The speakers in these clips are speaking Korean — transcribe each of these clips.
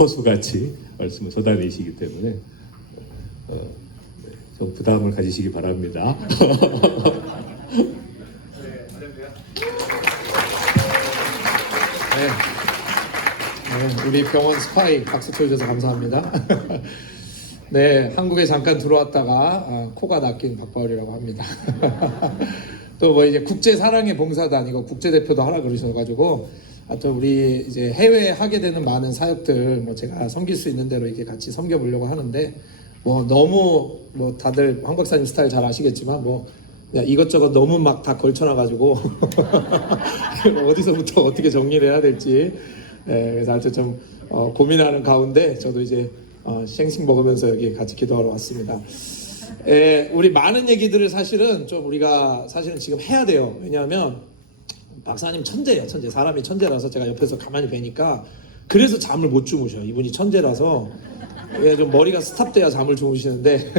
주포수같이 말씀을 쏟아내시기 때문에 좀 부담을 가지시기 바랍니다. 네, 우리 병원 스파이 박수 쳐주셔서 감사합니다. 네, 한국에 잠깐 들어왔다가 코가 낚인 박바울이라고 합니다. 또 뭐 이제 국제 사랑의 봉사단 이거 국제 대표도 하라 그러셔가지고 또 우리 이제 해외에 하게 되는 많은 사역들 뭐 제가 섬길 수 있는 대로 이렇게 같이 섬겨보려고 하는데 뭐 너무 뭐 다들 황 박사님 스타일 잘 아시겠지만 뭐 이것저것 너무 막 다 걸쳐놔가지고 어디서부터 어떻게 정리를 해야 될지 그래서 하여튼 좀 고민하는 가운데 저도 이제 생식 먹으면서 여기 같이 기도하러 왔습니다. 우리 많은 얘기들을 사실은 좀 우리가 사실은 지금 해야 돼요. 왜냐하면 박사님 천재예요. 천재. 사람이 천재라서 제가 옆에서 가만히 뵈니까 그래서 잠을 못 주무셔요. 이분이 천재라서 좀 머리가 스탑돼야 잠을 주무시는데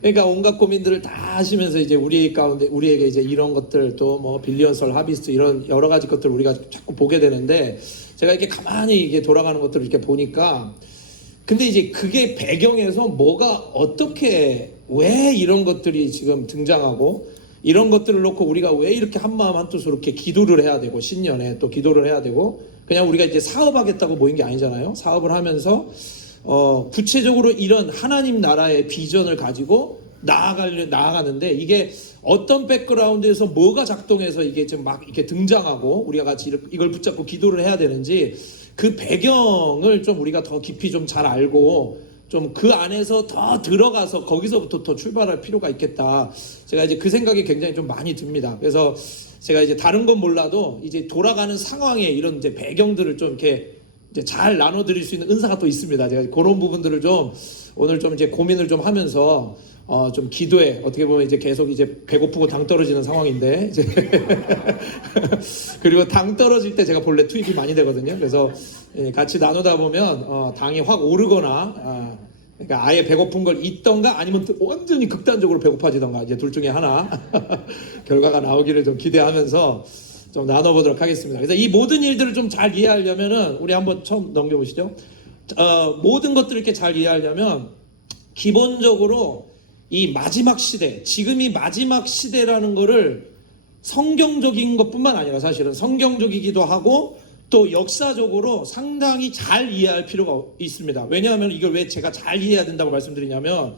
그러니까 온갖 고민들을 다 하시면서 이제 우리 가운데 우리에게 이제 이런 것들 또 뭐 빌리언설 하비스트 이런 여러 가지 것들 우리가 자꾸 보게 되는데 제가 이렇게 가만히 이게 돌아가는 것들을 이렇게 보니까 근데 이제 그게 배경에서 뭐가 어떻게 왜 이런 것들이 지금 등장하고 이런 것들을 놓고 우리가 왜 이렇게 한마음 한뜻으로 이렇게 기도를 해야 되고 신년에 또 기도를 해야 되고 그냥 우리가 이제 사업하겠다고 모인 게 아니잖아요. 사업을 하면서 구체적으로 이런 하나님 나라의 비전을 가지고 나아가는데 이게 어떤 백그라운드에서 뭐가 작동해서 이게 지금 막 이렇게 등장하고 우리가 같이 이걸 붙잡고 기도를 해야 되는지 그 배경을 좀 우리가 더 깊이 좀 잘 알고 좀 그 안에서 더 들어가서 거기서부터 더 출발할 필요가 있겠다. 제가 이제 그 생각이 굉장히 좀 많이 듭니다. 그래서 제가 이제 다른 건 몰라도 이제 돌아가는 상황에 이런 이제 배경들을 좀 이렇게 이제 잘 나눠드릴 수 있는 은사가 또 있습니다. 제가 그런 부분들을 좀 오늘 좀 이제 고민을 좀 하면서 좀 기도에 어떻게 보면 이제 계속 이제 배고프고 당 떨어지는 상황인데 이제 그리고 당 떨어질 때 제가 본래 투입이 많이 되거든요. 그래서 같이 나누다 보면 당이 확 오르거나 그러니까 아예 배고픈 걸 있던가 아니면 완전히 극단적으로 배고파지던가 이제 둘 중에 하나 결과가 나오기를 좀 기대하면서 좀 나눠보도록 하겠습니다. 그래서 이 모든 일들을 좀 잘 이해하려면은 우리 한번 처음 넘겨보시죠. 모든 것들을 이렇게 잘 이해하려면 기본적으로 이 마지막 시대, 지금이 마지막 시대라는 거를 성경적인 것뿐만 아니라 사실은 성경적이기도 하고 또 역사적으로 상당히 잘 이해할 필요가 있습니다. 왜냐하면 이걸 왜 제가 잘 이해해야 된다고 말씀드리냐면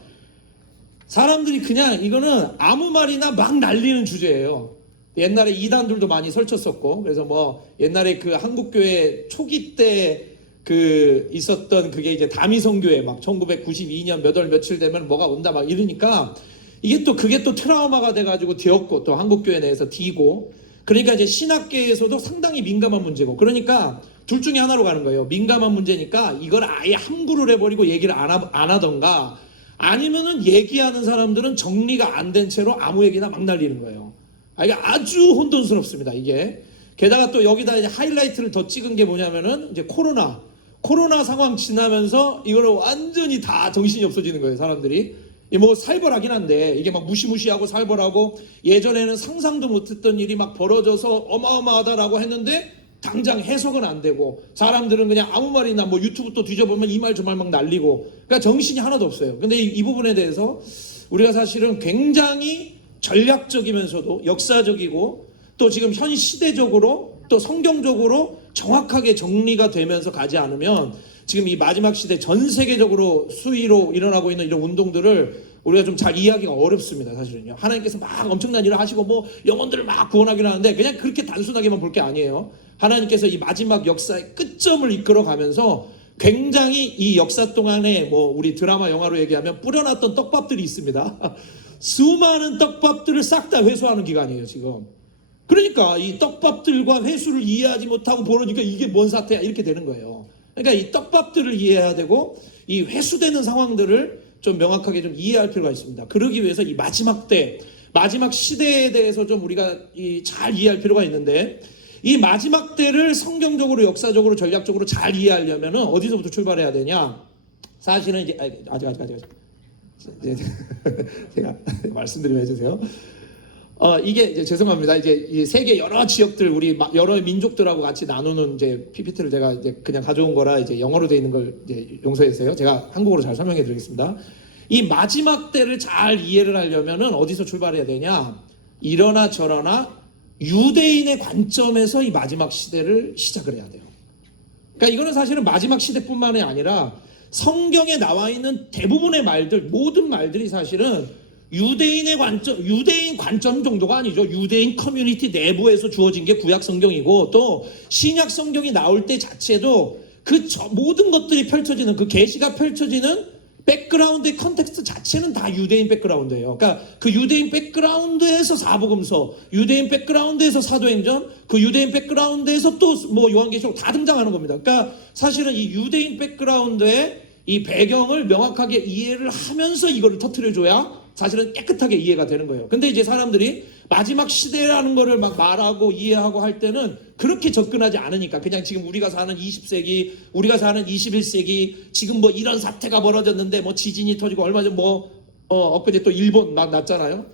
사람들이 그냥 이거는 아무 말이나 막 날리는 주제예요. 옛날에 이단들도 많이 설쳤었고 그래서 뭐 옛날에 그 한국교회 초기 때 그 있었던 그게 이제 다미성교회 막 1992년 몇 월 며칠 되면 뭐가 온다 막 이러니까 이게 또 그게 또 트라우마가 돼가지고 되었고 또 한국교회 내에서 뒤고 그러니까 이제 신학계에서도 상당히 민감한 문제고 그러니까 둘 중에 하나로 가는 거예요. 민감한 문제니까 이걸 아예 함구를 해버리고 얘기를 안 하던가 아니면은 얘기하는 사람들은 정리가 안 된 채로 아무 얘기나 막 날리는 거예요. 이게 아주 혼돈스럽습니다. 이게 게다가 또 여기다 이제 하이라이트를 더 찍은 게 뭐냐면은 이제 코로나 상황 지나면서 이거를 완전히 다 정신이 없어지는 거예요. 사람들이 뭐 살벌하긴 한데 이게 막 무시무시하고 살벌하고 예전에는 상상도 못했던 일이 막 벌어져서 어마어마하다라고 했는데 당장 해석은 안 되고 사람들은 그냥 아무 말이나 뭐 유튜브 또 뒤져보면 이 말 저 말 막 날리고 그러니까 정신이 하나도 없어요. 근데 이 부분에 대해서 우리가 사실은 굉장히 전략적이면서도 역사적이고 또 지금 현 시대적으로 또 성경적으로 정확하게 정리가 되면서 가지 않으면 지금 이 마지막 시대 전 세계적으로 수위로 일어나고 있는 이런 운동들을 우리가 좀 잘 이해하기가 어렵습니다. 사실은요. 하나님께서 막 엄청난 일을 하시고 뭐 영혼들을 막 구원하긴 하는데 그냥 그렇게 단순하게만 볼 게 아니에요. 하나님께서 이 마지막 역사의 끝점을 이끌어가면서 굉장히 이 역사 동안에 뭐 우리 드라마 영화로 얘기하면 뿌려놨던 떡밥들이 있습니다. 수많은 떡밥들을 싹 다 회수하는 기간이에요 지금. 그러니까 이 떡밥들과 회수를 이해하지 못하고 보니까 이게 뭔 사태야 이렇게 되는 거예요. 그러니까 이 떡밥들을 이해해야 되고 이 회수되는 상황들을 좀 명확하게 좀 이해할 필요가 있습니다. 그러기 위해서 이 마지막 때, 마지막 시대에 대해서 좀 우리가 잘 이해할 필요가 있는데 이 마지막 때를 성경적으로 역사적으로 전략적으로 잘 이해하려면 어디서부터 출발해야 되냐? 사실은 이제 아직 제가 말씀드리면 해주세요. 이게 이제 죄송합니다. 이제 이 세계 여러 지역들 우리 여러 민족들하고 같이 나누는 이제 PPT를 제가 이제 그냥 가져온 거라 이제 영어로 돼 있는 걸 이제 용서해 주세요. 제가 한국어로 잘 설명해 드리겠습니다. 이 마지막 때를 잘 이해를 하려면은 어디서 출발해야 되냐? 이러나 저러나 유대인의 관점에서 이 마지막 시대를 시작을 해야 돼요. 그러니까 이거는 사실은 마지막 시대뿐만이 아니라 성경에 나와 있는 대부분의 말들, 모든 말들이 사실은 유대인 관점 정도가 아니죠. 유대인 커뮤니티 내부에서 주어진 게 구약 성경이고 또 신약 성경이 나올 때 자체도 모든 것들이 펼쳐지는 그 계시가 펼쳐지는 백그라운드의 컨텍스트 자체는 다 유대인 백그라운드예요. 그러니까 그 유대인 백그라운드에서 사복음서, 유대인 백그라운드에서 사도행전, 그 유대인 백그라운드에서 또 뭐 요한계시록 다 등장하는 겁니다. 그러니까 사실은 이 유대인 백그라운드의 이 배경을 명확하게 이해를 하면서 이거를 터트려줘야 사실은 깨끗하게 이해가 되는 거예요. 근데 이제 사람들이 마지막 시대라는 거를 막 말하고 이해하고 할 때는 그렇게 접근하지 않으니까 그냥 지금 우리가 사는 20세기, 우리가 사는 21세기 지금 뭐 이런 사태가 벌어졌는데 뭐 지진이 터지고 얼마 전 엊그제 또 일본 막 났잖아요.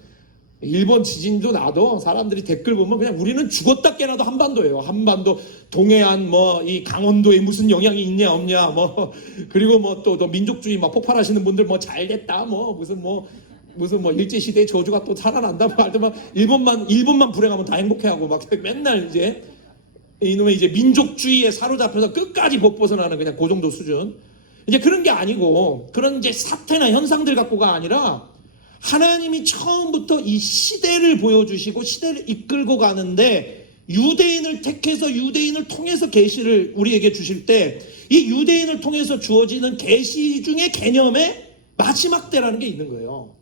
일본 지진도 나도 사람들이 댓글 보면 그냥 우리는 죽었다 깨나도 한반도예요. 한반도 동해안 뭐 이 강원도에 무슨 영향이 있냐 없냐 뭐 그리고 뭐 또 민족주의 막 폭발하시는 분들 뭐 잘됐다 뭐 무슨 뭐 일제 시대의 저주가 또 살아난다 말도 일본만 불행하면 다 행복해하고 막 맨날 이제 이놈의 이제 민족주의에 사로잡혀서 끝까지 못 벗어나는 그냥 그 정도 수준. 이제 그런 게 아니고 그런 이제 사태나 현상들 갖고가 아니라 하나님이 처음부터 이 시대를 보여주시고 시대를 이끌고 가는데 유대인을 택해서 유대인을 통해서 계시를 우리에게 주실 때 이 유대인을 통해서 주어지는 계시 중의 개념에 마지막 때라는 게 있는 거예요.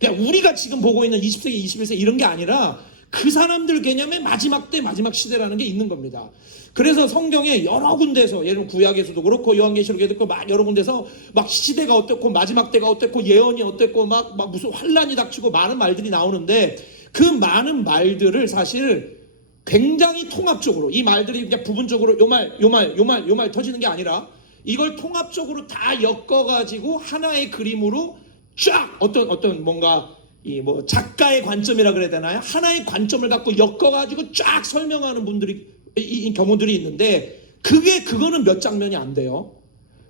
그냥 우리가 지금 보고 있는 20세기, 21세기 이런 게 아니라 그 사람들 개념에 마지막 때, 마지막 시대라는 게 있는 겁니다. 그래서 성경에 여러 군데서 예를 들면 구약에서도 그렇고 요한계시록에도 그렇고 막 여러 군데서 막 시대가 어땠고 마지막 때가 어땠고 예언이 어땠고 막 무슨 환란이 닥치고 많은 말들이 나오는데 그 많은 말들을 사실 굉장히 통합적으로 이 말들이 그냥 부분적으로 요 말 터지는 게 아니라 이걸 통합적으로 다 엮어가지고 하나의 그림으로 쫙 어떤 뭔가 이 뭐 작가의 관점이라 그래야 되나요? 하나의 관점을 갖고 엮어가지고 쫙 설명하는 분들이 이 경우들이 있는데 그거는 몇 장면이 안 돼요.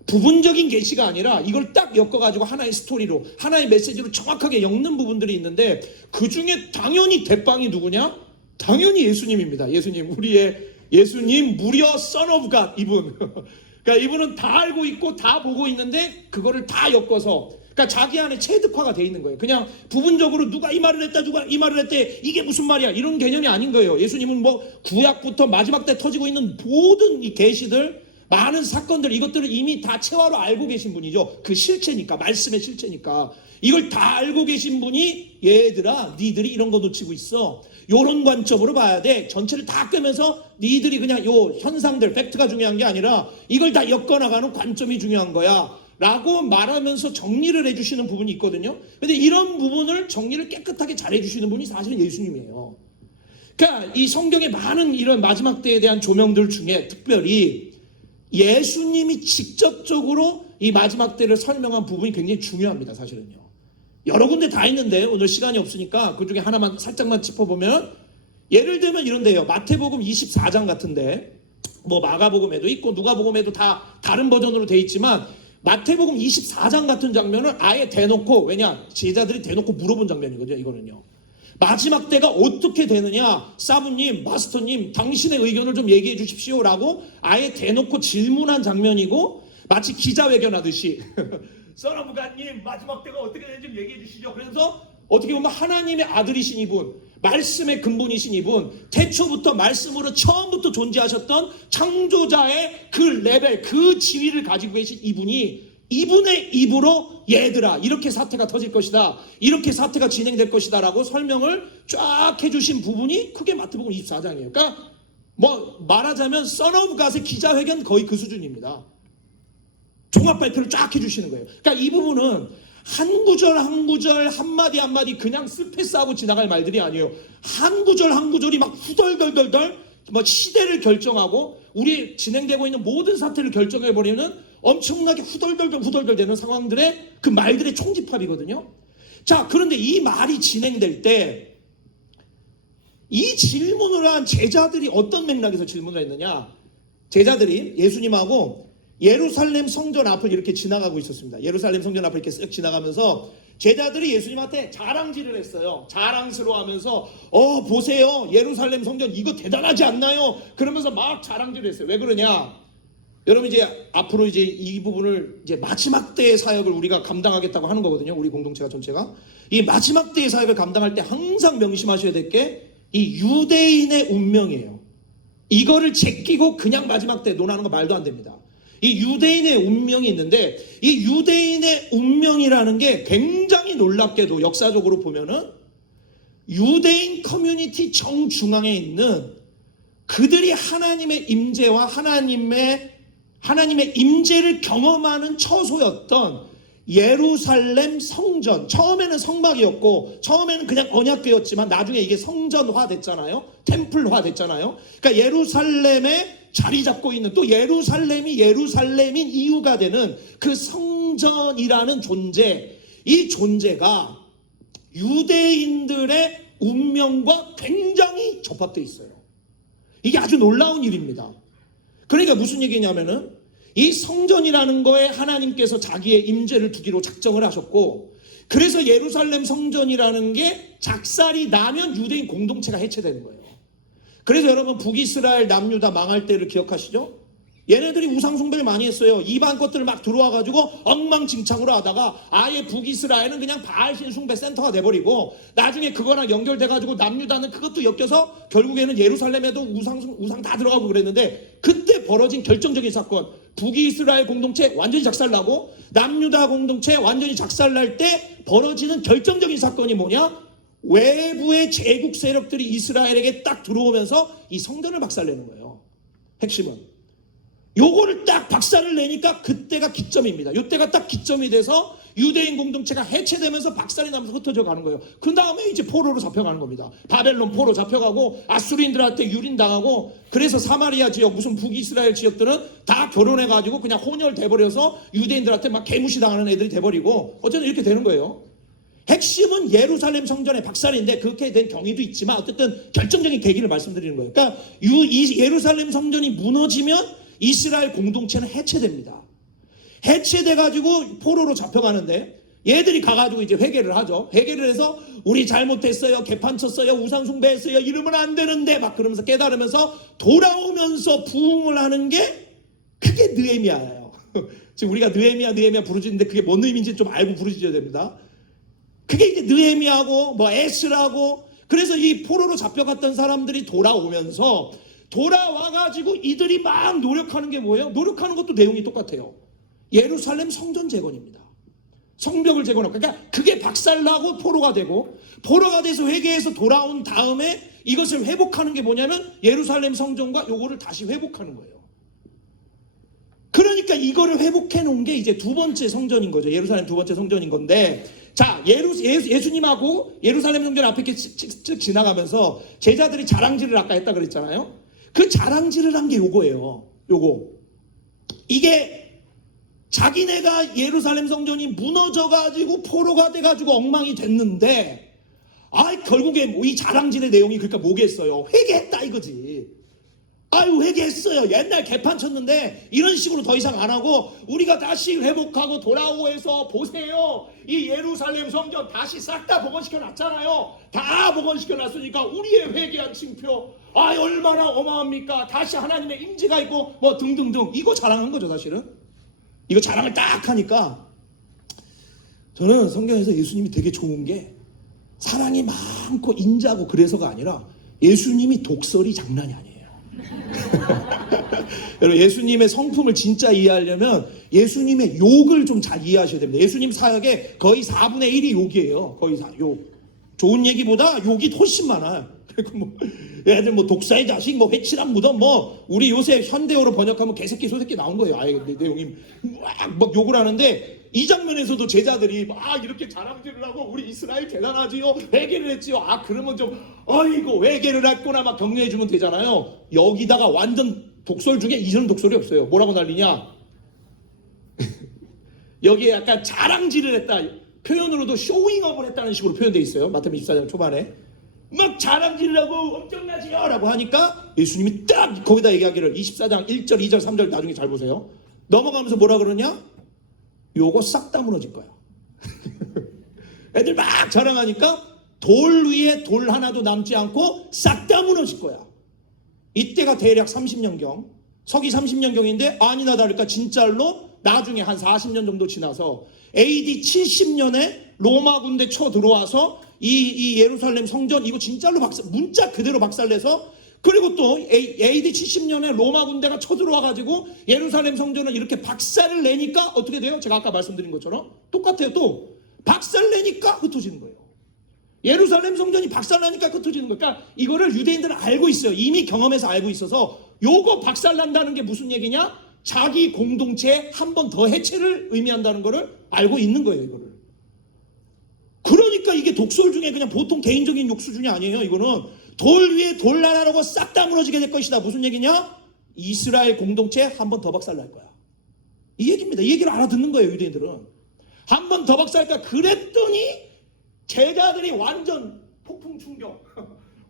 부분적인 계시가 아니라 이걸 딱 엮어가지고 하나의 스토리로 하나의 메시지로 정확하게 엮는 부분들이 있는데 그 중에 당연히 대빵이 누구냐? 당연히 예수님입니다. 예수님, 우리의 예수님 무려 Son of God 이분. 그러니까 이분은 다 알고 있고 다 보고 있는데 그거를 다 엮어서 그러니까 자기 안에 체득화가 돼 있는 거예요. 그냥 부분적으로 누가 이 말을 했다 누가 이 말을 했대 이게 무슨 말이야 이런 개념이 아닌 거예요. 예수님은 뭐 구약부터 마지막 때 터지고 있는 모든 이 계시들 많은 사건들 이것들을 이미 다 체화로 알고 계신 분이죠. 그 실체니까 말씀의 실체니까 이걸 다 알고 계신 분이 얘들아 니들이 이런 거 놓치고 있어. 요런 관점으로 봐야 돼. 전체를 다 끄면서 니들이 그냥 요 현상들 팩트가 중요한 게 아니라 이걸 다 엮어나가는 관점이 중요한 거야 라고 말하면서 정리를 해주시는 부분이 있거든요. 근데 이런 부분을 정리를 깨끗하게 잘 해주시는 분이 사실은 예수님이에요. 그러니까 이 성경의 많은 이런 마지막 때에 대한 조명들 중에 특별히 예수님이 직접적으로 이 마지막 때를 설명한 부분이 굉장히 중요합니다. 사실은요. 여러 군데 다 있는데 오늘 시간이 없으니까 그 중에 하나만 살짝만 짚어보면 예를 들면 이런데요. 마태복음 24장 같은데 뭐 마가복음에도 있고 누가복음에도 다 다른 버전으로 돼 있지만 마태복음 24장 같은 장면을 아예 대놓고 왜냐 제자들이 대놓고 물어본 장면이거든요. 이거는요. 마지막 때가 어떻게 되느냐 사부님 마스터님 당신의 의견을 좀 얘기해 주십시오 라고 아예 대놓고 질문한 장면이고 마치 기자회견 하듯이 선어부가님 마지막 때가 어떻게 되는지 좀 얘기해 주시죠. 그래서 어떻게 보면 하나님의 아들이신 이분 말씀의 근본이신 이분 태초부터 말씀으로 처음부터 존재하셨던 창조자의 그 레벨 그 지위를 가지고 계신 이분이 이분의 입으로 얘들아 이렇게 사태가 터질 것이다 이렇게 사태가 진행될 것이다 라고 설명을 쫙 해주신 부분이 크게 마태복음 24장이에요. 그러니까 뭐 말하자면 Son of God의 기자회견 거의 그 수준입니다. 종합 발표를 쫙 해주시는 거예요. 그러니까 이 부분은 한 구절 한 구절 한마디 한마디 그냥 스페이스하고 지나갈 말들이 아니에요. 한 구절 한 구절이 막 후덜덜덜덜 뭐 시대를 결정하고 우리 진행되고 있는 모든 사태를 결정해버리는 엄청나게 후덜덜 되는 상황들의 그 말들의 총집합이거든요. 자, 그런데 이 말이 진행될 때 이 질문을 한 제자들이 어떤 맥락에서 질문을 했느냐? 제자들이 예수님하고 예루살렘 성전 앞을 이렇게 지나가고 있었습니다. 예루살렘 성전 앞을 이렇게 쓱 지나가면서 제자들이 예수님한테 자랑질을 했어요. 자랑스러워하면서 보세요, 예루살렘 성전 이거 대단하지 않나요? 그러면서 막 자랑질을 했어요. 왜 그러냐? 여러분 이제 앞으로 이제 이 부분을 이제 마지막 때의 사역을 우리가 감당하겠다고 하는 거거든요. 우리 공동체가 전체가 이 마지막 때의 사역을 감당할 때 항상 명심하셔야 될 게 이 유대인의 운명이에요. 이거를 제끼고 그냥 마지막 때 논하는 거 말도 안 됩니다. 이 유대인의 운명이 있는데 이 유대인의 운명이라는 게 굉장히 놀랍게도 역사적으로 보면은 유대인 커뮤니티 정중앙에 있는 그들이 하나님의 임재와 하나님의 임재를 경험하는 처소였던 예루살렘 성전, 처음에는 성막이었고 처음에는 그냥 언약궤였지만 나중에 이게 성전화 됐잖아요. 템플화 됐잖아요. 그러니까 예루살렘에 자리 잡고 있는, 또 예루살렘이 예루살렘인 이유가 되는 그 성전이라는 존재, 이 존재가 유대인들의 운명과 굉장히 접합되어 있어요. 이게 아주 놀라운 일입니다. 그러니까 무슨 얘기냐면은 이 성전이라는 거에 하나님께서 자기의 임재를 두기로 작정을 하셨고, 그래서 예루살렘 성전이라는 게 작살이 나면 유대인 공동체가 해체되는 거예요. 그래서 여러분 북이스라엘 남유다 망할 때를 기억하시죠? 얘네들이 우상 숭배를 많이 했어요. 이방 것들 막 들어와가지고 엉망진창으로 하다가 아예 북이스라엘은 그냥 바알신 숭배 센터가 돼버리고, 나중에 그거랑 연결돼가지고 남유다는 그것도 엮여서 결국에는 예루살렘에도 우상 다 들어가고 그랬는데, 그때 벌어진 결정적인 사건, 북이스라엘 공동체 완전히 작살나고 남유다 공동체 완전히 작살날 때 벌어지는 결정적인 사건이 뭐냐? 외부의 제국 세력들이 이스라엘에게 딱 들어오면서 이 성전을 박살내는 거예요. 핵심은 요거를 딱 박살을 내니까 그때가 기점입니다. 요때가 딱 기점이 돼서 유대인 공동체가 해체되면서 박살이 나면서 흩어져 가는 거예요. 그 다음에 이제 포로로 잡혀가는 겁니다. 바벨론 포로 잡혀가고 아수리인들한테 유린당하고, 그래서 사마리아 지역 무슨 북이스라엘 지역들은 다 결혼해가지고 그냥 혼혈돼버려서 유대인들한테 막 개무시당하는 애들이 돼버리고 어쨌든 이렇게 되는 거예요. 핵심은 예루살렘 성전의 박살인데 그렇게 된 경위도 있지만 어쨌든 결정적인 계기를 말씀드리는 거예요. 그러니까 이 예루살렘 성전이 무너지면 이스라엘 공동체는 해체됩니다. 해체돼가지고 포로로 잡혀가는데 얘들이 가가지고 이제 회개를 하죠. 회개를 해서 우리 잘못했어요, 개판 쳤어요, 우상 숭배했어요, 이러면 안 되는데 막 그러면서 깨달으면서 돌아오면서 부흥을 하는 게 그게 느헤미야예요. 지금 우리가 느헤미야 부르짖는데 그게 뭔 의미인지 좀 알고 부르짖어야 됩니다. 그게 이제 느헤미야고 뭐 에스라고, 그래서 이 포로로 잡혀갔던 사람들이 돌아오면서 돌아와가지고 이들이 막 노력하는 게 뭐예요? 노력하는 것도 내용이 똑같아요. 예루살렘 성전 재건입니다. 성벽을 재건하고, 그러니까 그게 박살나고 포로가 되고, 포로가 돼서 회개해서 돌아온 다음에 이것을 회복하는 게 뭐냐면 예루살렘 성전과 요거를 다시 회복하는 거예요. 그러니까 이거를 회복해 놓은 게 이제 두 번째 성전인 거죠. 예루살렘 두 번째 성전인 건데, 자, 예수님하고 예루살렘 성전 앞에 이렇게 쭉 지나가면서 제자들이 자랑질을 아까 했다 그랬잖아요. 그 자랑질을 한 게 요거예요. 요거. 이게 자기네가 예루살렘 성전이 무너져가지고 포로가 돼가지고 엉망이 됐는데, 결국에 뭐 이 자랑질의 내용이 그러니까 뭐겠어요? 회개했다 이거지. 아유, 회개했어요. 옛날 개판 쳤는데 이런 식으로 더 이상 안 하고 우리가 다시 회복하고 돌아오고 해서 보세요, 이 예루살렘 성전 다시 싹 다 복원시켜 놨잖아요. 다 복원시켜 놨으니까 우리의 회개한 징표, 얼마나 어마합니까? 다시 하나님의 임재가 있고 뭐 등등등. 이거 자랑한 거죠. 사실은 이거 자랑을 딱 하니까, 저는 성경에서 예수님이 되게 좋은 게 사랑이 많고 인자고 그래서가 아니라 예수님이 독설이 장난이 아니에요. 여러분, 예수님의 성품을 진짜 이해하려면 예수님의 욕을 좀 잘 이해하셔야 됩니다. 예수님 사역의 거의 4분의 1이 욕이에요. 거의 욕. 좋은 얘기보다 욕이 훨씬 많아요. 그리고 뭐 애들 뭐 독사의 자식, 뭐 회칠한 무덤, 뭐 우리 요새 현대어로 번역하면 개새끼 소새끼 나온 거예요. 아예 내용이 막 욕을 하는데, 이 장면에서도 제자들이 막 이렇게 자랑질을 하고 우리 이스라엘 대단하지요, 회개를 했지요. 그러면 좀 이거 회개를 했구나 막 격려해 주면 되잖아요. 여기다가 완전 독설 중에 이런 독설이 없어요. 뭐라고 난리냐? 여기에 약간 자랑질을 했다, 표현으로도 쇼잉업을 했다는 식으로 표현되어 있어요. 마태복음 24장 초반에. 막 자랑질하고 엄청나지요 라고 하니까 예수님이 딱 거기다 얘기하기를 24장 1절 2절 3절 나중에 잘 보세요. 넘어가면서 뭐라 그러냐? 요거 싹 다 무너질 거야. 애들 막 자랑하니까 돌 위에 돌 하나도 남지 않고 싹 다 무너질 거야. 이때가 대략 30년경, 서기 30년경인데 아니나 다를까 진짜로 나중에 한 40년 정도 지나서 AD 70년에 로마 군대 쳐 들어와서 이 예루살렘 성전 이거 진짜로 문자 그대로 박살내서, 그리고 또 AD 70년에 로마 군대가 쳐 들어와 가지고 예루살렘 성전을 이렇게 박살을 내니까 어떻게 돼요? 제가 아까 말씀드린 것처럼 똑같아요. 또 박살내니까 흩어지는 거예요. 예루살렘 성전이 박살나니까 흩어지는 거예요. 그러니까 이거를 유대인들은 알고 있어요. 이미 경험해서 알고 있어서 요거 박살난다는 게 무슨 얘기냐? 자기 공동체에 한 번 더 해체를 의미한다는 거를 알고 있는 거예요. 이거를. 그러니까 이게 독설 중에 그냥 보통 개인적인 욕 수준이 아니에요. 이거는 돌 위에 돌 나라라고 싹 다 무너지게 될 것이다. 무슨 얘기냐? 이스라엘 공동체 한 번 더 박살날 거야. 이 얘기입니다. 이 얘기를 알아듣는 거예요. 유대인들은. 한 번 더 박살날까? 그랬더니 제자들이 완전 폭풍 충격,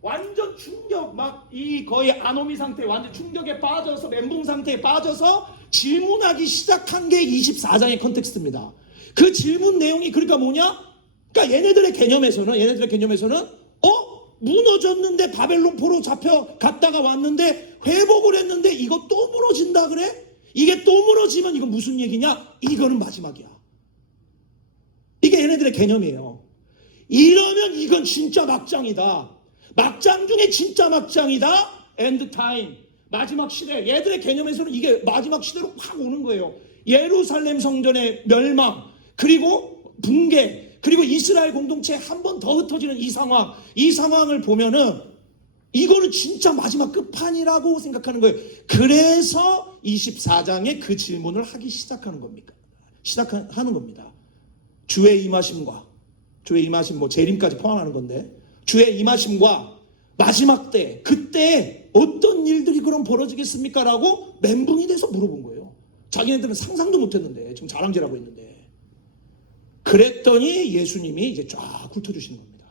완전 충격, 막 이 거의 아노미 상태, 완전 충격에 빠져서 멘붕 상태에 빠져서 질문하기 시작한 게 24장의 컨텍스트입니다. 그 질문 내용이 그러니까 뭐냐? 그러니까 얘네들의 개념에서는 무너졌는데 바벨론 포로 잡혀 갔다가 왔는데 회복을 했는데 이거 또 무너진다 그래? 이게 또 무너지면 이건 무슨 얘기냐? 이거는 마지막이야. 이게 얘네들의 개념이에요. 이러면 이건 진짜 막장이다. 막장 중에 진짜 막장이다. 엔드 타임. 마지막 시대. 얘들의 개념에서는 이게 마지막 시대로 확 오는 거예요. 예루살렘 성전의 멸망, 그리고 붕괴, 그리고 이스라엘 공동체 한 번 더 흩어지는 이 상황. 이 상황을 보면은 이거는 진짜 마지막 끝판이라고 생각하는 거예요. 그래서 24장에 그 질문을 하기 시작하는 겁니다. 주의 임하심과, 주의 임하심 뭐 재림까지 포함하는 건데, 주의 임하심과 마지막 때, 그때 어떤 일들이 그럼 벌어지겠습니까? 라고 멘붕이 돼서 물어본 거예요. 자기네들은 상상도 못했는데 지금 자랑질하고 있는데. 그랬더니 예수님이 이제 쫙 훑어주시는 겁니다.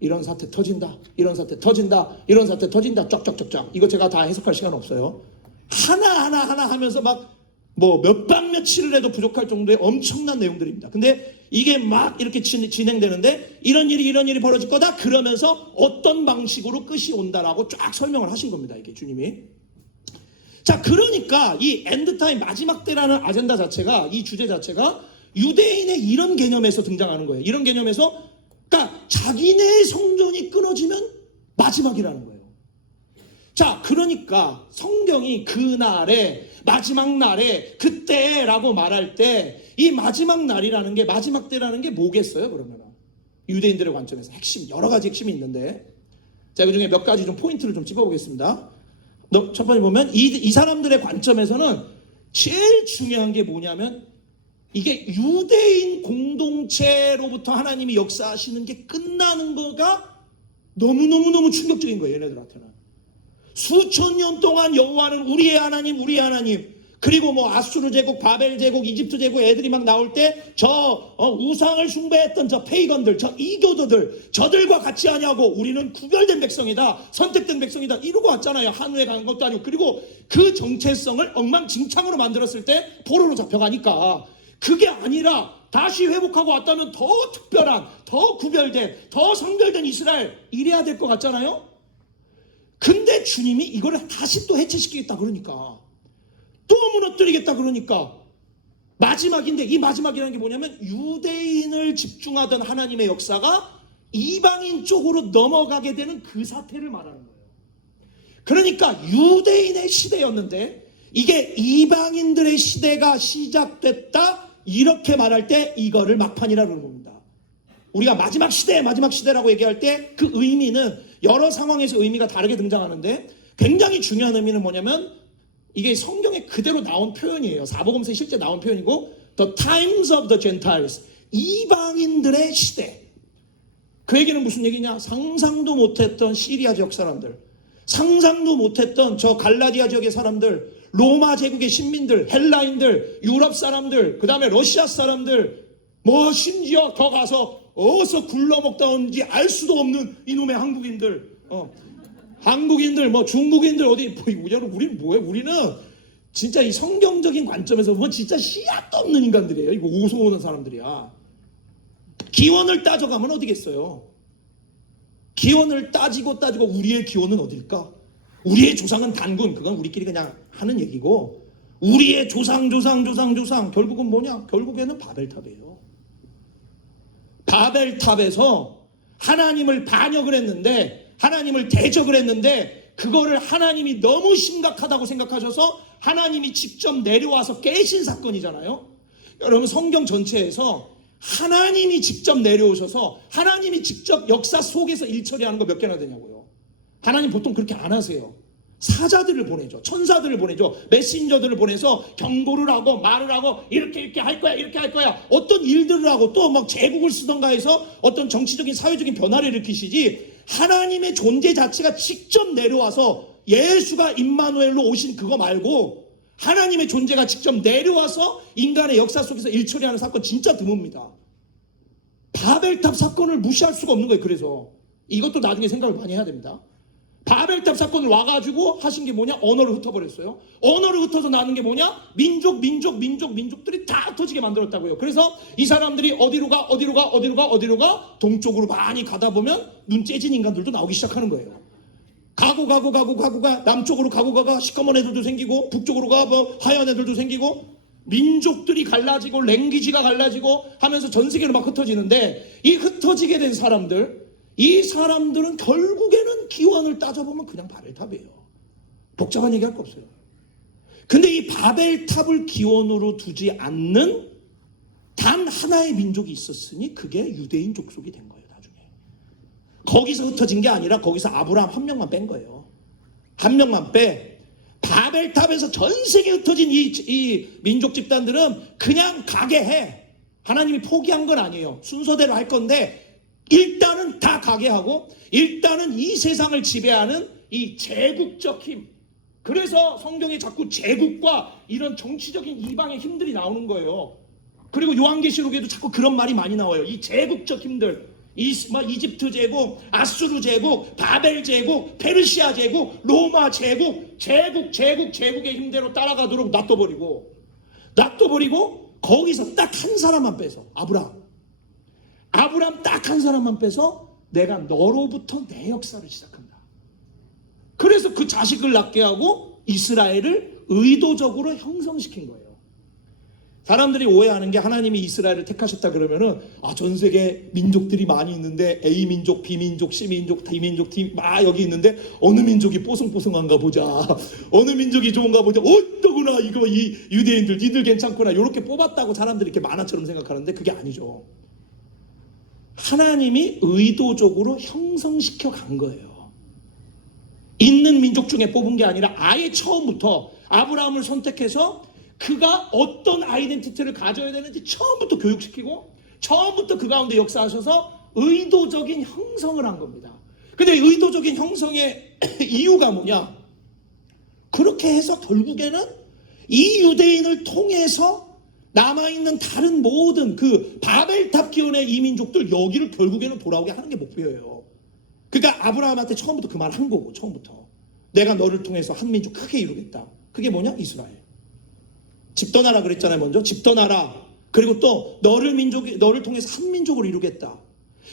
이런 사태 터진다, 이런 사태 터진다, 이런 사태 터진다, 쫙쫙쫙쫙. 이거 제가 다 해석할 시간 없어요. 하나하나 하면서 막 뭐 몇 박 며칠을 해도 부족할 정도의 엄청난 내용들입니다. 근데 이게 막 이렇게 진행되는데 이런 일이 벌어질 거다 그러면서 어떤 방식으로 끝이 온다라고 쫙 설명을 하신 겁니다. 이게 주님이. 자, 그러니까 이 엔드타임 마지막 때라는 아젠다 자체가, 이 주제 자체가 유대인의 이런 개념에서 등장하는 거예요. 이런 개념에서, 그러니까 자기네 성전이 끊어지면 마지막이라는 거예요. 자, 그러니까 성경이 그날에, 마지막 날에, 그때라고 말할 때 이 마지막 날이라는 게, 마지막 때라는 게 뭐겠어요? 그러면 유대인들의 관점에서 핵심, 여러 가지 핵심이 있는데, 자, 그 중에 몇 가지 좀 포인트를 좀 찝어보겠습니다. 첫 번째 보면 이 사람들의 관점에서는 제일 중요한 게 뭐냐면, 이게 유대인 공동체로부터 하나님이 역사하시는 게 끝나는 거가 너무너무 충격적인 거예요. 얘네들한테는. 수천 년 동안 여호와는 우리의 하나님, 그리고 뭐 아수르 제국, 바벨 제국, 이집트 제국 애들이 막 나올 때 저 우상을 숭배했던 저 페이건들, 저 이교도들, 저들과 같이 하냐고, 우리는 구별된 백성이다, 선택된 백성이다 이러고 왔잖아요. 한우에 간 것도 아니고. 그리고 그 정체성을 엉망진창으로 만들었을 때 포로로 잡혀가니까, 그게 아니라 다시 회복하고 왔다면 더 특별한, 더 구별된, 더 성별된 이스라엘 이래야 될 것 같잖아요. 근데 주님이 이거를 다시 또 해체시키겠다 그러니까, 또 무너뜨리겠다 그러니까 마지막인데, 이 마지막이라는 게 뭐냐면 유대인을 집중하던 하나님의 역사가 이방인 쪽으로 넘어가게 되는 그 사태를 말하는 거예요. 그러니까 유대인의 시대였는데 이게 이방인들의 시대가 시작됐다, 이렇게 말할 때 이거를 막판이라고 그러는 겁니다. 우리가 마지막 시대라고 얘기할 때 그 의미는 여러 상황에서 의미가 다르게 등장하는데, 굉장히 중요한 의미는 뭐냐면 이게 성경에 그대로 나온 표현이에요. 사복음서에 실제 나온 표현이고, The times of the Gentiles, 이방인들의 시대. 그 얘기는 무슨 얘기냐? 상상도 못했던 시리아 지역 사람들, 상상도 못했던 저 갈라디아 지역의 사람들, 로마 제국의 신민들, 헬라인들, 유럽 사람들, 그 다음에 러시아 사람들, 뭐 심지어 더 가서 어디서 굴러먹다 온지 알 수도 없는 이놈의 한국인들, 한국인들, 뭐 중국인들 어디 뭐 우리는 뭐예요? 우리는 진짜 이 성경적인 관점에서 보면 진짜 씨앗도 없는 인간들이에요. 이거 오소 오는 사람들이야. 기원을 따져가면 어디겠어요? 기원을 따지고 우리의 기원은 어딜까? 우리의 조상은 단군, 그건 우리끼리 그냥 하는 얘기고, 우리의 조상 결국은 뭐냐? 결국에는 바벨탑이에요. 바벨탑에서 하나님을 반역을 했는데, 하나님을 대적을 했는데, 그거를 하나님이 너무 심각하다고 생각하셔서 하나님이 직접 내려와서 깨신 사건이잖아요. 여러분, 성경 전체에서 하나님이 직접 내려오셔서 하나님이 직접 역사 속에서 일 처리하는 거 몇 개나 되냐고요. 하나님 보통 그렇게 안 하세요. 사자들을 보내죠. 천사들을 보내죠. 메신저들을 보내서 경고를 하고 말을 하고 이렇게 할 거야, 이렇게 할 거야. 어떤 일들을 하고 또 막 제국을 쓰던가 해서 어떤 정치적인 사회적인 변화를 일으키시지, 하나님의 존재 자체가 직접 내려와서 예수가 임마누엘로 오신 그거 말고 하나님의 존재가 직접 내려와서 인간의 역사 속에서 일처리하는 사건 진짜 드뭅니다. 바벨탑 사건을 무시할 수가 없는 거예요. 그래서 이것도 나중에 생각을 많이 해야 됩니다. 바벨탑 사건을 와가지고 하신 게 뭐냐? 언어를 흩어버렸어요. 언어를 흩어서 나는 게 뭐냐? 민족들이 다 흩어지게 만들었다고요. 그래서 이 사람들이 어디로 가? 동쪽으로 많이 가다 보면 눈 째진 인간들도 나오기 시작하는 거예요. 가고 남쪽으로 가고 시커먼 애들도 생기고, 북쪽으로 가 뭐 하얀 애들도 생기고, 민족들이 갈라지고 랭귀지가 갈라지고 하면서 전 세계로 막 흩어지는데, 이 흩어지게 된 사람들, 이 사람들은 결국에는 기원을 따져보면 그냥 바벨탑이에요. 복잡한 얘기할 거 없어요. 근데 이 바벨탑을 기원으로 두지 않는 단 하나의 민족이 있었으니 그게 유대인 족속이 된 거예요. 나중에 거기서 흩어진 게 아니라 거기서 아브라함 한 명만 뺀 거예요. 한 명만 빼. 바벨탑에서 전 세계 흩어진 이 민족 집단들은 그냥 가게 해. 하나님이 포기한 건 아니에요. 순서대로 할 건데 일단은 다 가게 하고, 일단은 이 세상을 지배하는 이 제국적 힘, 그래서 성경에 자꾸 제국과 이런 정치적인 이방의 힘들이 나오는 거예요. 그리고 요한계시록에도 자꾸 그런 말이 많이 나와요. 이 제국적 힘들, 이집트 제국, 아수르 제국, 바벨 제국, 페르시아 제국, 로마 제국의 힘대로 따라가도록 놔둬버리고 거기서 딱 한 사람만 빼서, 아브라함 딱 한 사람만 빼서 내가 너로부터 내 역사를 시작한다. 그래서 그 자식을 낳게 하고 이스라엘을 의도적으로 형성시킨 거예요. 사람들이 오해하는 게, 하나님이 이스라엘을 택하셨다 그러면은 전 세계 민족들이 많이 있는데 A민족, B민족, C민족, D민족, 여기 있는데 어느 민족이 뽀송뽀송한가 보자, 어느 민족이 좋은가 보자, 어떠구나, 이거 이 유대인들 니들 괜찮구나, 이렇게 뽑았다고 사람들이 이렇게 만화처럼 생각하는데 그게 아니죠. 하나님이 의도적으로 형성시켜 간 거예요. 있는 민족 중에 뽑은 게 아니라 아예 처음부터 아브라함을 선택해서 그가 어떤 아이덴티티를 가져야 되는지 처음부터 교육시키고, 처음부터 그 가운데 역사하셔서 의도적인 형성을 한 겁니다. 근데 의도적인 형성의 이유가 뭐냐? 그렇게 해서 결국에는 이 유대인을 통해서 남아있는 다른 모든 그 바벨탑 기원의 이민족들, 여기를 결국에는 돌아오게 하는 게 목표예요. 그러니까 아브라함한테 처음부터 그 말 한 거고, 처음부터 내가 너를 통해서 한 민족 크게 이루겠다. 그게 뭐냐? 이스라엘. 집 떠나라 그랬잖아요. 먼저 집 떠나라. 그리고 또 너를 통해서 한 민족을 이루겠다.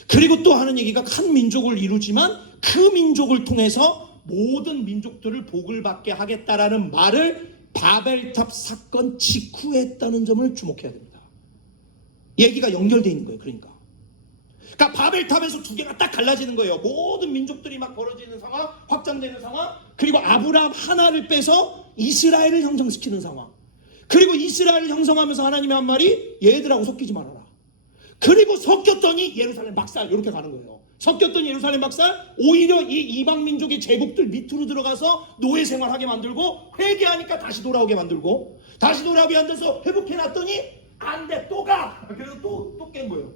그리고 또 하는 얘기가, 한 민족을 이루지만 그 민족을 통해서 모든 민족들을 복을 받게 하겠다라는 말을 바벨탑 사건 직후에 했다는 점을 주목해야 됩니다. 얘기가 연결되어 있는 거예요. 그러니까 바벨탑에서 두 개가 딱 갈라지는 거예요. 모든 민족들이 막 벌어지는 상황, 확장되는 상황, 그리고 아브라함 하나를 빼서 이스라엘을 형성시키는 상황, 그리고 이스라엘을 형성하면서 하나님의 한 말이, 얘들하고 섞이지 말아라. 그리고 섞였더니 예루살렘 박살, 이렇게 가는 거예요. 섞였던 예루살렘 박살, 오히려 이 이방 민족의 제국들 밑으로 들어가서 노예 생활하게 만들고, 회개하니까 다시 돌아오게 만들고, 다시 돌아오게 만들어서 회복해놨더니 안 돼, 또 가. 그래서 또 깬 거예요.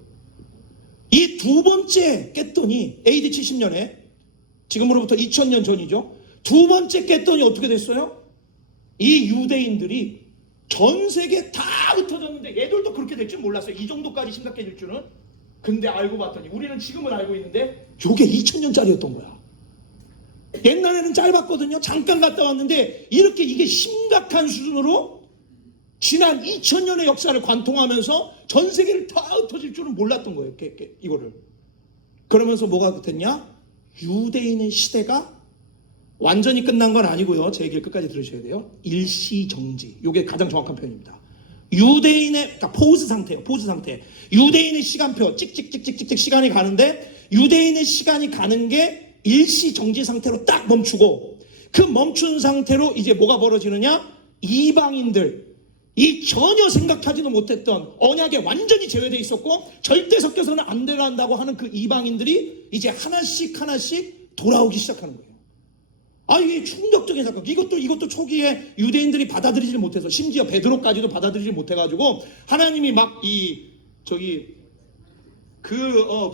이 두 번째 깼더니 AD 70년에, 지금으로부터 2000년 전이죠. 두 번째 깼더니 어떻게 됐어요? 이 유대인들이 전 세계 다 흩어졌는데, 얘들도 그렇게 될 줄 몰랐어요. 이 정도까지 심각해질 줄은. 근데 알고 봤더니 우리는 지금은 알고 있는데 요게 2000년짜리였던 거야. 옛날에는 짧았거든요. 잠깐 갔다 왔는데 이렇게 이게 심각한 수준으로 지난 2000년의 역사를 관통하면서 전 세계를 다 흩어질 줄은 몰랐던 거예요. 이거를. 그러면서 뭐가 됐냐? 유대인의 시대가 완전히 끝난 건 아니고요. 제 얘기를 끝까지 들으셔야 돼요. 일시정지. 이게 가장 정확한 표현입니다. 유대인의 그러니까 포즈 상태예요. 포즈 상태. 유대인의 시간표 찍찍찍찍찍 시간이 가는데 유대인의 시간이 가는 게 일시정지 상태로 딱 멈추고 그 멈춘 상태로 이제 뭐가 벌어지느냐? 이방인들 이 전혀 생각하지도 못했던 언약에 완전히 제외되어 있었고 절대 섞여서는 안 된다고 하는 그 이방인들이 이제 하나씩 돌아오기 시작하는 거예요. 아, 이게 충격적인 사건. 이것도 초기에 유대인들이 받아들이지 못해서 심지어 베드로까지도 받아들이지 못해가지고 하나님이 막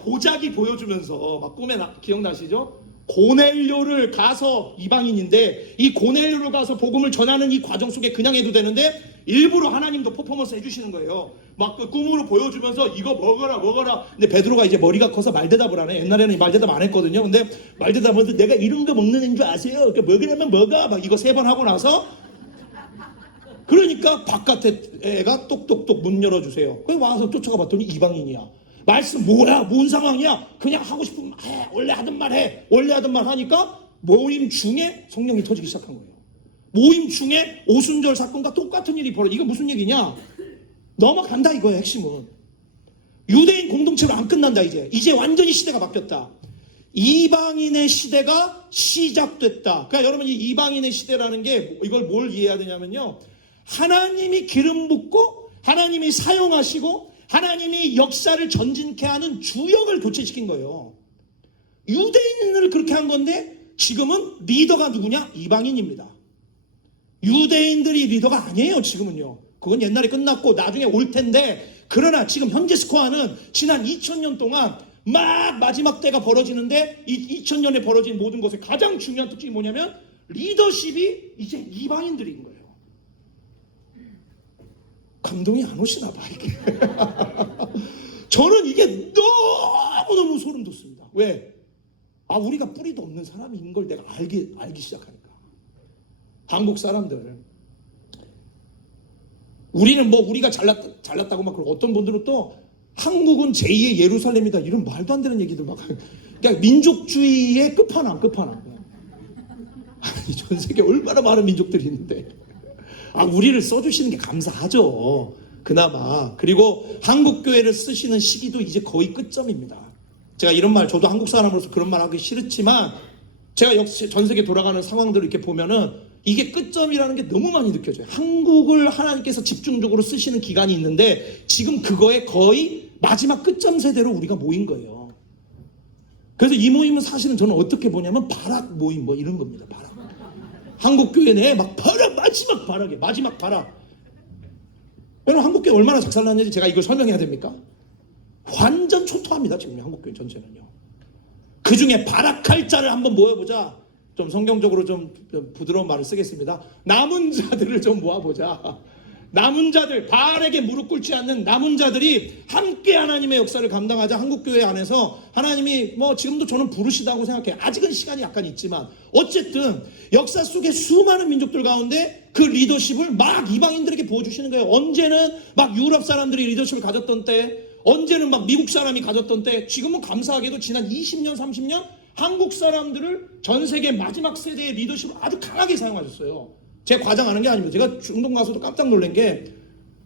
보자기 보여주면서 막 꿈에 기억나시죠? 고넬료를 가서 이방인인데 이 고넬료를 가서 복음을 전하는 이 과정 속에 그냥 해도 되는데 일부러 하나님도 퍼포먼스 해주시는 거예요. 막 그 꿈으로 보여주면서 이거 먹어라. 근데 베드로가 이제 머리가 커서 말대답을 안 해. 옛날에는 말대답 안 했거든요. 근데 말대답을 내가 이런 거 먹는 애인 줄 아세요? 그러니까 먹으려면 먹어. 막 이거 3번 하고 나서 그러니까 바깥에 애가 똑똑똑 문 열어주세요. 그래서 와서 쫓아가 봤더니 이방인이야. 말씀 뭐야? 뭔 상황이야? 그냥 하고 싶으면 해. 원래 하던 말 해. 원래 하던 말 하니까 모임 중에 성령이 터지기 시작한 거예요. 모임 중에 오순절 사건과 똑같은 일이 벌어져. 이거 무슨 얘기냐? 넘어간다 이거예요. 핵심은. 유대인 공동체로 안 끝난다 이제. 이제 완전히 시대가 바뀌었다. 이방인의 시대가 시작됐다. 그러니까 여러분 이 이방인의 시대라는 게 이걸 뭘 이해해야 되냐면요. 하나님이 기름 붓고 하나님이 사용하시고 하나님이 역사를 전진케 하는 주역을 교체시킨 거예요. 유대인을 그렇게 한 건데 지금은 리더가 누구냐? 이방인입니다. 유대인들이 리더가 아니에요. 지금은요. 그건 옛날에 끝났고 나중에 올 텐데 그러나 지금 현재 스코어는 지난 2000년 동안 막 마지막 때가 벌어지는데 이 2000년에 벌어진 모든 것의 가장 중요한 특징이 뭐냐면 리더십이 이제 이방인들인 거예요. 감동이 안 오시나 봐 이게. 저는 이게 너무너무 소름 돋습니다. 왜? 아, 우리가 뿌리도 없는 사람인 걸 내가 알기 시작하니까. 한국 사람들 우리는 뭐 우리가 잘났다고 막 그러고 어떤 분들은 또 한국은 제2의 예루살렘이다 이런 말도 안 되는 얘기들 막. 그러니까 민족주의의 끝판왕. 아니 전 세계 얼마나 많은 민족들이 있는데 아, 우리를 써주시는 게 감사하죠. 그나마. 그리고 한국교회를 쓰시는 시기도 이제 거의 끝점입니다. 제가 이런 말, 저도 한국 사람으로서 그런 말 하기 싫지만 제가 역시 전 세계 돌아가는 상황들을 이렇게 보면은 이게 끝점이라는 게 너무 많이 느껴져요. 한국을 하나님께서 집중적으로 쓰시는 기간이 있는데 지금 그거에 거의 마지막 끝점 세대로 우리가 모인 거예요. 그래서 이 모임은 사실은 저는 어떻게 보냐면 바락 모임 뭐 이런 겁니다. 바락. 한국교회 내에 막 바락, 마지막 바락. 여러분 한국교회 얼마나 작살났는지 제가 이걸 설명해야 됩니까? 완전 초토합니다. 지금 한국교회 전체는요. 그 중에 바락할 자를 한번 모여보자. 좀 성경적으로 좀 부드러운 말을 쓰겠습니다. 남은 자들을 좀 모아보자. 남은 자들, 바알에게 무릎 꿇지 않는 남은 자들이 함께 하나님의 역사를 감당하자. 한국교회 안에서 하나님이 뭐 지금도 저는 부르시다고 생각해요. 아직은 시간이 약간 있지만 어쨌든 역사 속에 수많은 민족들 가운데 그 리더십을 막 이방인들에게 부어주시는 거예요. 언제는 막 유럽 사람들이 리더십을 가졌던 때, 언제는 막 미국 사람이 가졌던 때, 지금은 감사하게도 지난 20년, 30년 한국 사람들을 전 세계 마지막 세대의 리더십을 아주 강하게 사용하셨어요. 제 과장하는 게 아닙니다. 제가 중동 가서도 깜짝 놀란 게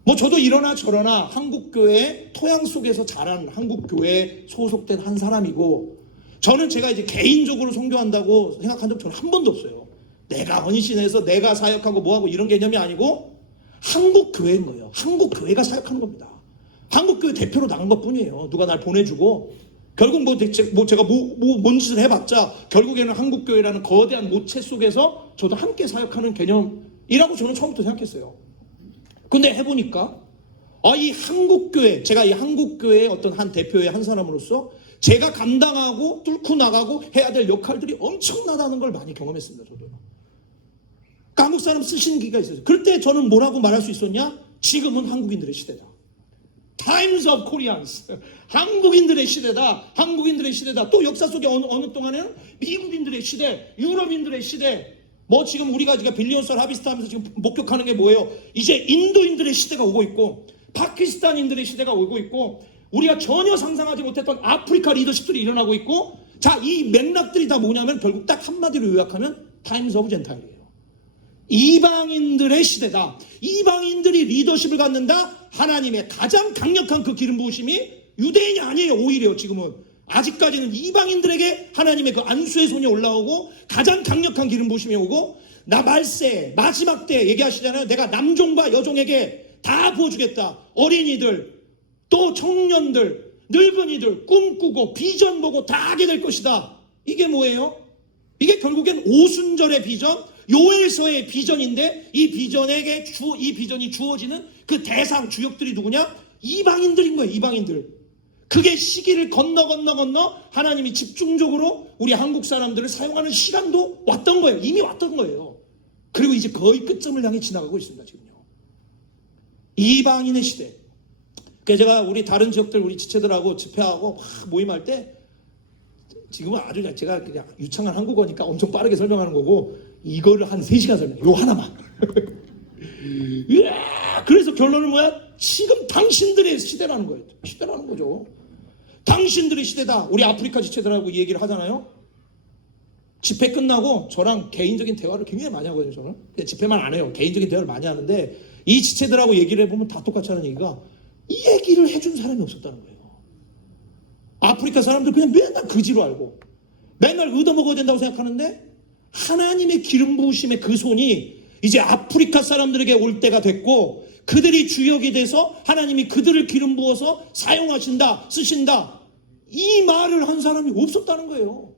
뭐 저도 이러나 저러나 한국교회 토양 속에서 자란 한국교회에 소속된 한 사람이고 저는 제가 이제 개인적으로 선교한다고 생각한 적 저는 한 번도 없어요. 내가 헌신해서 내가 사역하고 뭐하고 이런 개념이 아니고 한국교회인 거예요. 한국교회가 사역하는 겁니다. 한국교회 대표로 나간 것 뿐이에요. 누가 날 보내주고 결국 제가 뭔 짓을 해봤자 결국에는 한국교회라는 거대한 모체 속에서 저도 함께 사역하는 개념이라고 저는 처음부터 생각했어요. 근데 해보니까 이 한국교회, 제가 이 한국교회의 어떤 한 대표의 한 사람으로서 제가 감당하고 뚫고 나가고 해야 될 역할들이 엄청나다는 걸 많이 경험했습니다. 저도. 그러니까 한국 사람 쓰시는 기가 있어요. 그럴 때 저는 뭐라고 말할 수 있었냐? 지금은 한국인들의 시대다. Times of Koreans. 한국인들의 시대다. 한국인들의 시대다. 또 역사 속에 어느 동안에는 미국인들의 시대, 유럽인들의 시대. 뭐 지금 우리가 빌리언스 하비스트 하면서 지금 목격하는 게 뭐예요? 이제 인도인들의 시대가 오고 있고, 파키스탄인들의 시대가 오고 있고, 우리가 전혀 상상하지 못했던 아프리카 리더십들이 일어나고 있고, 자, 이 맥락들이 다 뭐냐면 결국 딱 한마디로 요약하면 타임스 오브 젠타일이에요. 이방인들의 시대다. 이방인들이 리더십을 갖는다. 하나님의 가장 강력한 그 기름 부으심이 유대인이 아니에요. 오히려 지금은 아직까지는 이방인들에게 하나님의 그 안수의 손이 올라오고 가장 강력한 기름 부으심이 오고, 나 말세 마지막 때 얘기하시잖아요. 내가 남종과 여종에게 다 부어주겠다. 어린이들, 또 청년들, 늙은이들 꿈꾸고 비전 보고 다 하게 될 것이다. 이게 뭐예요? 이게 결국엔 오순절의 비전, 요엘서의 비전인데, 이 비전이 주어지는 그 대상 주역들이 누구냐? 이방인들인 거예요. 이방인들. 그게 시기를 건너 하나님이 집중적으로 우리 한국 사람들을 사용하는 시간도 왔던 거예요. 이미 왔던 거예요. 그리고 이제 거의 끝점을 향해 지나가고 있습니다. 지금요. 이방인의 시대. 그래서 제가 우리 다른 지역들 우리 지체들하고 집회하고 막 모임할 때, 지금은 아주 제가 그냥 유창한 한국어니까 엄청 빠르게 설명하는 거고, 이거를 한 3시간 설명해. 요 하나만. 그래서 결론은 뭐야? 지금 당신들의 시대라는 거예요. 시대라는 거죠. 당신들의 시대다. 우리 아프리카 지체들하고 이 얘기를 하잖아요. 집회 끝나고 저랑 개인적인 대화를 굉장히 많이 하거든요. 저는 집회만 안 해요. 개인적인 대화를 많이 하는데, 이 지체들하고 얘기를 해보면 다 똑같이 하는 얘기가, 이 얘기를 해준 사람이 없었다는 거예요. 아프리카 사람들 그냥 맨날 그지로 알고 맨날 얻어먹어야 된다고 생각하는데, 하나님의 기름 부으심의 그 손이 이제 아프리카 사람들에게 올 때가 됐고, 그들이 주역이 돼서 하나님이 그들을 기름 부어서 사용하신다, 쓰신다, 이 말을 한 사람이 없었다는 거예요.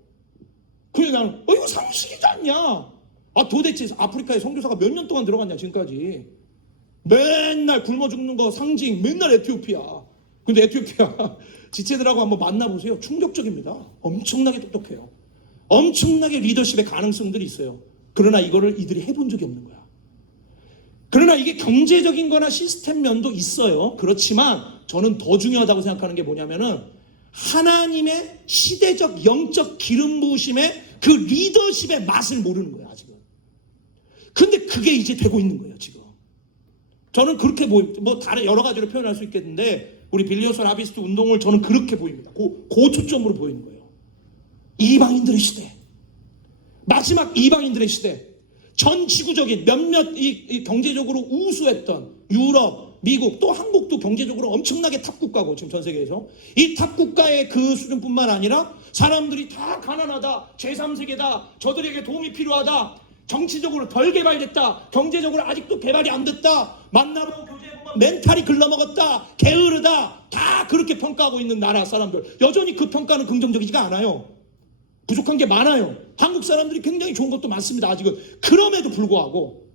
그래서 나는 이거 상식이지 않냐? 도대체 아프리카에 선교사가 몇 년 동안 들어갔냐 지금까지. 맨날 굶어 죽는 거 상징, 맨날 에티오피아. 근데 에티오피아 지체들하고 한번 만나보세요. 충격적입니다. 엄청나게 똑똑해요. 엄청나게 리더십의 가능성들이 있어요. 그러나 이거를 이들이 해본 적이 없는 거야. 그러나 이게 경제적인 거나 시스템 면도 있어요. 그렇지만 저는 더 중요하다고 생각하는 게 뭐냐면은, 하나님의 시대적 영적 기름 부으심의 그 리더십의 맛을 모르는 거야 아직은. 근데 그게 이제 되고 있는 거예요 지금. 저는 그렇게 보입니다. 뭐 다른 여러 가지로 표현할 수 있겠는데, 우리 빌리언스 하비스트 운동을 저는 그렇게 보입니다. 그 초점으로 보이는 거예요. 이방인들의 시대, 마지막 이방인들의 시대. 전 지구적인 몇몇 이 경제적으로 우수했던 유럽, 미국, 또 한국도 경제적으로 엄청나게 탑국가고, 지금 전 세계에서 이 탑국가의 그 수준뿐만 아니라 사람들이 다 가난하다, 제3세계다, 저들에게 도움이 필요하다, 정치적으로 덜 개발됐다, 경제적으로 아직도 개발이 안 됐다, 만나보고 교제해보면 멘탈이 글러먹었다, 게으르다, 다 그렇게 평가하고 있는 나라 사람들. 여전히 그 평가는 긍정적이지가 않아요. 부족한 게 많아요. 한국 사람들이 굉장히 좋은 것도 많습니다 아직은. 그럼에도 불구하고,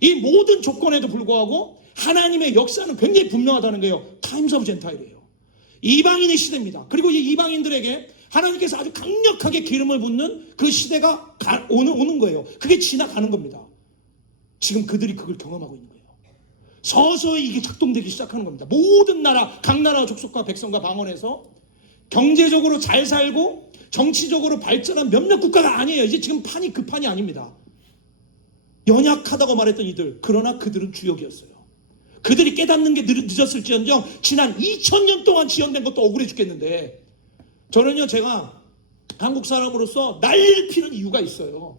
이 모든 조건에도 불구하고 하나님의 역사는 굉장히 분명하다는 거예요. 타임스 오브 젠타일이에요. 이방인의 시대입니다. 그리고 이 이방인들에게 하나님께서 아주 강력하게 기름을 붓는 그 시대가 오는 거예요. 그게 지나가는 겁니다. 지금 그들이 그걸 경험하고 있는 거예요. 서서히 이게 작동되기 시작하는 겁니다. 모든 나라, 각 나라 족속과 백성과 방언에서 경제적으로 잘 살고 정치적으로 발전한 몇몇 국가가 아니에요. 이제 지금 판이 그 판이 아닙니다. 연약하다고 말했던 이들, 그러나 그들은 주역이었어요. 그들이 깨닫는 게 늦었을지언정 지난 2000년 동안 지연된 것도 억울해 죽겠는데, 저는요, 제가 한국 사람으로서 난리를 피는 이유가 있어요.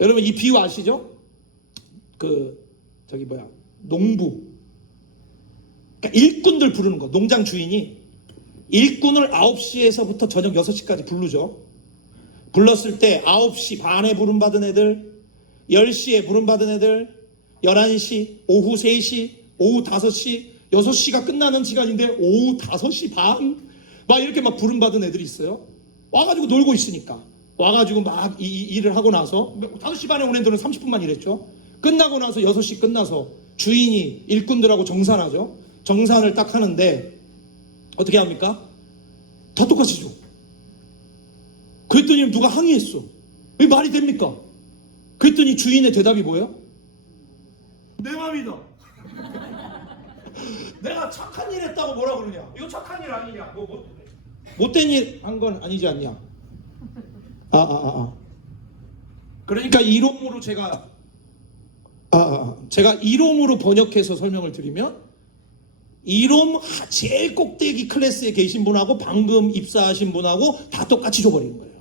여러분 이 비유 아시죠? 농부, 그러니까 일꾼들 부르는 거. 농장 주인이 일꾼을 9시에서부터 저녁 6시까지 부르죠. 불렀을 때 9시 반에 부름받은 애들, 10시에 부름받은 애들, 11시, 오후 3시, 오후 5시, 6시가 끝나는 시간인데 오후 5시 반 막 이렇게 막 부름받은 애들이 있어요. 와가지고 놀고 있으니까. 와가지고 막 일을 하고 나서 5시 반에 온 애들은 30분만 일했죠. 끝나고 나서 6시 끝나서 주인이 일꾼들하고 정산하죠. 정산을 딱 하는데 어떻게 합니까? 다 똑같이 줘. 그랬더니 누가 항의했어. 왜 말이 됩니까? 그랬더니 주인의 대답이 뭐예요? 내 맘이다. 내가 착한 일 했다고 뭐라 그러냐? 이거 착한 일 아니냐? 못된 일 한 건 아니지 않냐? 그러니까 이론으로 제가 이론으로 번역해서 설명을 드리면, 이론 제일 꼭대기 클래스에 계신 분하고 방금 입사하신 분하고 다 똑같이 줘버리는 거예요.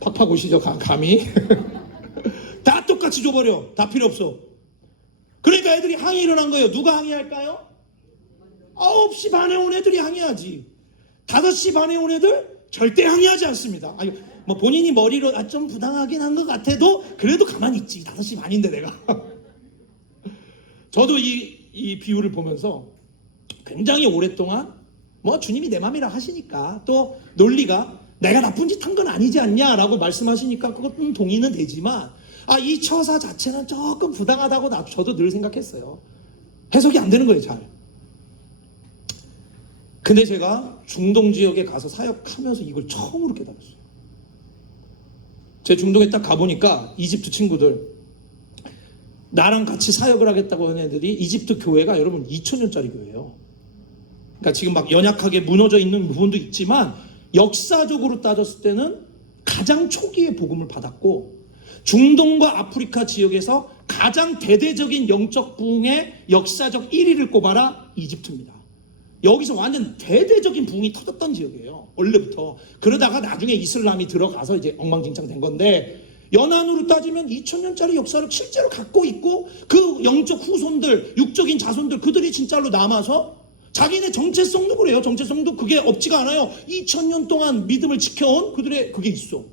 팍팍 오시죠, 감이? 다 똑같이 줘버려. 다 필요 없어. 그러니까 애들이 항의 일어난 거예요. 누가 항의할까요? 9시 반에 온 애들이 항의하지. 5시 반에 온 애들 절대 항의하지 않습니다. 아니, 뭐 본인이 머리로 좀 부당하긴 한 것 같아도 그래도 가만히 있지. 5시 반인데 내가. 저도 이 비유를 보면서 굉장히 오랫동안 뭐 주님이 내 맘이라 하시니까, 또 논리가 내가 나쁜 짓 한 건 아니지 않냐라고 말씀하시니까 그것은 동의는 되지만, 이 처사 자체는 조금 부당하다고 저도 늘 생각했어요. 해석이 안 되는 거예요, 잘. 근데 제가 중동 지역에 가서 사역하면서 이걸 처음으로 깨달았어요. 제 중동에 딱 가보니까 이집트 친구들, 나랑 같이 사역을 하겠다고 하는 애들이, 이집트 교회가 여러분 2000년짜리 교회예요. 그러니까 지금 막 연약하게 무너져 있는 부분도 있지만 역사적으로 따졌을 때는 가장 초기에 복음을 받았고, 중동과 아프리카 지역에서 가장 대대적인 영적 부흥의 역사적 1위를 꼽아라, 이집트입니다. 여기서 완전 대대적인 부흥이 터졌던 지역이에요, 원래부터. 그러다가 나중에 이슬람이 들어가서 이제 엉망진창 된 건데, 연안으로 따지면 2000년짜리 역사를 실제로 갖고 있고, 그 영적 후손들, 육적인 자손들, 그들이 진짜로 남아서 자기네 정체성도 그래요. 정체성도 그게 없지가 않아요. 2000년 동안 믿음을 지켜온 그들의 그게 있어.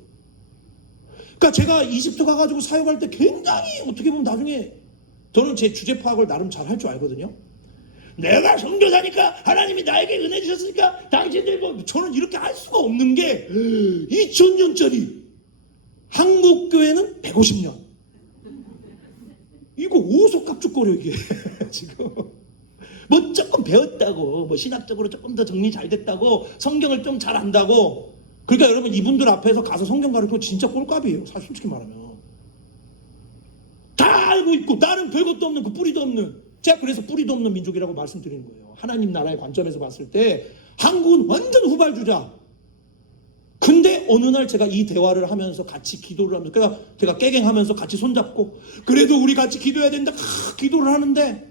그러니까 제가 이집트 가가지고 사역할 때 굉장히, 어떻게 보면 나중에, 저는 제 주제 파악을 나름 잘 할 줄 알거든요. 내가 선교사니까 하나님이 나에게 은혜 주셨으니까 당신들 뭐, 저는 이렇게 할 수가 없는 게, 2000년짜리 한국 교회는 150년. 이거 오소 깝죽거려 이게. 지금 뭐 조금 배웠다고, 뭐 신학적으로 조금 더 정리 잘 됐다고, 성경을 좀 잘 안다고. 그러니까 여러분, 이분들 앞에서 가서 성경 가르치고 진짜 꼴값이에요, 사실 솔직히 말하면. 다 알고 있고 나는 별것도 없는, 그 뿌리도 없는. 제가 그래서 뿌리도 없는 민족이라고 말씀드리는 거예요. 하나님 나라의 관점에서 봤을 때 한국은 완전 후발주자. 근데 어느 날 제가 이 대화를 하면서 같이 기도를 하면서, 그러니까 제가 깨갱하면서 같이 손잡고, 그래도 우리 같이 기도해야 된다, 기도를 하는데,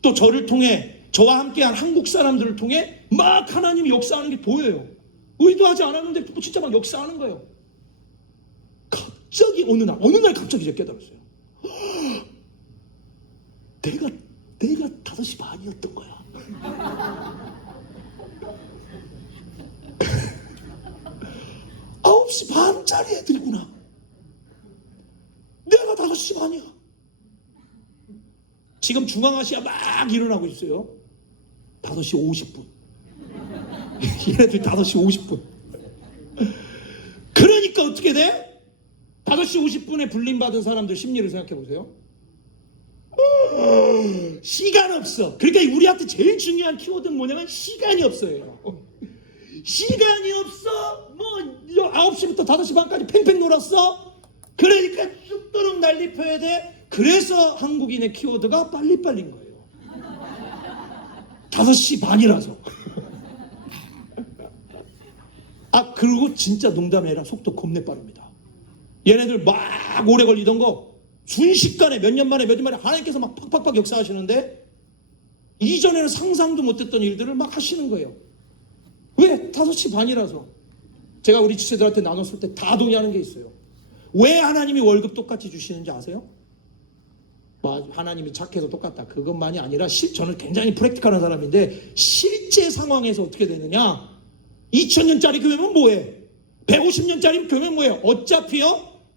또 저를 통해, 저와 함께한 한국 사람들을 통해 막 하나님이 역사하는 게 보여요. 의도하지 않았는데 진짜 막 역사하는 거예요. 갑자기 어느 날 갑자기 제가 깨달았어요. 내가 5시 반이었던 거야. 아홉 시 반짜리 애들이구나. 내가 5시 반이야. 지금 중앙아시아 막 일어나고 있어요. 5시 50분. 얘네들 5시 50분. 그러니까 어떻게 돼? 5시 50분에 불림받은 사람들 심리를 생각해 보세요. 시간 없어. 그러니까 우리한테 제일 중요한 키워드는 뭐냐면 시간이 없어요. 시간이 없어. 뭐 9시부터 5시 반까지 팽팽 놀았어. 그러니까 쑥도록 난리 펴야 돼. 그래서 한국인의 키워드가 빨리빨리인 거예요. 5시 반이라서. 그리고 진짜 농담이 아니라 속도 겁내 빠릅니다. 얘네들 막 오래 걸리던 거 순식간에 몇 년 만에 하나님께서 막 팍팍팍 역사하시는데, 이전에는 상상도 못했던 일들을 막 하시는 거예요. 왜? 5시 반이라서. 제가 우리 지체들한테 나눴을 때 다 동의하는 게 있어요. 왜 하나님이 월급 똑같이 주시는지 아세요? 하나님이 착해서 똑같다, 그것만이 아니라 저는 굉장히 프랙티컬한 사람인데, 실제 상황에서 어떻게 되느냐. 2000년짜리 교회면 뭐해? 150년짜리 교회면 뭐해?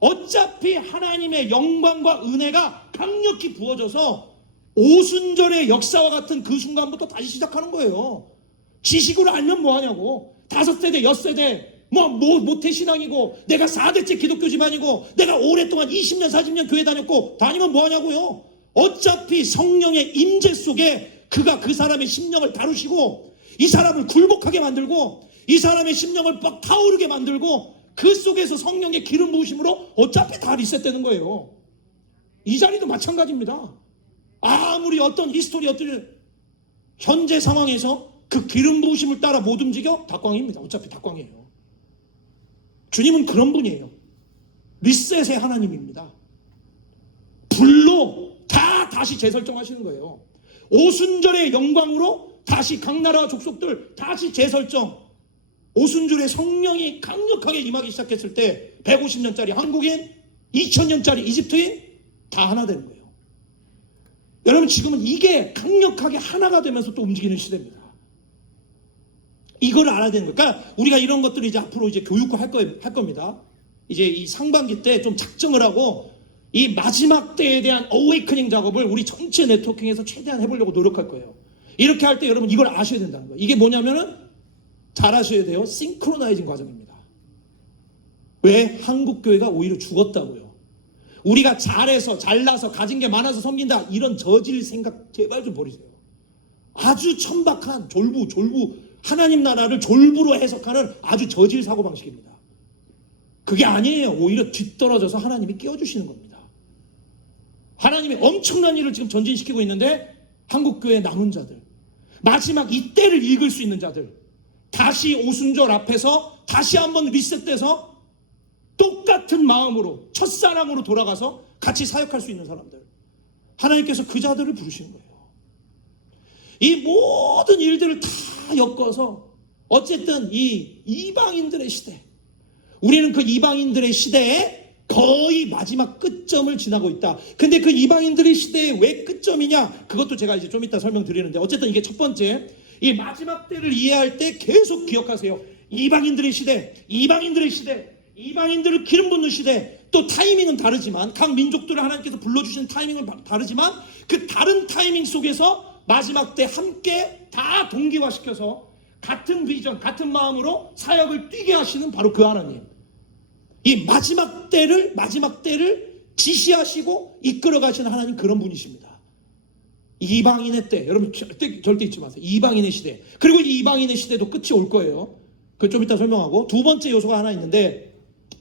어차피 하나님의 영광과 은혜가 강력히 부어져서 오순절의 역사와 같은 그 순간부터 다시 시작하는 거예요. 지식으로 알면 뭐하냐고. 5세대 6세대 모태신앙이고, 내가 4대째 기독교 집안이고, 내가 오랫동안 20년 40년 교회 다니면 뭐하냐고요. 어차피 성령의 임재 속에 그가 그 사람의 심령을 다루시고, 이 사람을 굴복하게 만들고, 이 사람의 심령을 막 타오르게 만들고, 그 속에서 성령의 기름 부으심으로 어차피 다 리셋되는 거예요. 이 자리도 마찬가지입니다. 아무리 어떤 히스토리 어떤 현재 상황에서 그 기름 부으심을 따라 못 움직여? 닭광입니다. 어차피 닭광이에요. 주님은 그런 분이에요. 리셋의 하나님입니다. 불로 다시 재설정하시는 거예요. 오순절의 영광으로 다시 각 나라 족속들 다시 재설정. 오순절의 성령이 강력하게 임하기 시작했을 때 150년짜리 한국인, 2000년짜리 이집트인 다 하나 되는 거예요. 여러분 지금은 이게 강력하게 하나가 되면서 또 움직이는 시대입니다. 이걸 알아야 되는 거예요. 그러니까 우리가 이런 것들을 이제 앞으로 이제 교육화 할 겁니다. 이제 이 상반기 때 좀 작정을 하고 이 마지막 때에 대한 어웨이크닝 작업을 우리 전체 네트워킹에서 최대한 해보려고 노력할 거예요. 이렇게 할 때 여러분 이걸 아셔야 된다는 거예요. 이게 뭐냐면은 잘 아셔야 돼요. 싱크로나이징 과정입니다. 왜? 한국교회가 오히려 죽었다고요. 우리가 잘해서 잘나서 가진 게 많아서 섬긴다 이런 저질 생각 제발 좀 버리세요. 아주 천박한 졸부 하나님 나라를 졸부로 해석하는 아주 저질 사고방식입니다. 그게 아니에요. 오히려 뒤떨어져서 하나님이 깨워주시는 겁니다. 하나님이 엄청난 일을 지금 전진시키고 있는데 한국교회 남은 자들, 마지막 이때를 읽을 수 있는 자들, 다시 오순절 앞에서 다시 한번 리셋돼서 똑같은 마음으로 첫사랑으로 돌아가서 같이 사역할 수 있는 사람들, 하나님께서 그 자들을 부르시는 거예요. 이 모든 일들을 다 엮어서 어쨌든 이 이방인들의 시대, 우리는 그 이방인들의 시대에 거의 마지막 끝점을 지나고 있다. 근데 그 이방인들의 시대에 왜 끝점이냐? 그것도 제가 이제 좀 이따 설명드리는데 어쨌든 이게 첫 번째, 이 마지막 때를 이해할 때 계속 기억하세요. 이방인들의 시대, 이방인들의 시대, 이방인들을 기름 붓는 시대. 또 타이밍은 다르지만 각 민족들을 하나님께서 불러주시는 타이밍은 다르지만 그 다른 타이밍 속에서 마지막 때 함께 다 동기화시켜서 같은 비전, 같은 마음으로 사역을 뛰게 하시는 바로 그 하나님. 이 마지막 때를 지시하시고 이끌어 가시는 하나님, 그런 분이십니다. 이방인의 때, 여러분 절대 잊지 마세요. 이방인의 시대. 그리고 이 이방인의 시대도 끝이 올 거예요. 그 좀 이따 설명하고, 두 번째 요소가 하나 있는데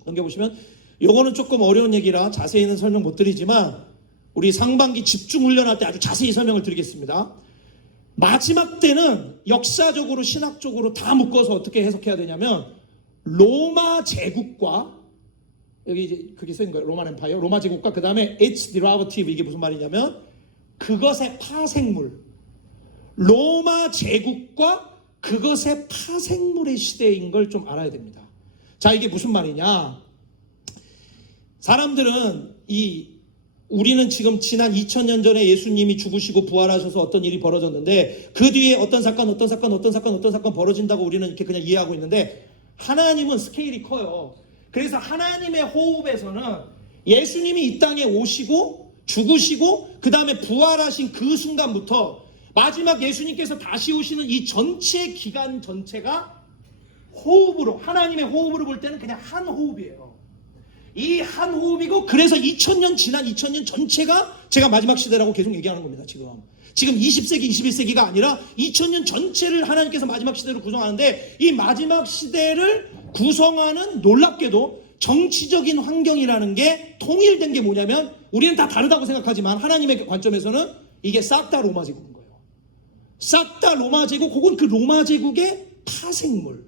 넘겨보시면, 요거는 조금 어려운 얘기라 자세히는 설명 못 드리지만 우리 상반기 집중 훈련할 때 아주 자세히 설명을 드리겠습니다. 마지막 때는 역사적으로 신학적으로 다 묶어서 어떻게 해석해야 되냐면, 로마 제국과, 여기 이제 그게 쓰인 거예요. 로만 엠파이어, 로마 제국과 그 다음에 its derivative, 이게 무슨 말이냐면 그것의 파생물, 로마 제국과 그것의 파생물의 시대인 걸 좀 알아야 됩니다. 자, 이게 무슨 말이냐? 사람들은 우리는 지금 지난 2000년 전에 예수님이 죽으시고 부활하셔서 어떤 일이 벌어졌는데 그 뒤에 어떤 사건 벌어진다고 우리는 이렇게 그냥 이해하고 있는데, 하나님은 스케일이 커요. 그래서 하나님의 호흡에서는 예수님이 이 땅에 오시고 죽으시고 그 다음에 부활하신 그 순간부터 마지막 예수님께서 다시 오시는 이 전체 기간 전체가 호흡으로, 하나님의 호흡으로 볼 때는 그냥 한 호흡이에요. 이 한 호흡이고, 그래서 2000년 지난 2000년 전체가 제가 마지막 시대라고 계속 얘기하는 겁니다. 지금 20세기 21세기가 아니라 2000년 전체를 하나님께서 마지막 시대로 구성하는데, 이 마지막 시대를 구성하는, 놀랍게도 정치적인 환경이라는 게 통일된 게 뭐냐면, 우리는 다 다르다고 생각하지만 하나님의 관점에서는 이게 싹 다 로마 제국인 거예요. 싹 다 로마 제국, 혹은 그 로마 제국의 파생물.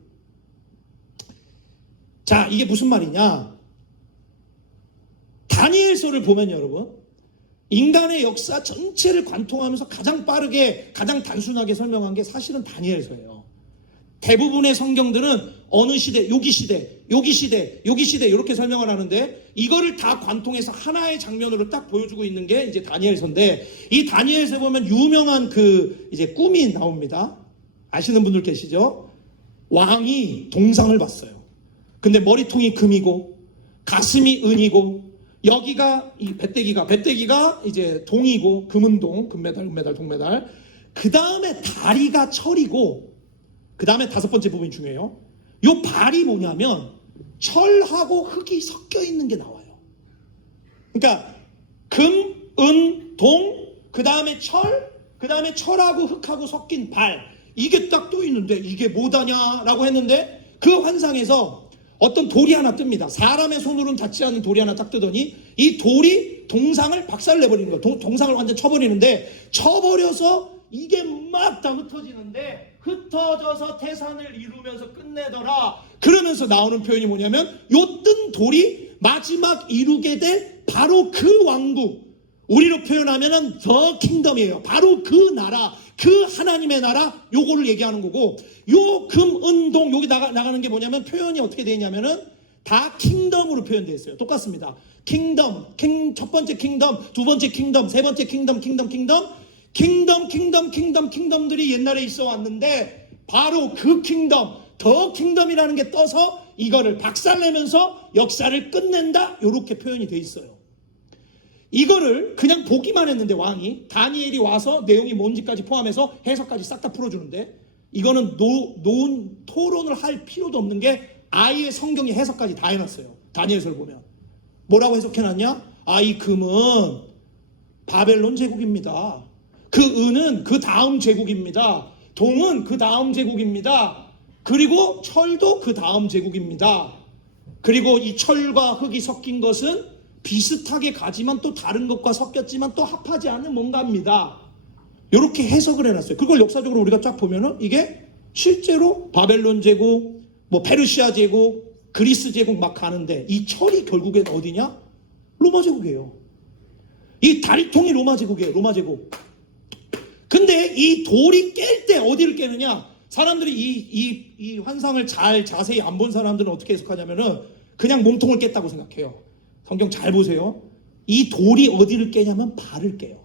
자, 이게 무슨 말이냐? 다니엘서를 보면 여러분, 인간의 역사 전체를 관통하면서 가장 빠르게, 가장 단순하게 설명한 게 사실은 다니엘서예요. 대부분의 성경들은 어느 시대, 여기 시대, 여기 시대, 여기 시대 이렇게 설명을 하는데, 이거를 다 관통해서 하나의 장면으로 딱 보여주고 있는 게 이제 다니엘서인데, 이 다니엘서에 보면 유명한 그 이제 꿈이 나옵니다. 아시는 분들 계시죠? 왕이 동상을 봤어요. 근데 머리통이 금이고 가슴이 은이고, 여기가 이 배때기가 이제 동이고, 금은 동, 금메달, 동메달. 그 다음에 다리가 철이고, 그 다음에 다섯 번째 부분이 중요해요. 요 발이 뭐냐면 철하고 흙이 섞여 있는 게 나와요. 그러니까 금, 은, 동, 그 다음에 철, 그 다음에 철하고 흙하고 섞인 발, 이게 딱 떠 있는데 이게 뭐다냐라고 했는데, 그 환상에서 어떤 돌이 하나 뜹니다. 사람의 손으로는 닿지 않는 돌이 하나 딱 뜨더니 이 돌이 동상을 박살내버리는 거예요. 동상을 완전 쳐버리는데, 쳐버려서 이게 막 다 흩어지는데, 흩어져서 태산을 이루면서 끝내더라. 그러면서 나오는 표현이 뭐냐면, 요 뜬 돌이 마지막 이루게 될 바로 그 왕국, 우리로 표현하면은 더 킹덤이에요. 바로 그 나라, 그 하나님의 나라, 요거를 얘기하는 거고, 요 금, 은, 동, 여기 나가는 게 뭐냐면, 표현이 어떻게 되어 있냐면은 다 킹덤으로 표현되어 있어요. 똑같습니다. 킹덤, 첫 번째 킹덤, 두 번째 킹덤, 세 번째 킹덤들이 옛날에 있어 왔는데, 바로 그 킹덤, 더 킹덤이라는 게 떠서 이거를 박살내면서 역사를 끝낸다, 요렇게 표현이 돼 있어요. 이거를 그냥 보기만 했는데, 왕이 다니엘이 와서 내용이 뭔지까지 포함해서 해석까지 싹 다 풀어주는데, 이거는 토론을 할 필요도 없는 게 아예 성경의 해석까지 다 해놨어요. 다니엘서를 보면 뭐라고 해석해놨냐? 이 금은 바벨론 제국입니다. 그 은은 그 다음 제국입니다. 동은 그 다음 제국입니다. 그리고 철도 그 다음 제국입니다. 그리고 이 철과 흙이 섞인 것은 비슷하게 가지만 또 다른 것과 섞였지만 또 합하지 않은 뭔가입니다. 이렇게 해석을 해놨어요. 그걸 역사적으로 우리가 쫙 보면은 이게 실제로 바벨론 제국, 뭐 페르시아 제국, 그리스 제국 막 가는데, 이 철이 결국엔 어디냐? 로마 제국이에요. 이 다리통이 로마 제국이에요. 로마 제국. 근데 이 돌이 깰 때 어디를 깨느냐? 사람들이 이 환상을 자세히 안 본 사람들은 어떻게 해석하냐면은 그냥 몸통을 깼다고 생각해요. 성경 잘 보세요. 이 돌이 어디를 깨냐면 발을 깨요.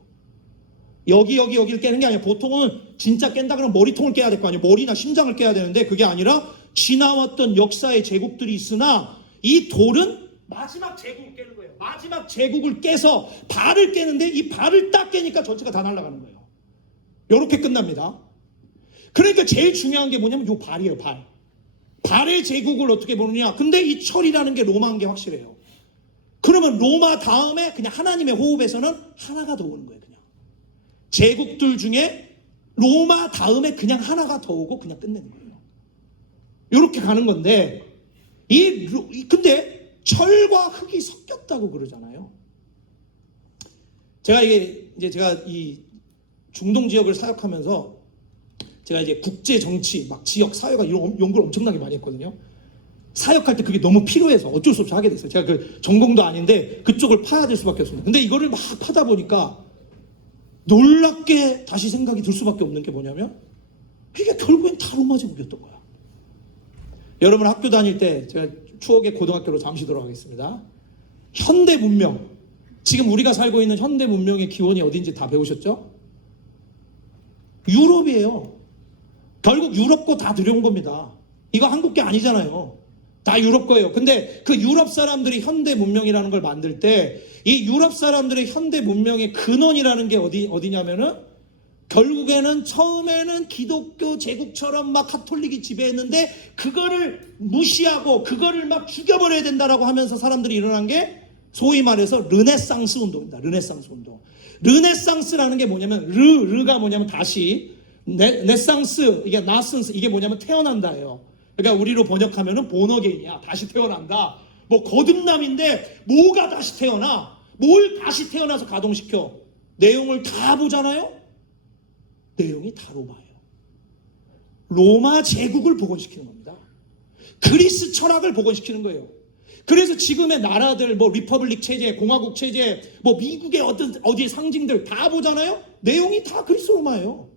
여기를 깨는 게 아니라, 보통은 진짜 깬다 그러면 머리통을 깨야 될 거 아니에요. 머리나 심장을 깨야 되는데, 그게 아니라 지나왔던 역사의 제국들이 있으나 이 돌은 마지막 제국을 깨는 거예요. 마지막 제국을 깨서 발을 깨는데, 이 발을 딱 깨니까 전체가 다 날아가는 거예요. 이렇게 끝납니다. 그러니까 제일 중요한 게 뭐냐면 요 발이에요. 발의 제국을 어떻게 보느냐. 근데 이 철이라는 게 로마인 게 확실해요. 그러면 로마 다음에 그냥 하나님의 호흡에서는 하나가 더 오는 거예요. 그냥 제국들 중에 로마 다음에 그냥 하나가 더 오고 그냥 끝내는 거예요. 이렇게 가는 건데, 근데 철과 흙이 섞였다고 그러잖아요. 제가 이 중동 지역을 사역하면서 제가 이제 국제 정치, 막 지역 사회가 이런 연구를 엄청나게 많이 했거든요. 사역할 때 그게 너무 필요해서 어쩔 수 없이 하게 됐어요. 제가 그 전공도 아닌데 그쪽을 파야 될 수밖에 없습니다. 근데 이거를 막 파다 보니까 놀랍게 다시 생각이 들 수밖에 없는 게 뭐냐면, 이게 결국엔 다 로마 제국이었던 거야. 여러분 학교 다닐 때, 제가 추억의 고등학교로 잠시 돌아가겠습니다. 현대 문명, 지금 우리가 살고 있는 현대 문명의 기원이 어딘지 다 배우셨죠? 유럽이에요. 결국 유럽 거 다 들여온 겁니다. 이거 한국 게 아니잖아요. 다 유럽 거예요. 근데 그 유럽 사람들이 현대 문명이라는 걸 만들 때, 이 유럽 사람들의 현대 문명의 근원이라는 게 어디냐면은, 결국에는 처음에는 기독교 제국처럼 막 카톨릭이 지배했는데, 그거를 무시하고 그거를 막 죽여버려야 된다라고 하면서 사람들이 일어난 게 소위 말해서 르네상스 운동입니다. 르네상스 운동. 르네상스라는 게 뭐냐면, 르가 뭐냐면 다시, 네상스, 이게 나슨스, 이게 뭐냐면 태어난다예요. 그러니까 우리로 번역하면은 본어게인이야. 다시 태어난다. 뭐 거듭남인데, 뭐가 다시 태어나? 뭘 다시 태어나서 가동시켜? 내용을 다 보잖아요? 내용이 다 로마예요. 로마 제국을 복원시키는 겁니다. 그리스 철학을 복원시키는 거예요. 그래서 지금의 나라들, 뭐 리퍼블릭 체제, 공화국 체제, 뭐 미국의 어디의 상징들 다 보잖아요? 내용이 다 그리스 로마예요.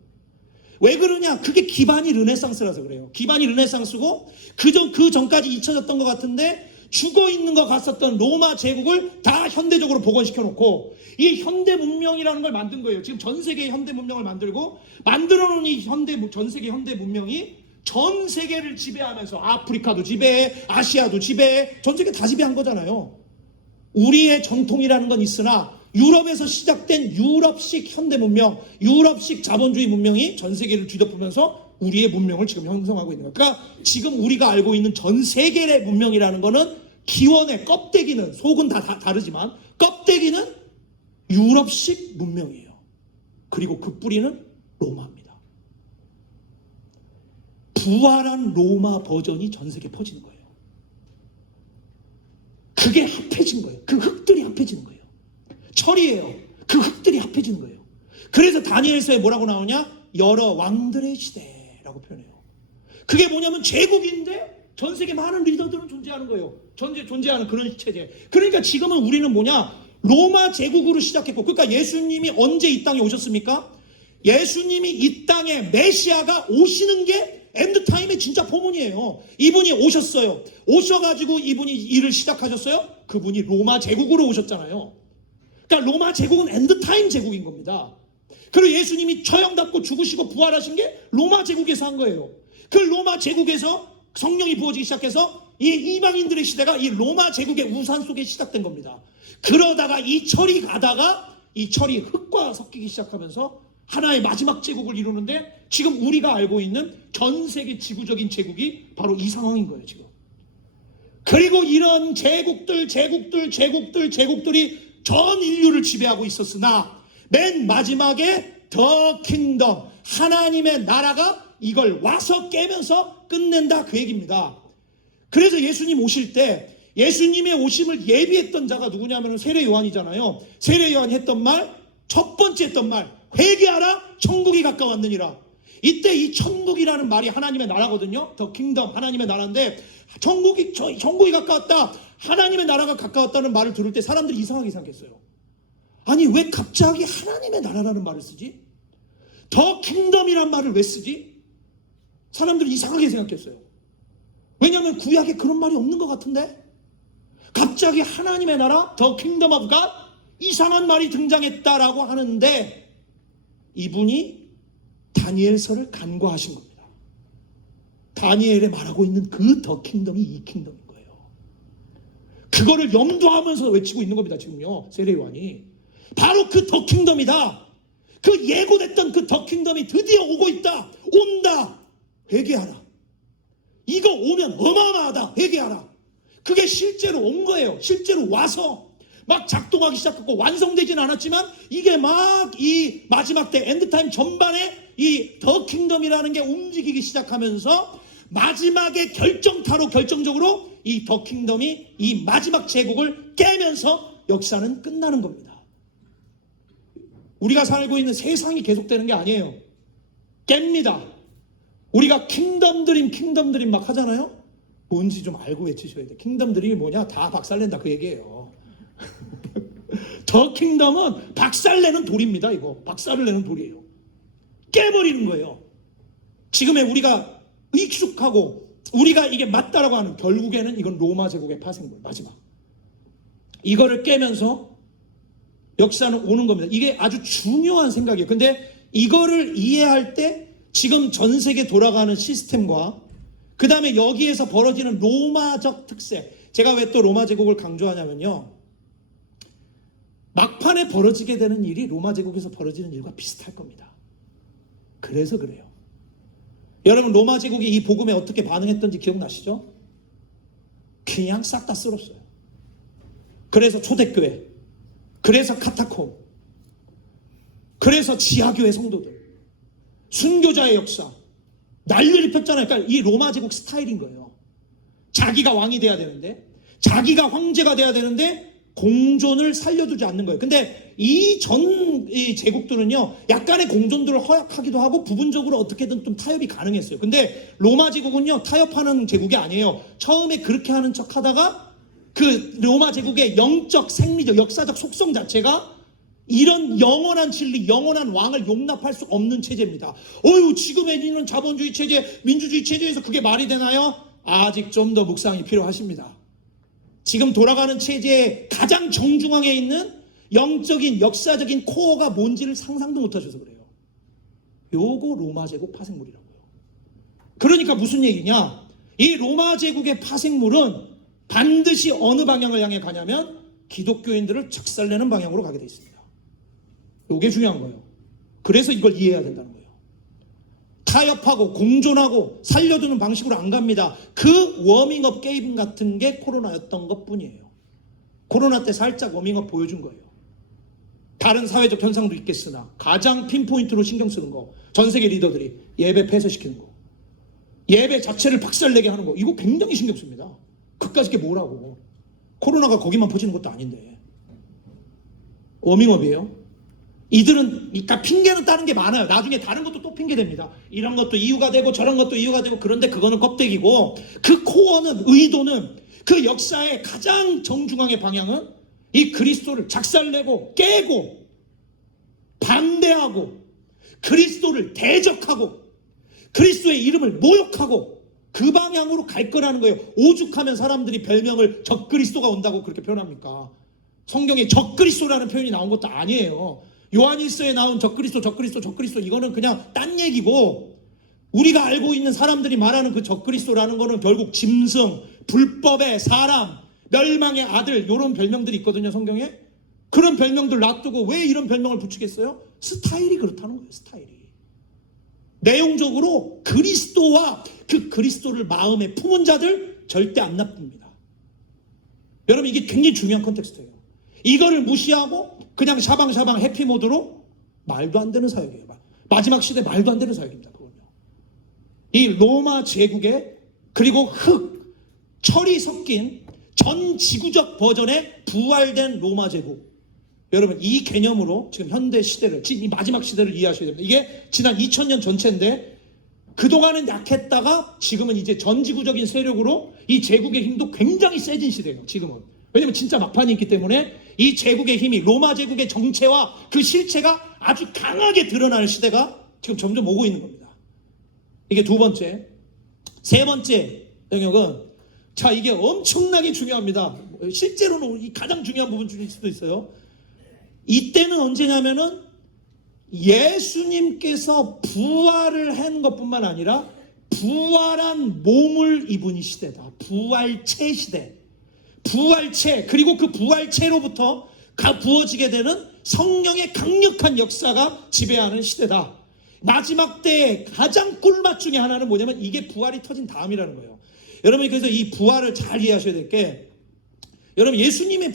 왜 그러냐? 그게 기반이 르네상스라서 그래요. 기반이 르네상스고, 그 전까지 잊혀졌던 것 같은데, 죽어 있는 것 같았던 로마 제국을 다 현대적으로 복원시켜 놓고, 이 현대 문명이라는 걸 만든 거예요. 지금 전 세계의 현대 문명을 만들어 놓은 이 전 세계 현대 문명이 전 세계를 지배하면서, 아프리카도 지배해, 아시아도 지배해, 전 세계 다 지배한 거잖아요. 우리의 전통이라는 건 있으나, 유럽에서 시작된 유럽식 현대 문명, 유럽식 자본주의 문명이 전 세계를 뒤덮으면서 우리의 문명을 지금 형성하고 있는 거예요. 그러니까 지금 우리가 알고 있는 전 세계의 문명이라는 거는, 기원의 껍데기는, 속은 다 다르지만 껍데기는 유럽식 문명이에요. 그리고 그 뿌리는 로마입니다. 부활한 로마 버전이 전 세계에 퍼지는 거예요. 그게 합해진 거예요. 그 흙들이 합해지는 거예요. 철이에요. 그 흙들이 합해지는 거예요. 그래서 다니엘서에 뭐라고 나오냐? 여러 왕들의 시대라고 표현해요. 그게 뭐냐면 제국인데 전 세계 많은 리더들은 존재하는 거예요. 존재하는 그런 체제. 그러니까 지금은 우리는 뭐냐? 로마 제국으로 시작했고, 그러니까 예수님이 언제 이 땅에 오셨습니까? 예수님이 이 땅에 메시아가 오시는 게 엔드타임의 진짜 포문이에요. 이분이 오셨어요. 오셔가지고 이분이 일을 시작하셨어요. 그분이 로마 제국으로 오셨잖아요. 그러니까 로마 제국은 엔드타임 제국인 겁니다. 그리고 예수님이 처형받고 죽으시고 부활하신 게 로마 제국에서 한 거예요. 그 로마 제국에서 성령이 부어지기 시작해서 이 이방인들의 시대가 이 로마 제국의 우산 속에 시작된 겁니다. 그러다가 이 철이 가다가 이 철이 흙과 섞이기 시작하면서 하나의 마지막 제국을 이루는데, 지금 우리가 알고 있는 전 세계 지구적인 제국이 바로 이 상황인 거예요 지금. 그리고 이런 제국들이 전 인류를 지배하고 있었으나 맨 마지막에 더 킹덤, 하나님의 나라가 이걸 와서 깨면서 끝낸다, 그 얘기입니다. 그래서 예수님 오실 때 예수님의 오심을 예비했던 자가 누구냐면 세례 요한이잖아요. 세례 요한이 했던 말, 첫 번째 했던 말, 회개하라, 천국이 가까웠느니라. 이때 이 천국이라는 말이 하나님의 나라거든요. 더 킹덤, 하나님의 나라인데 천국이 가까웠다, 하나님의 나라가 가까웠다는 말을 들을 때 사람들이 이상하게 생각했어요. 아니 왜 갑자기 하나님의 나라라는 말을 쓰지? 더 킹덤이란 말을 왜 쓰지? 사람들이 이상하게 생각했어요. 왜냐하면 구약에 그런 말이 없는 것 같은데 갑자기 하나님의 나라, 더 킹덤 오브 갓, 이상한 말이 등장했다라고 하는데, 이분이 다니엘서를 간과하신 겁니다. 다니엘에 말하고 있는 그 더 킹덤이 이 킹덤인 거예요. 그거를 염두하면서 외치고 있는 겁니다 지금요, 세례 요한이. 바로 그 더 킹덤이다. 그 예고됐던 그 더 킹덤이 드디어 오고 있다. 온다. 회개하라. 이거 오면 어마어마하다. 회개하라. 그게 실제로 온 거예요. 실제로 와서 막 작동하기 시작했고, 완성되진 않았지만 이게 막 이 마지막 때 엔드타임 전반에 이 더 킹덤이라는 게 움직이기 시작하면서 마지막에 결정적으로 이 더 킹덤이 이 마지막 제국을 깨면서 역사는 끝나는 겁니다. 우리가 살고 있는 세상이 계속되는 게 아니에요. 깹니다. 우리가 킹덤 드림 막 하잖아요. 뭔지 좀 알고 외치셔야 돼. 킹덤 드림이 뭐냐? 다 박살낸다, 그 얘기예요. 더 킹덤은 박살내는 돌입니다. 이거 박살을 내는 돌이에요. 깨버리는 거예요. 지금의 우리가 익숙하고 우리가 이게 맞다라고 하는, 결국에는 이건 로마 제국의 파생물, 마지막. 이거를 깨면서 역사는 오는 겁니다. 이게 아주 중요한 생각이에요. 근데 이거를 이해할 때 지금 전 세계 돌아가는 시스템과 그 다음에 여기에서 벌어지는 로마적 특색, 제가 왜 또 로마 제국을 강조하냐면요, 막판에 벌어지게 되는 일이 로마 제국에서 벌어지는 일과 비슷할 겁니다. 그래서 그래요. 여러분, 로마 제국이 이 복음에 어떻게 반응했던지 기억나시죠? 그냥 싹 다 쓸었어요. 그래서 초대교회, 그래서 카타콤, 그래서 지하교회 성도들, 순교자의 역사, 난리를 폈잖아요. 그러니까 이 로마 제국 스타일인 거예요. 자기가 왕이 돼야 되는데, 자기가 황제가 돼야 되는데 공존을 살려두지 않는 거예요. 근데 이 제국들은요, 약간의 공존들을 허약하기도 하고 부분적으로 어떻게든 좀 타협이 가능했어요. 근데 로마 제국은요, 타협하는 제국이 아니에요. 처음에 그렇게 하는 척 하다가 그 로마 제국의 영적, 생리적, 역사적 속성 자체가 이런 영원한 진리, 영원한 왕을 용납할 수 없는 체제입니다. 지금의 이런 자본주의 체제, 민주주의 체제에서 그게 말이 되나요? 아직 좀 더 묵상이 필요하십니다. 지금 돌아가는 체제의 가장 정중앙에 있는 영적인, 역사적인 코어가 뭔지를 상상도 못하셔서 그래요. 요거 로마 제국 파생물이라고요. 그러니까 무슨 얘기냐? 이 로마 제국의 파생물은 반드시 어느 방향을 향해 가냐면 기독교인들을 작살내는 방향으로 가게 돼 있습니다. 요게 중요한 거예요. 그래서 이걸 이해해야 된다는 거예요. 타협하고 공존하고 살려두는 방식으로 안 갑니다. 그 워밍업 게임 같은 게 코로나였던 것 뿐이에요. 코로나 때 살짝 워밍업 보여준 거예요. 다른 사회적 현상도 있겠으나 가장 핀포인트로 신경 쓰는 거, 전 세계 리더들이 예배 폐쇄시키는 거, 예배 자체를 박살내게 하는 거, 이거 굉장히 신경 씁니다. 그까짓 게 뭐라고. 코로나가 거기만 퍼지는 것도 아닌데 워밍업이에요. 이들은 그러니까 핑계는 다른 게 많아요. 나중에 다른 것도 또 핑계 됩니다. 이런 것도 이유가 되고 저런 것도 이유가 되고. 그런데 그거는 껍데기고, 그 코어는, 의도는, 그 역사의 가장 정중앙의 방향은 이 그리스도를 작살내고 깨고 반대하고 그리스도를 대적하고 그리스도의 이름을 모욕하고 그 방향으로 갈 거라는 거예요. 오죽하면 사람들이 별명을 적그리스도가 온다고 그렇게 표현합니까? 성경에 적그리스도라는 표현이 나온 것도 아니에요. 요한일서에 나온 적그리스도 이거는 그냥 딴 얘기고, 우리가 알고 있는 사람들이 말하는 그 적그리스도라는 거는 결국 짐승, 불법의 사람, 멸망의 아들, 이런 별명들이 있거든요, 성경에. 그런 별명들 놔두고 왜 이런 별명을 붙이겠어요? 스타일이 그렇다는 거예요, 스타일이. 내용적으로 그리스도와 그 그리스도를 마음에 품은 자들 절대 안 나쁩니다. 여러분, 이게 굉장히 중요한 컨텍스트예요. 이거를 무시하고 그냥 샤방샤방 해피모드로 말도 안 되는 사역이에요. 마지막 시대 말도 안 되는 사역입니다. 그건요. 이 로마 제국의, 그리고 흙, 철이 섞인 전 지구적 버전의 부활된 로마 제국. 여러분, 이 개념으로 지금 현대 시대를, 이 마지막 시대를 이해하셔야 됩니다. 이게 지난 2000년 전체인데, 그동안은 약했다가 지금은 이제 전지구적인 세력으로 이 제국의 힘도 굉장히 세진 시대예요, 지금은. 왜냐면 진짜 막판이 있기 때문에 이 제국의 힘이, 로마 제국의 정체와 그 실체가 아주 강하게 드러나는 시대가 지금 점점 오고 있는 겁니다. 이게 두 번째. 세 번째 영역은, 자, 이게 엄청나게 중요합니다. 실제로는 이 가장 중요한 부분 중일 수도 있어요. 이때는 언제냐면은 예수님께서 부활을 한 것뿐만 아니라 부활한 몸을 입은 시대다. 부활체 시대. 부활체, 그리고 그 부활체로부터 부어지게 되는 성령의 강력한 역사가 지배하는 시대다. 마지막 때의 가장 꿀맛 중에 하나는 뭐냐면 이게 부활이 터진 다음이라는 거예요. 여러분이 그래서 이 부활을 잘 이해하셔야 될 게, 여러분, 예수님의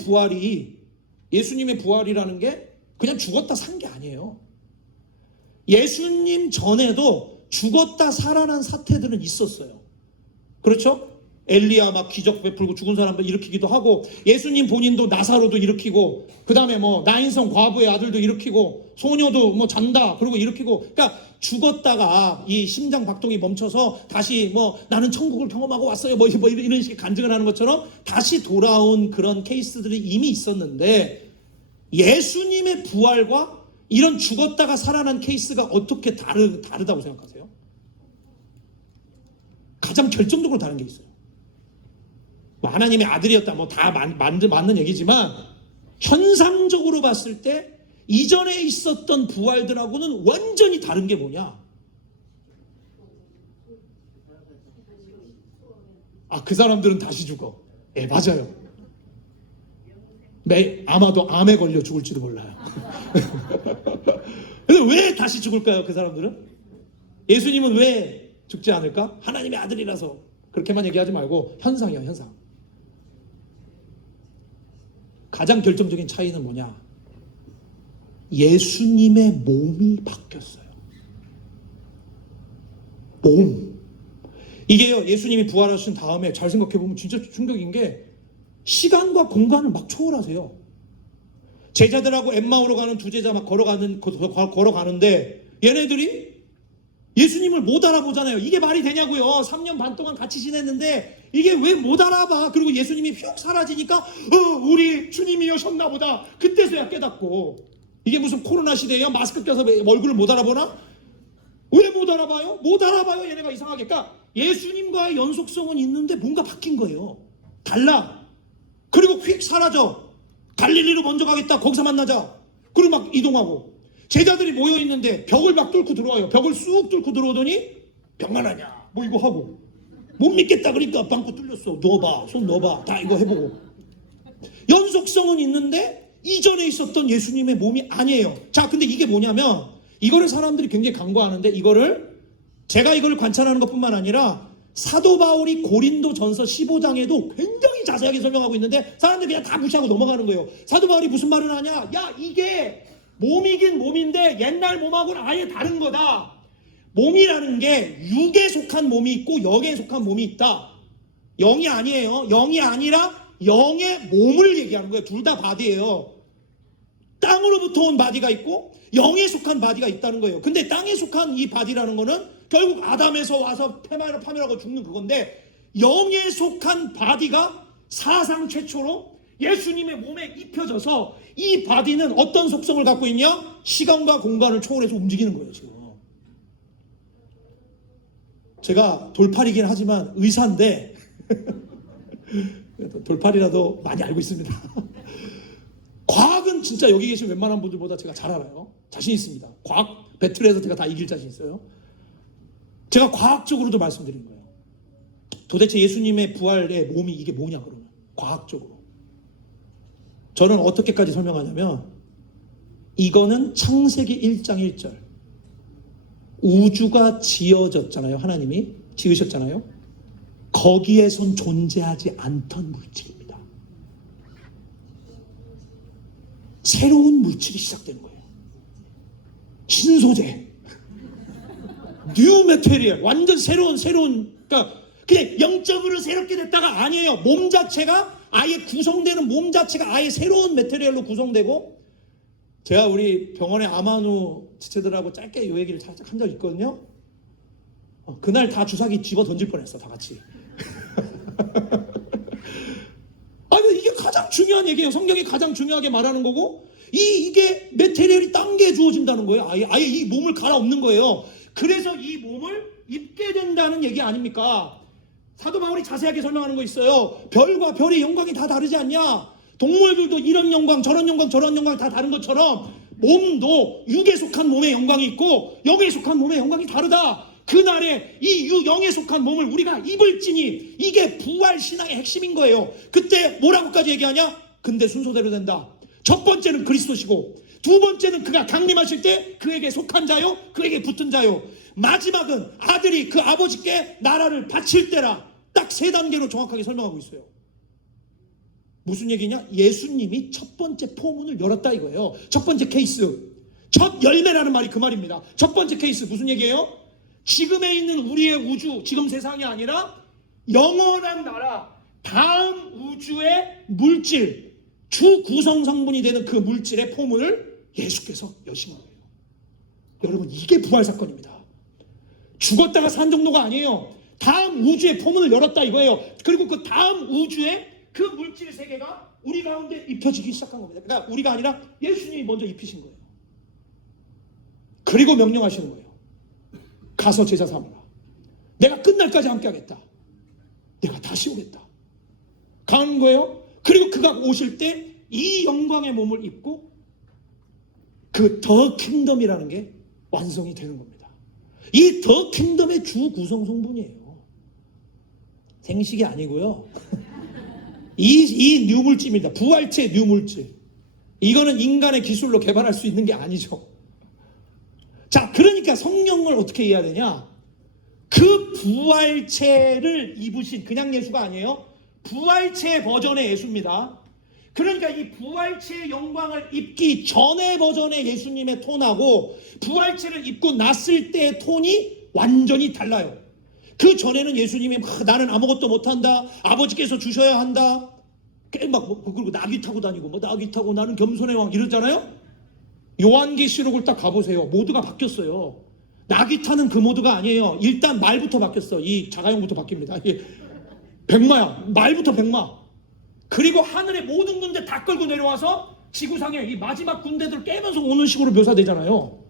부활이라는 게 그냥 죽었다 산 게 아니에요. 예수님 전에도 죽었다 살아난 사태들은 있었어요. 그렇죠? 엘리야 막 기적 베풀고 죽은 사람들 일으키기도 하고, 예수님 본인도 나사로도 일으키고, 그 다음에 뭐 나인성 과부의 아들도 일으키고, 소녀도 뭐 잔다 그러고 일으키고. 그러니까 죽었다가 이 심장 박동이 멈춰서 다시 뭐 나는 천국을 경험하고 왔어요 뭐 이런 식의 간증을 하는 것처럼 다시 돌아온 그런 케이스들이 이미 있었는데, 예수님의 부활과 이런 죽었다가 살아난 케이스가 어떻게 다르다고 생각하세요? 가장 결정적으로 다른 게 있어요. 뭐 하나님의 아들이었다, 뭐 다 맞는 얘기지만, 현상적으로 봤을 때 이전에 있었던 부활들하고는 완전히 다른 게 뭐냐? 그 사람들은 다시 죽어. 예, 맞아요. 아마도 암에 걸려 죽을지도 몰라요. 근데 왜 다시 죽을까요, 그 사람들은? 예수님은 왜 죽지 않을까? 하나님의 아들이라서. 그렇게만 얘기하지 말고 현상이야, 현상. 가장 결정적인 차이는 뭐냐? 예수님의 몸이 바뀌었어요. 몸. 이게요, 예수님이 부활하신 다음에 잘 생각해보면 진짜 충격인 게, 시간과 공간을 막 초월하세요. 제자들하고 엠마오로 가는 두 제자 막 걸어가는데 얘네들이 예수님을 못 알아보잖아요. 이게 말이 되냐고요. 3년 반 동안 같이 지냈는데 이게 왜 못 알아봐. 그리고 예수님이 휙 사라지니까 우리 주님이 오셨나 보다. 그때서야 깨닫고, 이게 무슨 코로나 시대예요? 마스크 껴서 얼굴을 못 알아보나? 왜 못 알아봐요? 못 알아봐요, 얘네가 이상하게. 그러니까 예수님과의 연속성은 있는데 뭔가 바뀐 거예요. 달라. 그리고 휙 사라져. 갈릴리로 먼저 가겠다. 거기서 만나자. 그리고 막 이동하고. 제자들이 모여있는데 벽을 막 뚫고 들어와요. 벽을 쑥 뚫고 들어오더니 병만 하냐 뭐 이거 하고, 못 믿겠다 그러니까 방구 뚫렸어. 넣어봐, 손 넣어봐, 다 이거 해보고. 연속성은 있는데 이전에 있었던 예수님의 몸이 아니에요. 자, 근데 이게 뭐냐면, 이거를 사람들이 굉장히 간과하는데, 제가 이거를 관찰하는 것뿐만 아니라 사도 바울이 고린도전서 15장에도 굉장히 자세하게 설명하고 있는데 사람들이 그냥 다 무시하고 넘어가는 거예요. 사도 바울이 무슨 말을 하냐? 야, 이게 몸이긴 몸인데 옛날 몸하고는 아예 다른 거다. 몸이라는 게 육에 속한 몸이 있고 영에 속한 몸이 있다. 영이 아니에요. 영이 아니라 영의 몸을 얘기하는 거예요. 둘 다 바디예요. 땅으로부터 온 바디가 있고 영에 속한 바디가 있다는 거예요. 근데 땅에 속한 이 바디라는 거는 결국 아담에서 와서 파멸하고 죽는 그건데, 영에 속한 바디가 사상 최초로 예수님의 몸에 입혀져서 이 바디는 어떤 속성을 갖고 있냐? 시간과 공간을 초월해서 움직이는 거예요. 지금 제가 돌팔이긴 하지만 의사인데 돌팔이라도 많이 알고 있습니다. 과학은 진짜 여기 계신 웬만한 분들보다 제가 잘 알아요. 자신 있습니다. 과학 배틀에서 제가 다 이길 자신 있어요. 제가 과학적으로도 말씀드린 거예요. 도대체 예수님의 부활의 몸이 이게 뭐냐 그러면 과학적으로 저는 어떻게까지 설명하냐면, 이거는 창세기 1장 1절 우주가 지어졌잖아요. 하나님이 지으셨잖아요. 거기에선 존재하지 않던 물질입니다. 새로운 물질이 시작되는 거예요. 신소재, 뉴 메테리얼, 완전 새로운 그러니까 그냥 영적으로 새롭게 됐다가 아니에요. 몸 자체가 아예 구성되는 몸 자체가 아예 새로운 메테리얼로 구성되고, 제가 우리 병원의 아마누 지체들하고 짧게 이 얘기를 살짝 한 적이 있거든요. 그날 다 주사기 집어 던질 뻔했어, 다 같이. 아니 이게 가장 중요한 얘기예요. 성경이 가장 중요하게 말하는 거고, 이게 메테리얼이 딴 게 주어진다는 거예요. 아예 이 몸을 갈아엎는 거예요. 그래서 이 몸을 입게 된다는 얘기 아닙니까? 사도 바울이 자세하게 설명하는 거 있어요. 별과 별의 영광이 다 다르지 않냐? 동물들도 이런 영광 저런 영광 저런 영광 다 다른 것처럼 몸도 육에 속한 몸의 영광이 있고 영에 속한 몸의 영광이 다르다. 그날에 이 영에 속한 몸을 우리가 입을지니, 이게 부활 신앙의 핵심인 거예요. 그때 뭐라고까지 얘기하냐? 근데 순서대로 된다. 첫 번째는 그리스도시고, 두 번째는 그가 강림하실 때 그에게 속한 자요, 그에게 붙은 자요, 마지막은 아들이 그 아버지께 나라를 바칠 때라. 딱 세 단계로 정확하게 설명하고 있어요. 무슨 얘기냐? 예수님이 첫 번째 포문을 열었다 이거예요. 첫 번째 케이스, 첫 열매라는 말이 그 말입니다. 첫 번째 케이스 무슨 얘기예요? 지금에 있는 우리의 우주, 지금 세상이 아니라 영원한 나라, 다음 우주의 물질, 주 구성 성분이 되는 그 물질의 포문을 예수께서 여신 거예요. 여러분, 이게 부활 사건입니다. 죽었다가 산 정도가 아니에요. 다음 우주의 포문을 열었다 이거예요. 그리고 그 다음 우주의 그 물질 세계가 우리 가운데 입혀지기 시작한 겁니다. 그러니까 우리가 아니라 예수님이 먼저 입히신 거예요. 그리고 명령하시는 거예요. 가서 제자 삼으라. 내가 끝날까지 함께 하겠다. 내가 다시 오겠다. 가는 거예요. 그리고 그가 오실 때 이 영광의 몸을 입고 그 더 킹덤이라는 게 완성이 되는 겁니다. 이 더 킹덤의 주 구성 성분이에요. 생식이 아니고요. 이 뉴물질입니다. 부활체 뉴물질. 이거는 인간의 기술로 개발할 수 있는 게 아니죠. 자, 그러니까 성령을 어떻게 이해해야 되냐? 그 부활체를 입으신 그냥 예수가 아니에요. 부활체 버전의 예수입니다. 그러니까 이 부활체의 영광을 입기 전의 버전의 예수님의 톤하고 부활체를 입고 났을 때의 톤이 완전히 달라요. 그 전에는 예수님이 나는 아무것도 못한다, 아버지께서 주셔야 한다, 그리고 나귀 타고 다니고 나귀 타고 나는 겸손의 왕 이러잖아요. 요한계시록을 딱 가보세요. 모드가 바뀌었어요. 나귀 타는 그 모드가 아니에요. 일단 말부터 바뀌었어. 이 자가용부터 바뀝니다. 백마야. 말부터 백마. 그리고 하늘의 모든 군대 다 끌고 내려와서 지구상에 이 마지막 군대들 깨면서 오는 식으로 묘사되잖아요.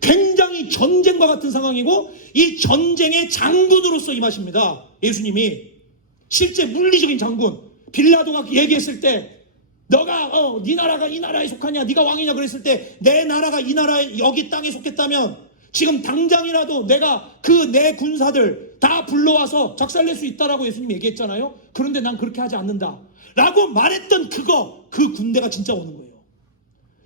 굉장히 전쟁과 같은 상황이고, 이 전쟁의 장군으로서 임하십니다. 예수님이 실제 물리적인 장군. 빌라도가 얘기했을 때 너가 네 나라가 이 나라에 속하냐, 네가 왕이냐 그랬을 때 내 나라가 이 나라에 여기 땅에 속했다면 지금 당장이라도 내가 그 내 군사들 다 불러와서 작살낼 수 있다라고 예수님이 얘기했잖아요. 그런데 난 그렇게 하지 않는다 라고 말했던 그 군대가 진짜 오는 거예요.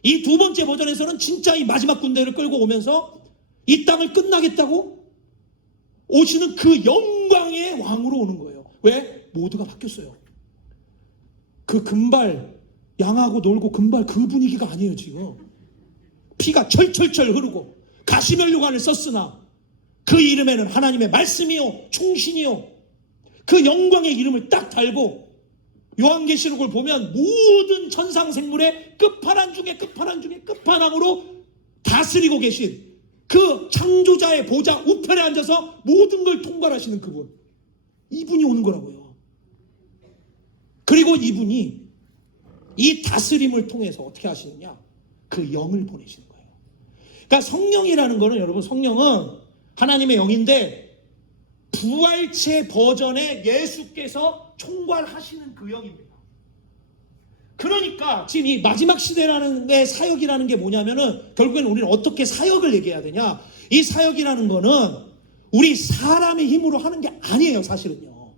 이 두 번째 버전에서는 진짜 이 마지막 군대를 끌고 오면서 이 땅을 끝나겠다고 오시는 그 영광의 왕으로 오는 거예요. 왜? 모두가 바뀌었어요. 그 금발 양하고 놀고 금발 그 분위기가 아니에요. 지금 피가 철철철 흐르고 가시면류관을 썼으나 그 이름에는 하나님의 말씀이요 충신이요 그 영광의 이름을 딱 달고 요한계시록을 보면 모든 천상생물의 끝판왕 중에 끝판왕 중에 끝판왕으로 다스리고 계신 그 창조자의 보좌 우편에 앉아서 모든 걸 통괄하시는 그분, 이분이 오는 거라고요. 그리고 이분이 이 다스림을 통해서 어떻게 하시느냐, 그 영을 보내시는 거예요. 그러니까 성령이라는 거는, 여러분, 성령은 하나님의 영인데 부활체 버전의 예수께서 총괄하시는 그 영입니다. 그러니까 지금 이 마지막 시대라는 게, 사역이라는 게 뭐냐면은, 결국에는 우리는 어떻게 사역을 얘기해야 되냐, 이 사역이라는 거는 우리 사람의 힘으로 하는 게 아니에요. 사실은요,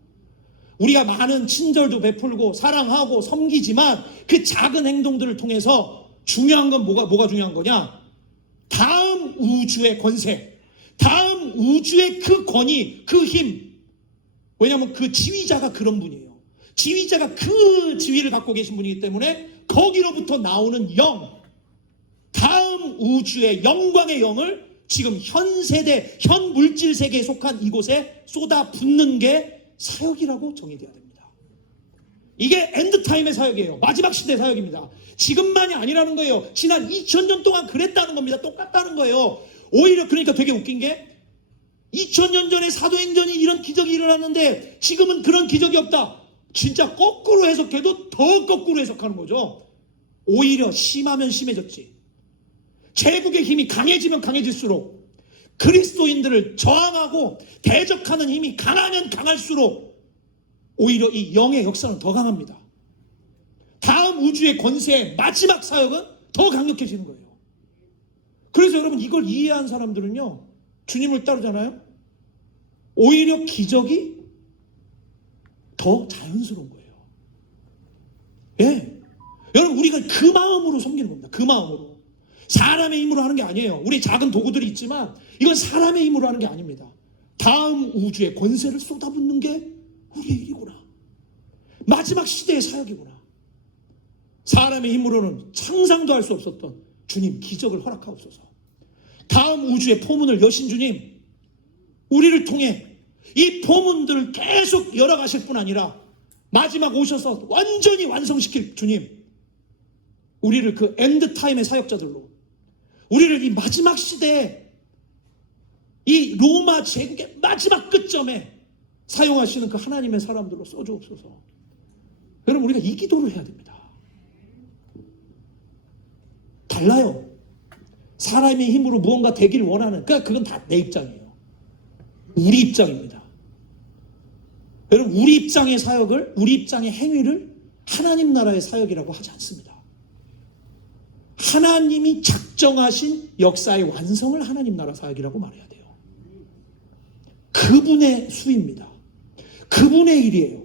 우리가 많은 친절도 베풀고 사랑하고 섬기지만 그 작은 행동들을 통해서 중요한 건 뭐가 중요한 거냐, 다음 우주의 권세, 다음 우주의 그 권위, 그 힘. 왜냐하면 그 지휘자가 그런 분이에요. 지휘자가 그 지위를 갖고 계신 분이기 때문에 거기로부터 나오는 영, 다음 우주의 영광의 영을 지금 현 세대, 현 물질 세계에 속한 이곳에 쏟아붓는 게 사역이라고 정의되어야 됩니다. 이게 엔드타임의 사역이에요. 마지막 시대 사역입니다. 지금만이 아니라는 거예요. 지난 2000년 동안 그랬다는 겁니다. 똑같다는 거예요. 오히려 그러니까 되게 웃긴 게, 2000년 전에 사도행전이 이런 기적이 일어났는데 지금은 그런 기적이 없다. 진짜 거꾸로 해석해도 더 거꾸로 해석하는 거죠. 오히려 심하면 심해졌지. 제국의 힘이 강해지면 강해질수록, 그리스도인들을 저항하고 대적하는 힘이 강하면 강할수록 오히려 이 영의 역사는 더 강합니다. 다음 우주의 권세의 마지막 사역은 더 강력해지는 거예요. 그래서 여러분, 이걸 이해한 사람들은요, 주님을 따르잖아요. 오히려 기적이 더 자연스러운 거예요. 예, 여러분, 우리가 그 마음으로 섬기는 겁니다. 그 마음으로. 사람의 힘으로 하는 게 아니에요. 우리 작은 도구들이 있지만 이건 사람의 힘으로 하는 게 아닙니다. 다음 우주의 권세를 쏟아붓는 게 우리의 일이구나. 마지막 시대의 사역이구나. 사람의 힘으로는 상상도 할 수 없었던 주님 기적을 허락하옵소서. 다음 우주의 포문을 여신 주님, 우리를 통해 이 포문들을 계속 열어가실 뿐 아니라 마지막 오셔서 완전히 완성시킬 주님, 우리를 그 엔드타임의 사역자들로, 우리를 이 마지막 시대에 이 로마 제국의 마지막 끝점에 사용하시는 그 하나님의 사람들로 써주옵소서. 여러분, 우리가 이 기도를 해야 됩니다. 달라요. 사람의 힘으로 무언가 되기를 원하는, 그러니까 그건 다 내 입장이에요. 우리 입장입니다. 여러분, 우리 입장의 사역을, 우리 입장의 행위를 하나님 나라의 사역이라고 하지 않습니다. 하나님이 작정하신 역사의 완성을 하나님 나라 사역이라고 말해야 돼요. 그분의 수입니다. 그분의 일이에요.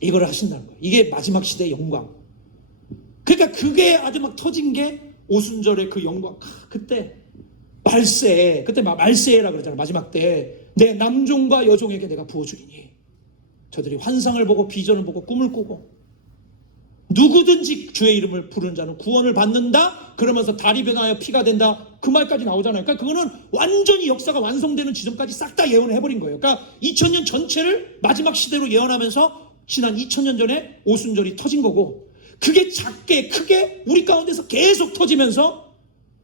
이걸 하신다는 거예요. 이게 마지막 시대의 영광. 그러니까 그게 아주 막 터진 게 오순절의 그 영광. 그때 말세, 그때 말세라고 그러잖아요. 마지막 때 내 남종과 여종에게 내가 부어주리니 저들이 환상을 보고 비전을 보고 꿈을 꾸고 누구든지 주의 이름을 부르는 자는 구원을 받는다. 그러면서 달이 변하여 피가 된다. 그 말까지 나오잖아요. 그러니까 그거는 완전히 역사가 완성되는 지점까지 싹 다 예언을 해버린 거예요. 그러니까 2000년 전체를 마지막 시대로 예언하면서 지난 2000년 전에 오순절이 터진 거고, 그게 작게 크게 우리 가운데서 계속 터지면서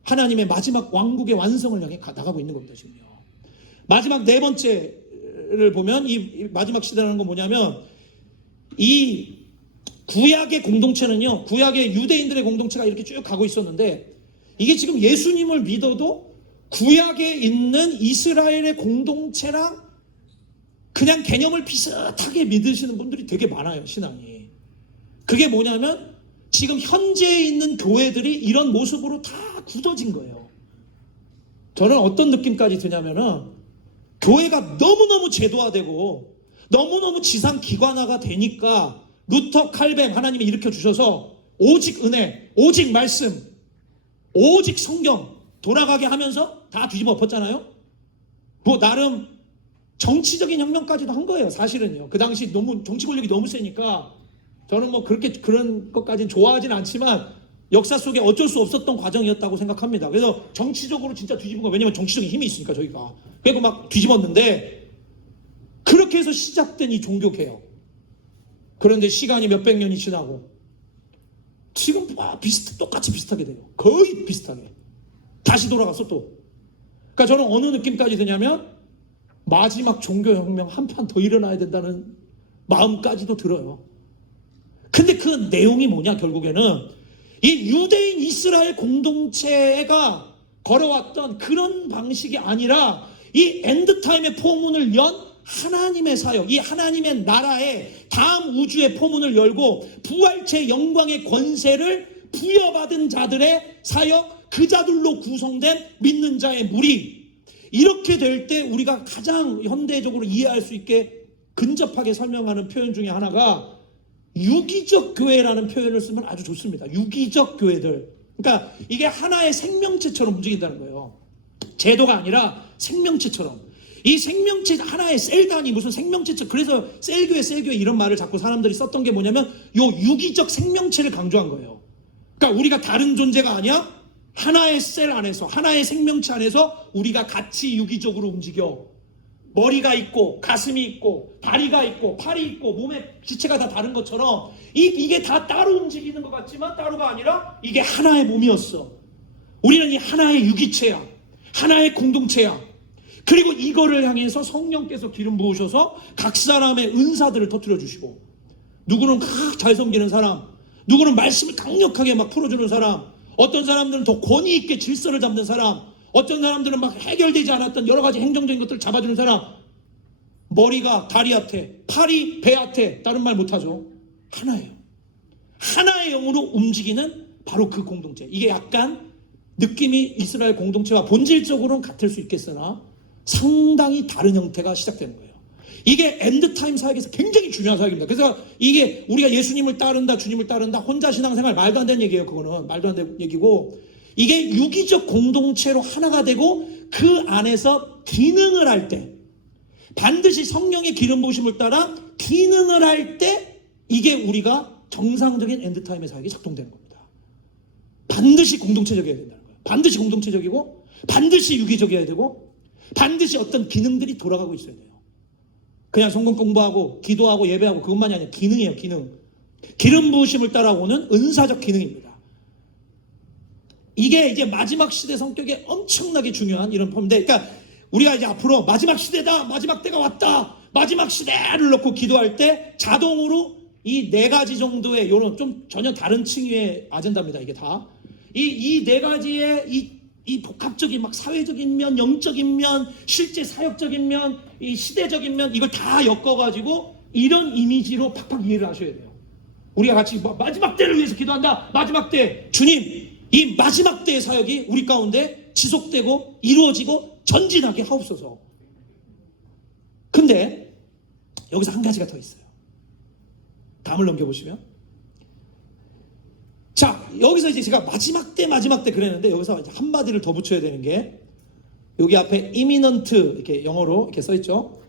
하나님의 마지막 왕국의 완성을 향해 나가고 있는 겁니다. 지금요. 마지막 네 번째를 보면, 이 마지막 시대라는 건 뭐냐면, 이 구약의 공동체는요, 구약의 유대인들의 공동체가 이렇게 쭉 가고 있었는데, 이게 지금 예수님을 믿어도 구약에 있는 이스라엘의 공동체랑 그냥 개념을 비슷하게 믿으시는 분들이 되게 많아요. 신앙이. 그게 뭐냐면, 지금 현재에 있는 교회들이 이런 모습으로 다 굳어진 거예요. 저는 어떤 느낌까지 드냐면은, 교회가 너무너무 제도화되고 너무너무 지상기관화가 되니까 루터, 칼뱅 하나님이 일으켜 주셔서 오직 은혜, 오직 말씀, 오직 성경 돌아가게 하면서 다 뒤집어 엎었잖아요. 뭐 나름 정치적인 혁명까지도 한 거예요. 사실은요. 그 당시 너무 정치 권력이 너무 세니까 저는 뭐 그렇게 그런 것까지는 좋아하진 않지만 역사 속에 어쩔 수 없었던 과정이었다고 생각합니다. 그래서 정치적으로 진짜 뒤집은 거, 왜냐면 정치적인 힘이 있으니까 저희가. 그리고 막 뒤집었는데, 그렇게 해서 시작된 이 종교개혁, 그런데 시간이 몇백 년이 지나고 지금 똑같이 비슷하게 돼요. 거의 비슷하게. 다시 돌아갔어 또. 그러니까 저는 어느 느낌까지 드냐면 마지막 종교혁명 한 판 더 일어나야 된다는 마음까지도 들어요. 근데 그 내용이 뭐냐, 결국에는 이 유대인 이스라엘 공동체가 걸어왔던 그런 방식이 아니라 이 엔드타임의 포문을 연 하나님의 사역, 이 하나님의 나라의 다음 우주의 포문을 열고 부활체 영광의 권세를 부여받은 자들의 사역, 그 자들로 구성된 믿는 자의 무리, 이렇게 될 때 우리가 가장 현대적으로 이해할 수 있게 근접하게 설명하는 표현 중에 하나가 유기적 교회라는 표현을 쓰면 아주 좋습니다. 유기적 교회들. 그러니까 이게 하나의 생명체처럼 움직인다는 거예요. 제도가 아니라 생명체처럼. 이 생명체 하나의 셀 단위, 무슨 생명체처럼. 그래서 셀교회 이런 말을 자꾸 사람들이 썼던 게 뭐냐면 요 유기적 생명체를 강조한 거예요. 그러니까 우리가 다른 존재가 아니야. 하나의 셀 안에서, 하나의 생명체 안에서 우리가 같이 유기적으로 움직여. 머리가 있고 가슴이 있고 다리가 있고 팔이 있고 몸의 지체가 다 다른 것처럼 이게 다 따로 움직이는 것 같지만 따로가 아니라 이게 하나의 몸이었어. 우리는 이 하나의 유기체야. 하나의 공동체야. 그리고 이거를 향해서 성령께서 기름 부으셔서 각 사람의 은사들을 터뜨려 주시고, 누구는 잘 섬기는 사람, 누구는 말씀을 강력하게 막 풀어주는 사람, 어떤 사람들은 더 권위 있게 질서를 잡는 사람, 어떤 사람들은 막 해결되지 않았던 여러 가지 행정적인 것들을 잡아주는 사람. 머리가 다리한테, 팔이 배한테, 다른 말 못하죠. 하나예요. 하나의 영으로 움직이는 바로 그 공동체. 이게 약간 느낌이 이스라엘 공동체와 본질적으로는 같을 수 있겠으나 상당히 다른 형태가 시작되는 거예요. 이게 엔드타임 사역에서 굉장히 중요한 사역입니다. 그래서 이게 우리가 예수님을 따른다, 주님을 따른다, 혼자 신앙생활, 말도 안 되는 얘기예요. 그거는 말도 안 되는 얘기고, 이게 유기적 공동체로 하나가 되고 그 안에서 기능을 할 때, 반드시 성령의 기름 부으심을 따라 기능을 할 때 이게 우리가 정상적인 엔드타임의 사역이 작동되는 겁니다. 반드시 공동체적이어야 된다는 거예요. 반드시 공동체적이고 반드시 유기적이어야 되고 반드시 어떤 기능들이 돌아가고 있어야 돼요. 그냥 성경 공부하고 기도하고 예배하고 그것만이 아니라 기능이에요. 기능. 기름 부으심을 따라오는 은사적 기능입니다. 이게 이제 마지막 시대 성격에 엄청나게 중요한 이런 포인데, 그러니까 우리가 이제 앞으로 마지막 시대다, 마지막 때가 왔다, 마지막 시대를 놓고 기도할 때 자동으로 이 네 가지 정도의 요런 좀 전혀 다른 층위의 아젠다입니다. 이게 다 이 네 가지의 이 복합적인 막 사회적인 면, 영적인 면, 실제 사역적인 면, 이 시대적인 면, 이걸 다 엮어가지고 이런 이미지로 팍팍 이해를 하셔야 돼요. 우리가 같이 마지막 때를 위해서 기도한다. 마지막 때, 주님, 이 마지막 때의 사역이 우리 가운데 지속되고 이루어지고 전진하게 하옵소서. 근데 여기서 한 가지가 더 있어요. 다음을 넘겨보시면, 자, 여기서 이제 제가 마지막 때 그랬는데 여기서 이제 한마디를 더 붙여야 되는 게, 여기 앞에 imminent 이렇게 영어로 이렇게 써 있죠.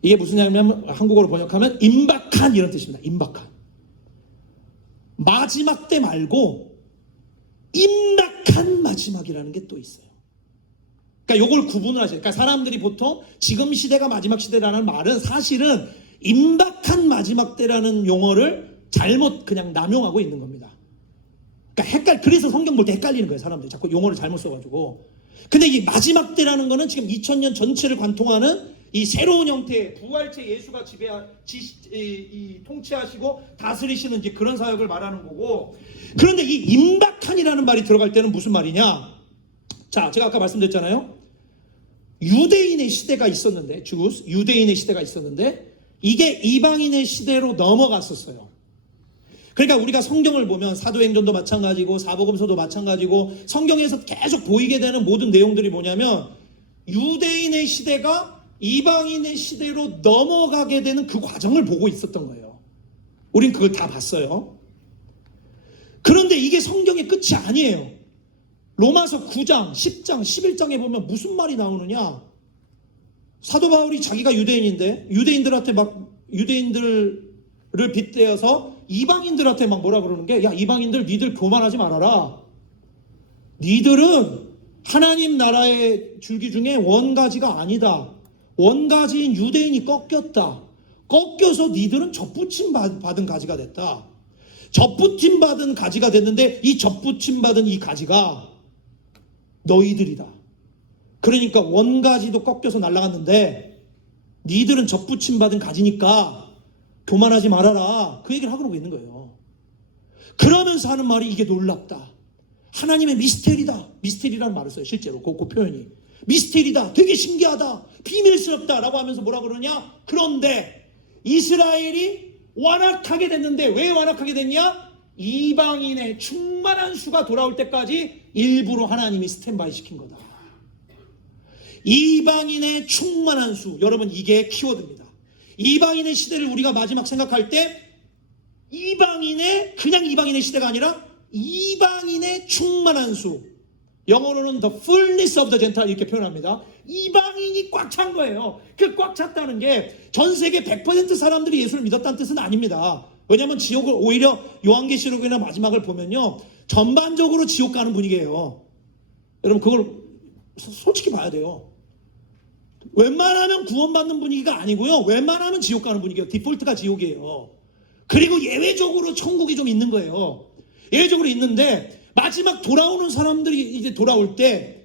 이게 무슨 얘기냐면 한국어로 번역하면 임박한 이런 뜻입니다. 임박한. 마지막 때 말고 임박한 마지막이라는 게 또 있어요. 그러니까 요걸 구분을 하셔요. 그러니까 사람들이 보통 지금 시대가 마지막 시대라는 말은 사실은 임박한 마지막 때라는 용어를 잘못 그냥 남용하고 있는 겁니다. 그러니까 그래서 성경 볼 때 헷갈리는 거예요. 사람들이 자꾸 용어를 잘못 써가지고. 근데 이 마지막 때라는 거는 지금 2000년 전체를 관통하는 이 새로운 형태의 부활체 예수가 통치하시고 다스리시는 이제 그런 사역을 말하는 거고. 그런데 이 임박한이라는 말이 들어갈 때는 무슨 말이냐? 자, 제가 아까 말씀드렸잖아요. 유대인의 시대가 있었는데, 유대인의 시대가 있었는데 이게 이방인의 시대로 넘어갔었어요. 그러니까 우리가 성경을 보면 사도행전도 마찬가지고 사복음서도 마찬가지고 성경에서 계속 보이게 되는 모든 내용들이 뭐냐면 유대인의 시대가 이방인의 시대로 넘어가게 되는 그 과정을 보고 있었던 거예요. 우린 그걸 다 봤어요. 그런데 이게 성경의 끝이 아니에요. 로마서 9장, 10장, 11장에 보면 무슨 말이 나오느냐? 사도 바울이 자기가 유대인인데 유대인들한테 막 유대인들을 빗대어서 이방인들한테 막 뭐라 그러는 게, 야, 이방인들 니들 교만하지 말아라. 니들은 하나님 나라의 줄기 중에 원가지가 아니다. 원가지인 유대인이 꺾였다. 꺾여서 니들은 접붙임 받은 가지가 됐다. 접붙임 받은 가지가 됐는데 이 접붙임 받은 이 가지가 너희들이다. 그러니까 원가지도 꺾여서 날아갔는데 니들은 접붙임 받은 가지니까 교만하지 말아라. 그 얘기를 하고 있는 거예요. 그러면서 하는 말이 이게 놀랍다. 하나님의 미스테리다. 미스테리라는 말을 써요. 실제로 그 표현이. 미스테리다. 되게 신기하다. 비밀스럽다. 라고 하면서 뭐라 그러냐? 그런데 이스라엘이 완악하게 됐는데 왜 완악하게 됐냐? 이방인의 충만한 수가 돌아올 때까지 일부러 하나님이 스탠바이 시킨 거다. 이방인의 충만한 수. 여러분 이게 키워드입니다. 이방인의 시대를 우리가 마지막 생각할 때 이방인의 그냥 이방인의 시대가 아니라 이방인의 충만한 수. 영어로는 the fullness of the Gentile 이렇게 표현합니다. 이방인이 꽉 찬 거예요. 그 꽉 찼다는 게 전 세계 100% 사람들이 예수를 믿었다는 뜻은 아닙니다. 왜냐하면 지옥을 오히려 요한계시록이나 마지막을 보면요 전반적으로 지옥 가는 분위기예요. 여러분 그걸 솔직히 봐야 돼요. 웬만하면 구원받는 분위기가 아니고요. 웬만하면 지옥 가는 분위기예요. 디폴트가 지옥이에요. 그리고 예외적으로 천국이 좀 있는 거예요. 예외적으로 있는데 마지막 돌아오는 사람들이 이제 돌아올 때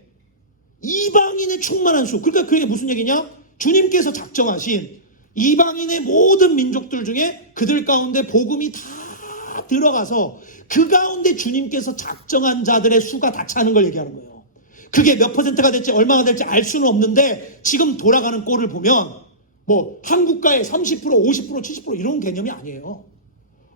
이방인의 충만한 수. 그러니까 그게 무슨 얘기냐? 주님께서 작정하신 이방인의 모든 민족들 중에 그들 가운데 복음이 다 들어가서 그 가운데 주님께서 작정한 자들의 수가 다 차는 걸 얘기하는 거예요. 그게 몇 퍼센트가 될지 얼마가 될지 알 수는 없는데 지금 돌아가는 꼴을 보면 뭐 한국가의 30%, 50%, 70% 이런 개념이 아니에요.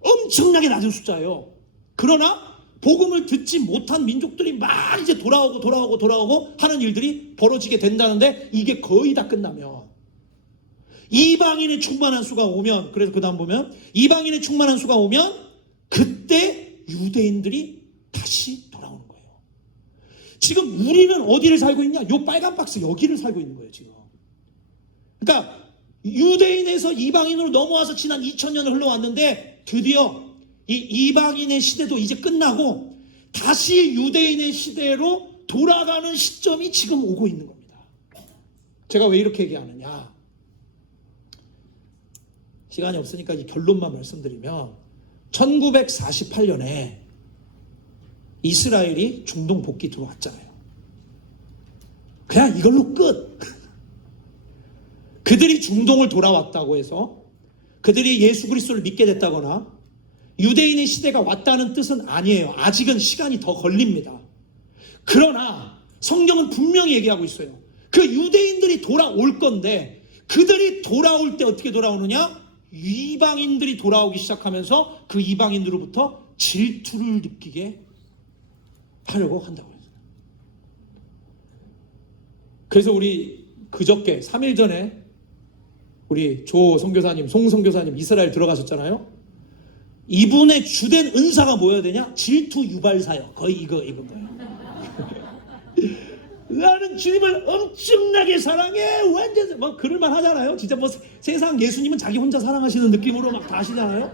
엄청나게 낮은 숫자예요. 그러나 복음을 듣지 못한 민족들이 막 이제 돌아오고 하는 일들이 벌어지게 된다는데 이게 거의 다 끝나면 이방인의 충만한 수가 오면 그래서 그 다음 보면 이방인의 충만한 수가 오면 그때 유대인들이 다시 돌아오는 거예요. 지금 우리는 어디를 살고 있냐? 요 빨간 박스 여기를 살고 있는 거예요 지금. 그러니까 유대인에서 이방인으로 넘어와서 지난 2000년을 흘러왔는데 드디어 이 이방인의 시대도 이제 끝나고 다시 유대인의 시대로 돌아가는 시점이 지금 오고 있는 겁니다. 제가 왜 이렇게 얘기하느냐? 시간이 없으니까 이 결론만 말씀드리면 1948년에 이스라엘이 중동 복귀 들어왔잖아요. 그냥 이걸로 끝. 그들이 중동을 돌아왔다고 해서 그들이 예수 그리스도를 믿게 됐다거나 유대인의 시대가 왔다는 뜻은 아니에요. 아직은 시간이 더 걸립니다. 그러나 성경은 분명히 얘기하고 있어요. 그 유대인들이 돌아올 건데 그들이 돌아올 때 어떻게 돌아오느냐? 이방인들이 돌아오기 시작하면서 그 이방인으로부터 질투를 느끼게 하려고 한다고 해요. 그래서 우리 그저께 3일 전에 우리 조 선교사님, 송 선교사님 이스라엘 들어가셨잖아요. 이분의 주된 은사가 뭐여야 되냐? 질투 유발사요. 거의 이건 거예요. 나는 주님을 엄청나게 사랑해. 완전 뭐 그럴만 하잖아요. 진짜 뭐 세상 예수님은 자기 혼자 사랑하시는 느낌으로 막 다 하시잖아요.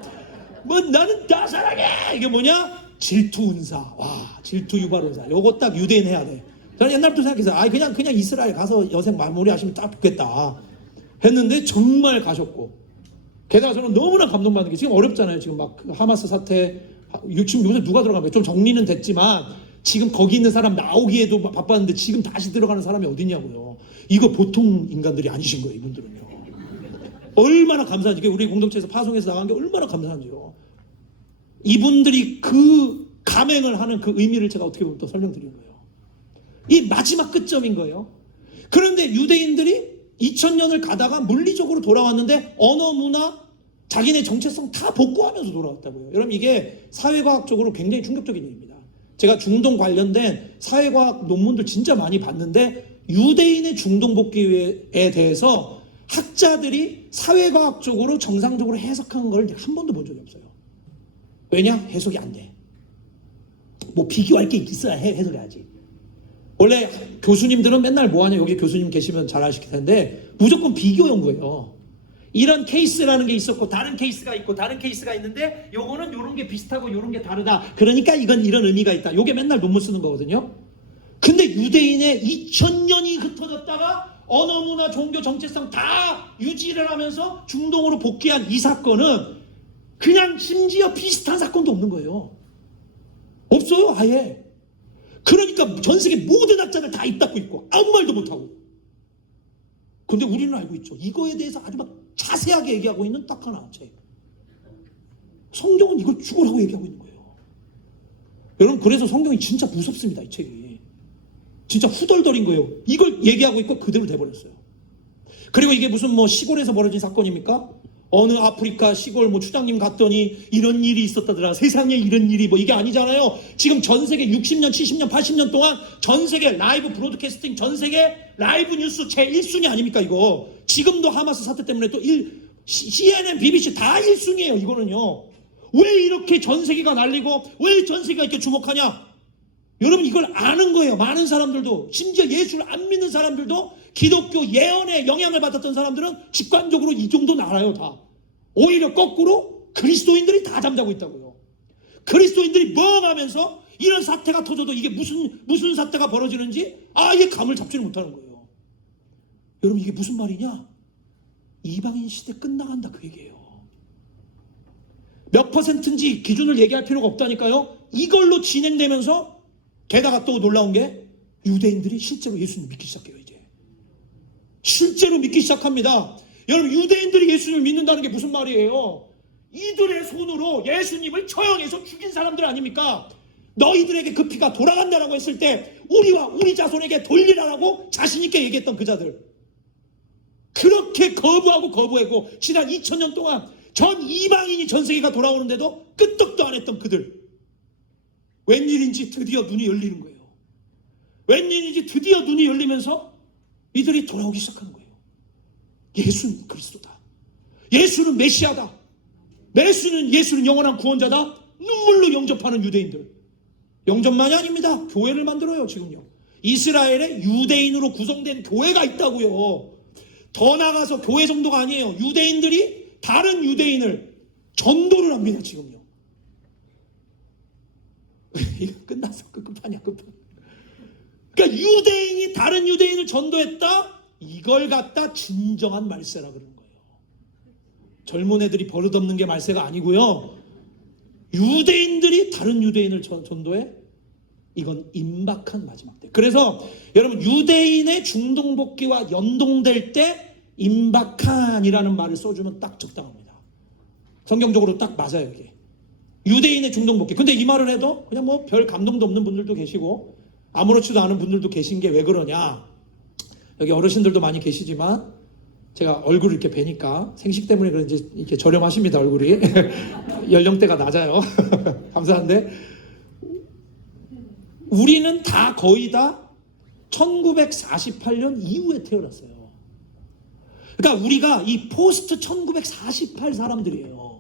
뭐 나는 다 사랑해. 이게 뭐냐? 질투 은사. 와, 질투 유발 은사. 요거 딱 유대인 해야 돼. 저는 옛날부터 생각했어요. 그냥 이스라엘 가서 여생 마무리하시면 딱 좋겠다 했는데 정말 가셨고. 게다가 저는 너무나 감동받는 게 지금 어렵잖아요. 지금 막 하마스 사태 지금 요새 누가 들어가면 좀 정리는 됐지만 지금 거기 있는 사람 나오기에도 바빴는데 지금 다시 들어가는 사람이 어딨냐고요. 이거 보통 인간들이 아니신 거예요. 이분들은요. 얼마나 감사한지. 우리 공동체에서 파송해서 나간 게 얼마나 감사한지요. 이분들이 그 감행을 하는 그 의미를 제가 어떻게 보면 또 설명드린 거예요. 이 마지막 끝점인 거예요. 그런데 유대인들이 2000년을 가다가 물리적으로 돌아왔는데 언어, 문화, 자기네 정체성 다 복구하면서 돌아왔다고요. 여러분 이게 사회과학적으로 굉장히 충격적인 일입니다. 제가 중동 관련된 사회과학 논문들 진짜 많이 봤는데 유대인의 중동 복귀에 대해서 학자들이 사회과학적으로 정상적으로 해석한 걸 한 번도 본 적이 없어요. 왜냐? 해석이 안 돼. 뭐 비교할 게 있어야 해석해야지. 원래 교수님들은 맨날 뭐하냐, 여기 교수님 계시면 잘 아실 텐데 무조건 비교 연구예요. 이런 케이스라는 게 있었고 다른 케이스가 있고 다른 케이스가 있는데 요거는 요런 게 비슷하고 요런 게 다르다. 그러니까 이건 이런 의미가 있다. 요게 맨날 논문 쓰는 거거든요. 근데 유대인의 2000년이 흩어졌다가 언어, 문화, 종교, 정체성 다 유지를 하면서 중동으로 복귀한 이 사건은 그냥 심지어 비슷한 사건도 없는 거예요. 없어요, 아예. 그러니까 전 세계 모든 학자들 다 입 닫고 있고 아무 말도 못하고. 근데 우리는 알고 있죠. 이거에 대해서 아주 막 자세하게 얘기하고 있는 딱 하나 책. 성경은 이걸 죽으라고 얘기하고 있는 거예요. 여러분, 그래서 성경이 진짜 무섭습니다, 이 책이. 진짜 후덜덜인 거예요. 이걸 얘기하고 있고 그대로 돼버렸어요. 그리고 이게 무슨 뭐 시골에서 벌어진 사건입니까? 어느 아프리카 시골 뭐 추장님 갔더니 이런 일이 있었다더라. 세상에 이런 일이 뭐 이게 아니잖아요. 지금 전 세계 60년, 70년, 80년 동안 전 세계 라이브 브로드캐스팅, 전 세계 라이브 뉴스 제1순위 아닙니까 이거. 지금도 하마스 사태 때문에 또 CNN, BBC 다 1순위예요 이거는요. 왜 이렇게 전 세계가 날리고 왜 전 세계가 이렇게 주목하냐? 여러분, 이걸 아는 거예요. 많은 사람들도, 심지어 예수를 안 믿는 사람들도, 기독교 예언에 영향을 받았던 사람들은 직관적으로 이 정도는 알아요, 다. 오히려 거꾸로 그리스도인들이 다 잠자고 있다고요. 그리스도인들이 멍하면서 이런 사태가 터져도 이게 무슨 사태가 벌어지는지 아예 감을 잡지를 못하는 거예요. 여러분, 이게 무슨 말이냐? 이방인 시대 끝나간다, 그 얘기예요. 몇 퍼센트인지 기준을 얘기할 필요가 없다니까요. 이걸로 진행되면서 게다가 또 놀라운 게 유대인들이 실제로 예수님을 믿기 시작해요. 이제 실제로 믿기 시작합니다. 여러분, 유대인들이 예수님을 믿는다는 게 무슨 말이에요? 이들의 손으로 예수님을 처형해서 죽인 사람들 아닙니까? 너희들에게 그 피가 돌아간다라고 했을 때 우리와 우리 자손에게 돌리라라고 자신 있게 얘기했던 그 자들, 그렇게 거부하고 지난 2000년 동안 전 이방인이 전 세계가 돌아오는데도 끄떡도 안 했던 그들, 웬일인지 드디어 눈이 열리는 거예요. 웬일인지 드디어 눈이 열리면서 이들이 돌아오기 시작하는 거예요. 예수는 그리스도다. 예수는 메시아다. 예수는 영원한 구원자다. 눈물로 영접하는 유대인들. 영접만이 아닙니다. 교회를 만들어요, 지금요. 이스라엘에 유대인으로 구성된 교회가 있다고요. 더 나가서 교회 정도가 아니에요. 유대인들이 다른 유대인을 전도를 합니다, 지금요. 이거 끝났어. 끝판이야. 그러니까 유대인이 다른 유대인을 전도했다? 이걸 갖다 진정한 말세라 그러는 거예요. 젊은 애들이 버릇없는 게 말세가 아니고요. 유대인들이 다른 유대인을 전도해? 이건 임박한 마지막 때. 그래서 여러분, 유대인의 중동 복귀와 연동될 때 임박한이라는 말을 써주면 딱 적당합니다. 성경적으로 딱 맞아요, 이게. 유대인의 중동 복귀. 근데 이 말을 해도 그냥 뭐 별 감동도 없는 분들도 계시고 아무렇지도 않은 분들도 계신 게 왜 그러냐? 여기 어르신들도 많이 계시지만 제가 얼굴을 이렇게 뵈니까 생식 때문에 그런지 이렇게 저렴하십니다, 얼굴이. 연령대가 낮아요. 감사한데 우리는 다 거의 다 1948년 이후에 태어났어요. 그러니까 우리가 이 포스트 1948 사람들이에요.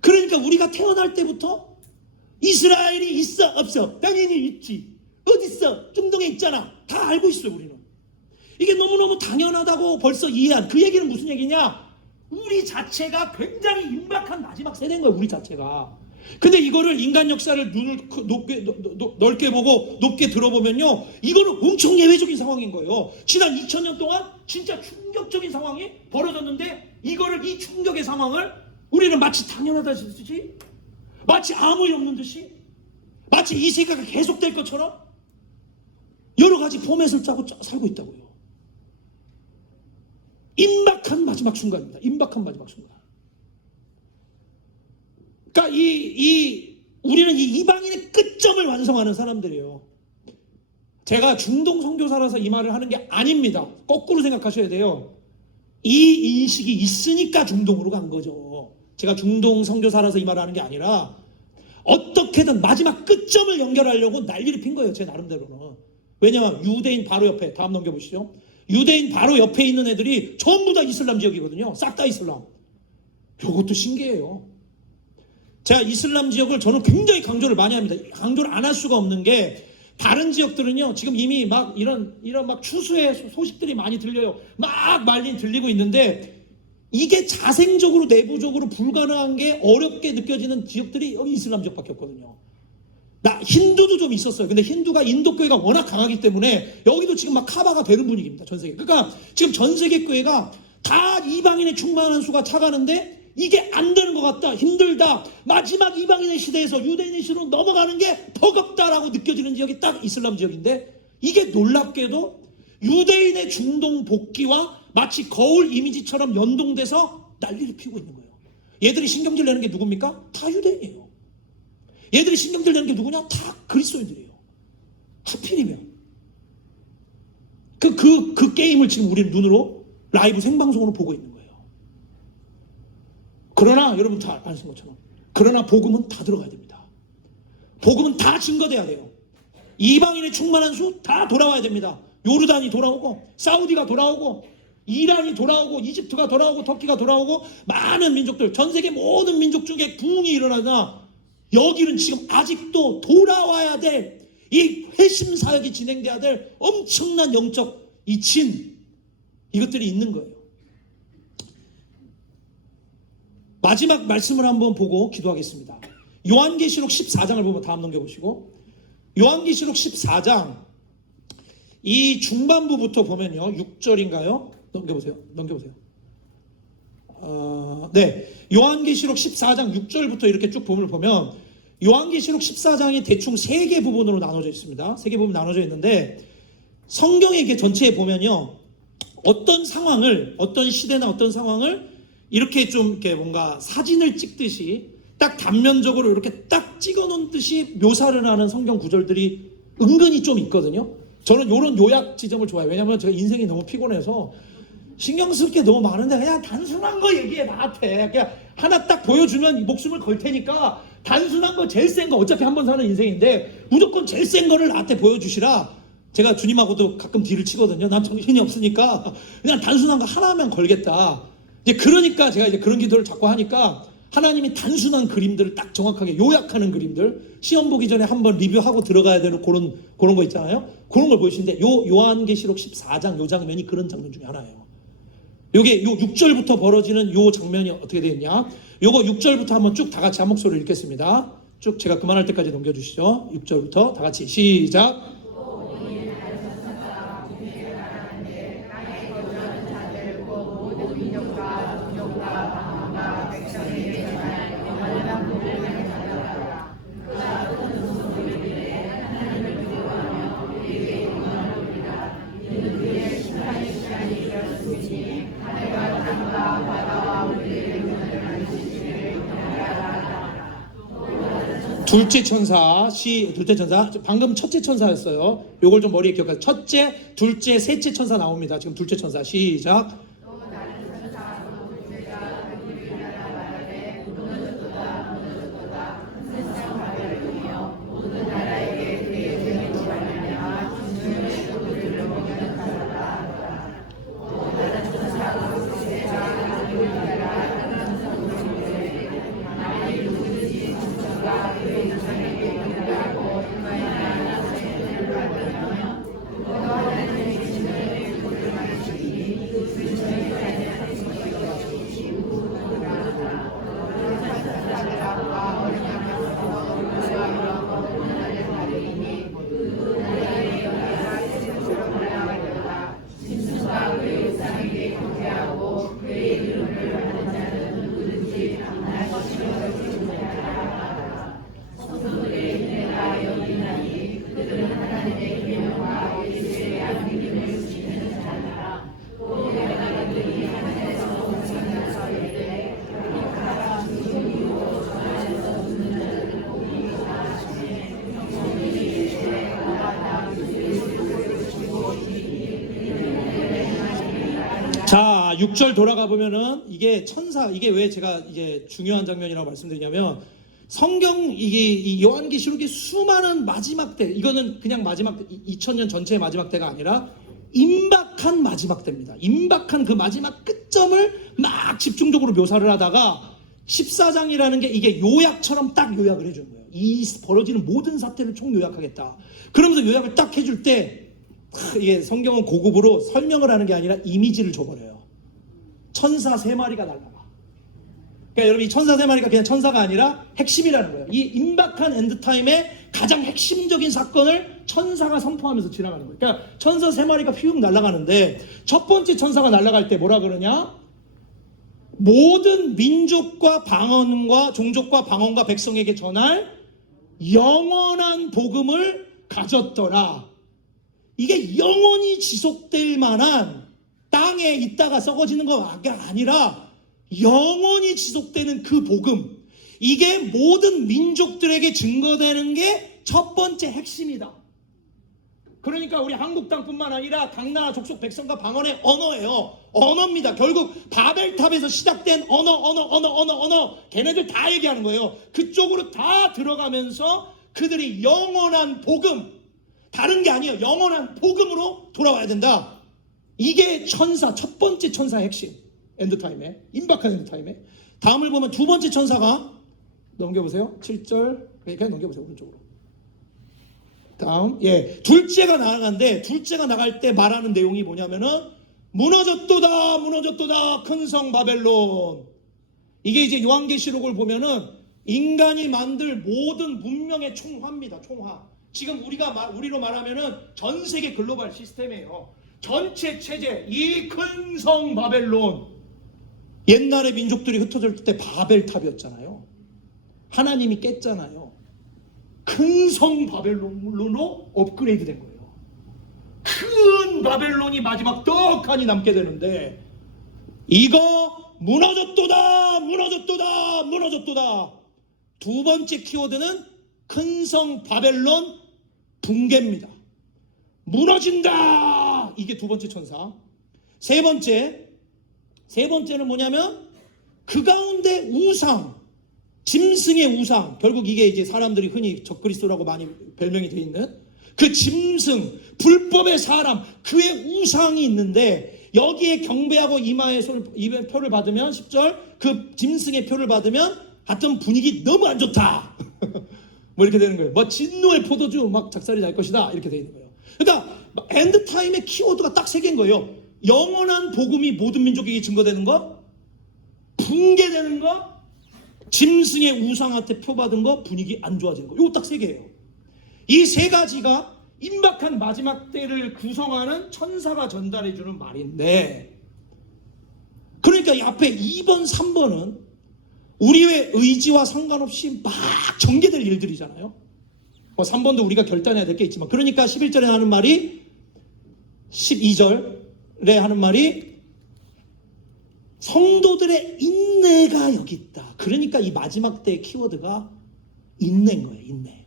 그러니까 우리가 태어날 때부터 이스라엘이 있어 없어? 당연히 있지. 어딨어? 중동에 있잖아. 다 알고 있어요, 우리는. 이게 너무너무 당연하다고 벌써 이해한 그 얘기는 무슨 얘기냐? 우리 자체가 굉장히 임박한 마지막 세대인 거예요, 우리 자체가. 근데 이거를 인간 역사를 눈을 넓게 보고 높게 들어보면요, 이거는 엄청 예외적인 상황인 거예요. 지난 2000년 동안 진짜 충격적인 상황이 벌어졌는데 이거를, 이 충격의 상황을 우리는 마치 당연하다듯이, 마치 아무 일 없는 듯이, 마치 이 세계가 계속될 것처럼 여러 가지 포맷을 짜고 살고 있다고요. 임박한 마지막 순간입니다. 임박한 마지막 순간. 그러니까 우리는 이 이방인의 끝점을 완성하는 사람들이에요. 제가 중동 선교사라서 이 말을 하는 게 아닙니다. 거꾸로 생각하셔야 돼요. 이 인식이 있으니까 중동으로 간 거죠. 제가 중동 선교사라서 이 말을 하는 게 아니라 어떻게든 마지막 끝점을 연결하려고 난리를 핀 거예요, 제 나름대로는. 왜냐하면 유대인 바로 옆에, 다음 넘겨보시죠. 유대인 바로 옆에 있는 애들이 전부 다 이슬람 지역이거든요. 싹 다 이슬람. 이것도 신기해요. 제가 이슬람 지역을 저는 굉장히 강조를 많이 합니다. 강조를 안 할 수가 없는 게, 다른 지역들은요, 지금 이미 막 이런 막 추수의 소식들이 많이 들려요. 막 들리고 있는데, 이게 자생적으로 내부적으로 불가능한 게 어렵게 느껴지는 지역들이 여기 이슬람 지역밖에 없거든요. 힌두도 좀 있었어요. 근데 힌두가 인도 교회가 워낙 강하기 때문에 여기도 지금 막 카바가 되는 분위기입니다. 전 세계. 그러니까 지금 전 세계 교회가 다 이방인의 충만한 수가 차가는데 이게 안 되는 것 같다. 힘들다. 마지막 이방인의 시대에서 유대인의 시대로 넘어가는 게 버겁다라고 느껴지는 지역이 딱 이슬람 지역인데 이게 놀랍게도 유대인의 중동 복귀와 마치 거울 이미지처럼 연동돼서 난리를 피우고 있는 거예요. 얘들이 신경질 내는 게 누굽니까? 다 유대인이에요. 얘들이 신경질 내는 게 누구냐? 다 그리스도인들이에요. 하필이면. 그 게임을 지금 우리는 눈으로 라이브 생방송으로 보고 있는 거예요. 그러나 여러분 다 아시는 것처럼 그러나 복음은 다 들어가야 됩니다. 복음은 다 증거돼야 돼요. 이방인의 충만한 수 다 돌아와야 됩니다. 요르단이 돌아오고 사우디가 돌아오고 이란이 돌아오고 이집트가 돌아오고 터키가 돌아오고 많은 민족들 전 세계 모든 민족 중에 부흥이 일어나나 여기는 지금 아직도 돌아와야 될 이 회심 사역이 진행돼야 될 엄청난 영적 이 진 이것들이 있는 거예요. 마지막 말씀을 한번 보고 기도하겠습니다. 요한계시록 14장을 보면 다음 넘겨보시고 요한계시록 14장 이 중반부부터 보면요 6절인가요? 넘겨보세요. 네, 요한계시록 14장 6절부터 이렇게 쭉 부분을 보면 요한계시록 14장이 대충 3개 부분으로 나눠져 있습니다. 3개 부분 나눠져 있는데 성경에 이게 전체에 보면요 어떤 상황을 어떤 시대나 어떤 상황을 이렇게 좀 이렇게 뭔가 사진을 찍듯이 딱 단면적으로 이렇게 딱 찍어놓은 듯이 묘사를 하는 성경 구절들이 은근히 좀 있거든요. 저는 이런 요약 지점을 좋아해요. 왜냐하면 제가 인생이 너무 피곤해서 신경 쓸 게 너무 많은데 그냥 단순한 거 얘기해 나한테. 그냥 하나 딱 보여주면 목숨을 걸 테니까 단순한 거 제일 센 거 어차피 한 번 사는 인생인데 무조건 제일 센 거를 나한테 보여주시라. 제가 주님하고도 가끔 딜을 치거든요. 난 정신이 없으니까 그냥 단순한 거 하나면 걸겠다. 이제 그러니까 제가 이제 그런 기도를 자꾸 하니까 하나님이 단순한 그림들을 딱 정확하게 요약하는 그림들 시험 보기 전에 한번 리뷰하고 들어가야 되는 그런 거 있잖아요. 그런 걸 보여주시는데 요한계시록 14장 요 장면이 그런 장면 중에 하나예요. 요게 요 6절부터 벌어지는 요 장면이 어떻게 되어 있냐? 요거 6절부터 한번 쭉 다 같이 한 목소리로 읽겠습니다. 쭉 제가 그만할 때까지 넘겨주시죠. 6절부터 다 같이 시작. 둘째 천사 방금 첫째 천사였어요. 요걸 좀 머리에 기억하세요. 첫째, 둘째, 셋째 천사 나옵니다. 지금 둘째 천사 시작. 자, 6절 돌아가 보면은 이게 천사, 이게 왜 제가 이제 중요한 장면이라고 말씀드리냐면 성경 이 요한계시록의 수많은 마지막 때, 이거는 그냥 마지막 때, 2000년 전체의 마지막 때가 아니라 임박한 마지막 때입니다. 임박한 그 마지막 끝점을 막 집중적으로 묘사를 하다가 14장이라는 게 이게 요약처럼 딱 요약을 해주는 거예요. 이 벌어지는 모든 사태를 총 요약하겠다. 그러면서 요약을 딱 해줄 때 이게 성경은 고급으로 설명을 하는 게 아니라 이미지를 줘버려요. 천사 3마리가 날아가. 그러니까 여러분 이 천사 세 마리가 그냥 천사가 아니라 핵심이라는 거예요. 이 임박한 엔드타임의 가장 핵심적인 사건을 천사가 선포하면서 지나가는 거예요. 그러니까 천사 세 마리가 휘웅 날아가는데 첫 번째 천사가 날아갈 때 뭐라 그러냐? 모든 민족과 방언과 종족과 방언과 백성에게 전할 영원한 복음을 가졌더라. 이게 영원히 지속될 만한 땅에 있다가 썩어지는 거가 아니라 영원히 지속되는 그 복음, 이게 모든 민족들에게 증거되는 게 첫 번째 핵심이다. 그러니까 우리 한국 땅뿐만 아니라 각 나라 족속 백성과 방언의 언어예요. 언어입니다. 결국 바벨탑에서 시작된 언어 걔네들 다 얘기하는 거예요. 그쪽으로 다 들어가면서 그들이 영원한 복음, 다른 게 아니에요. 영원한 복음으로 돌아와야 된다. 이게 천사, 첫 번째 천사의 핵심. 엔드타임에, 임박한 엔드타임에. 다음을 보면 두 번째 천사가, 넘겨보세요. 7절, 그냥 넘겨보세요. 오른쪽으로. 다음, 둘째가 나가는데, 둘째가 나갈 때 말하는 내용이 뭐냐면은, 무너졌도다, 무너졌도다, 큰 성 바벨론. 이게 이제 요한계시록을 보면은, 인간이 만들 모든 문명의 총화입니다. 총화. 지금 우리로 말하면은 전 세계 글로벌 시스템이에요. 전체 체제, 이 큰 성 바벨론. 옛날에 민족들이 흩어질 때 바벨탑이었잖아요. 하나님이 깼잖아요. 큰 성 바벨론으로 업그레이드 된 거예요. 큰 바벨론이 마지막 떡하니 남게 되는데, 이거 무너졌도다, 무너졌도다, 무너졌도다. 두 번째 키워드는 큰 성 바벨론 붕괴입니다. 무너진다. 이게 두 번째 천사. 세 번째는 뭐냐면 그 가운데 우상, 짐승의 우상, 결국 이게 이제 사람들이 흔히 적그리스도라고 많이 별명이 되어 있는 그 짐승, 불법의 사람, 그의 우상이 있는데, 여기에 경배하고 이마에 표를 받으면 10절 그 짐승의 표를 받으면 하여튼 분위기 너무 안 좋다. 뭐 이렇게 되는 거예요. 뭐 진노의 포도주 막 작살이 날 것이다. 이렇게 되어 있는 거예요. 그러니까 엔드타임의 키워드가 딱 세 개인 거예요. 영원한 복음이 모든 민족에게 증거되는 거, 붕괴되는 거, 짐승의 우상한테 표받은 거, 분위기 안 좋아지는 거. 이거 딱 세 개예요. 이 세 가지가 임박한 마지막 때를 구성하는 천사가 전달해주는 말인데, 그러니까 이 앞에 2번, 3번은 우리의 의지와 상관없이 막 전개될 일들이잖아요. 3번도 우리가 결단해야 될 게 있지만, 그러니까 11절에 하는 말이, 12절에 하는 말이 성도들의 인내가 여기 있다. 그러니까 이 마지막 때의 키워드가 인내인 거예요. 인내.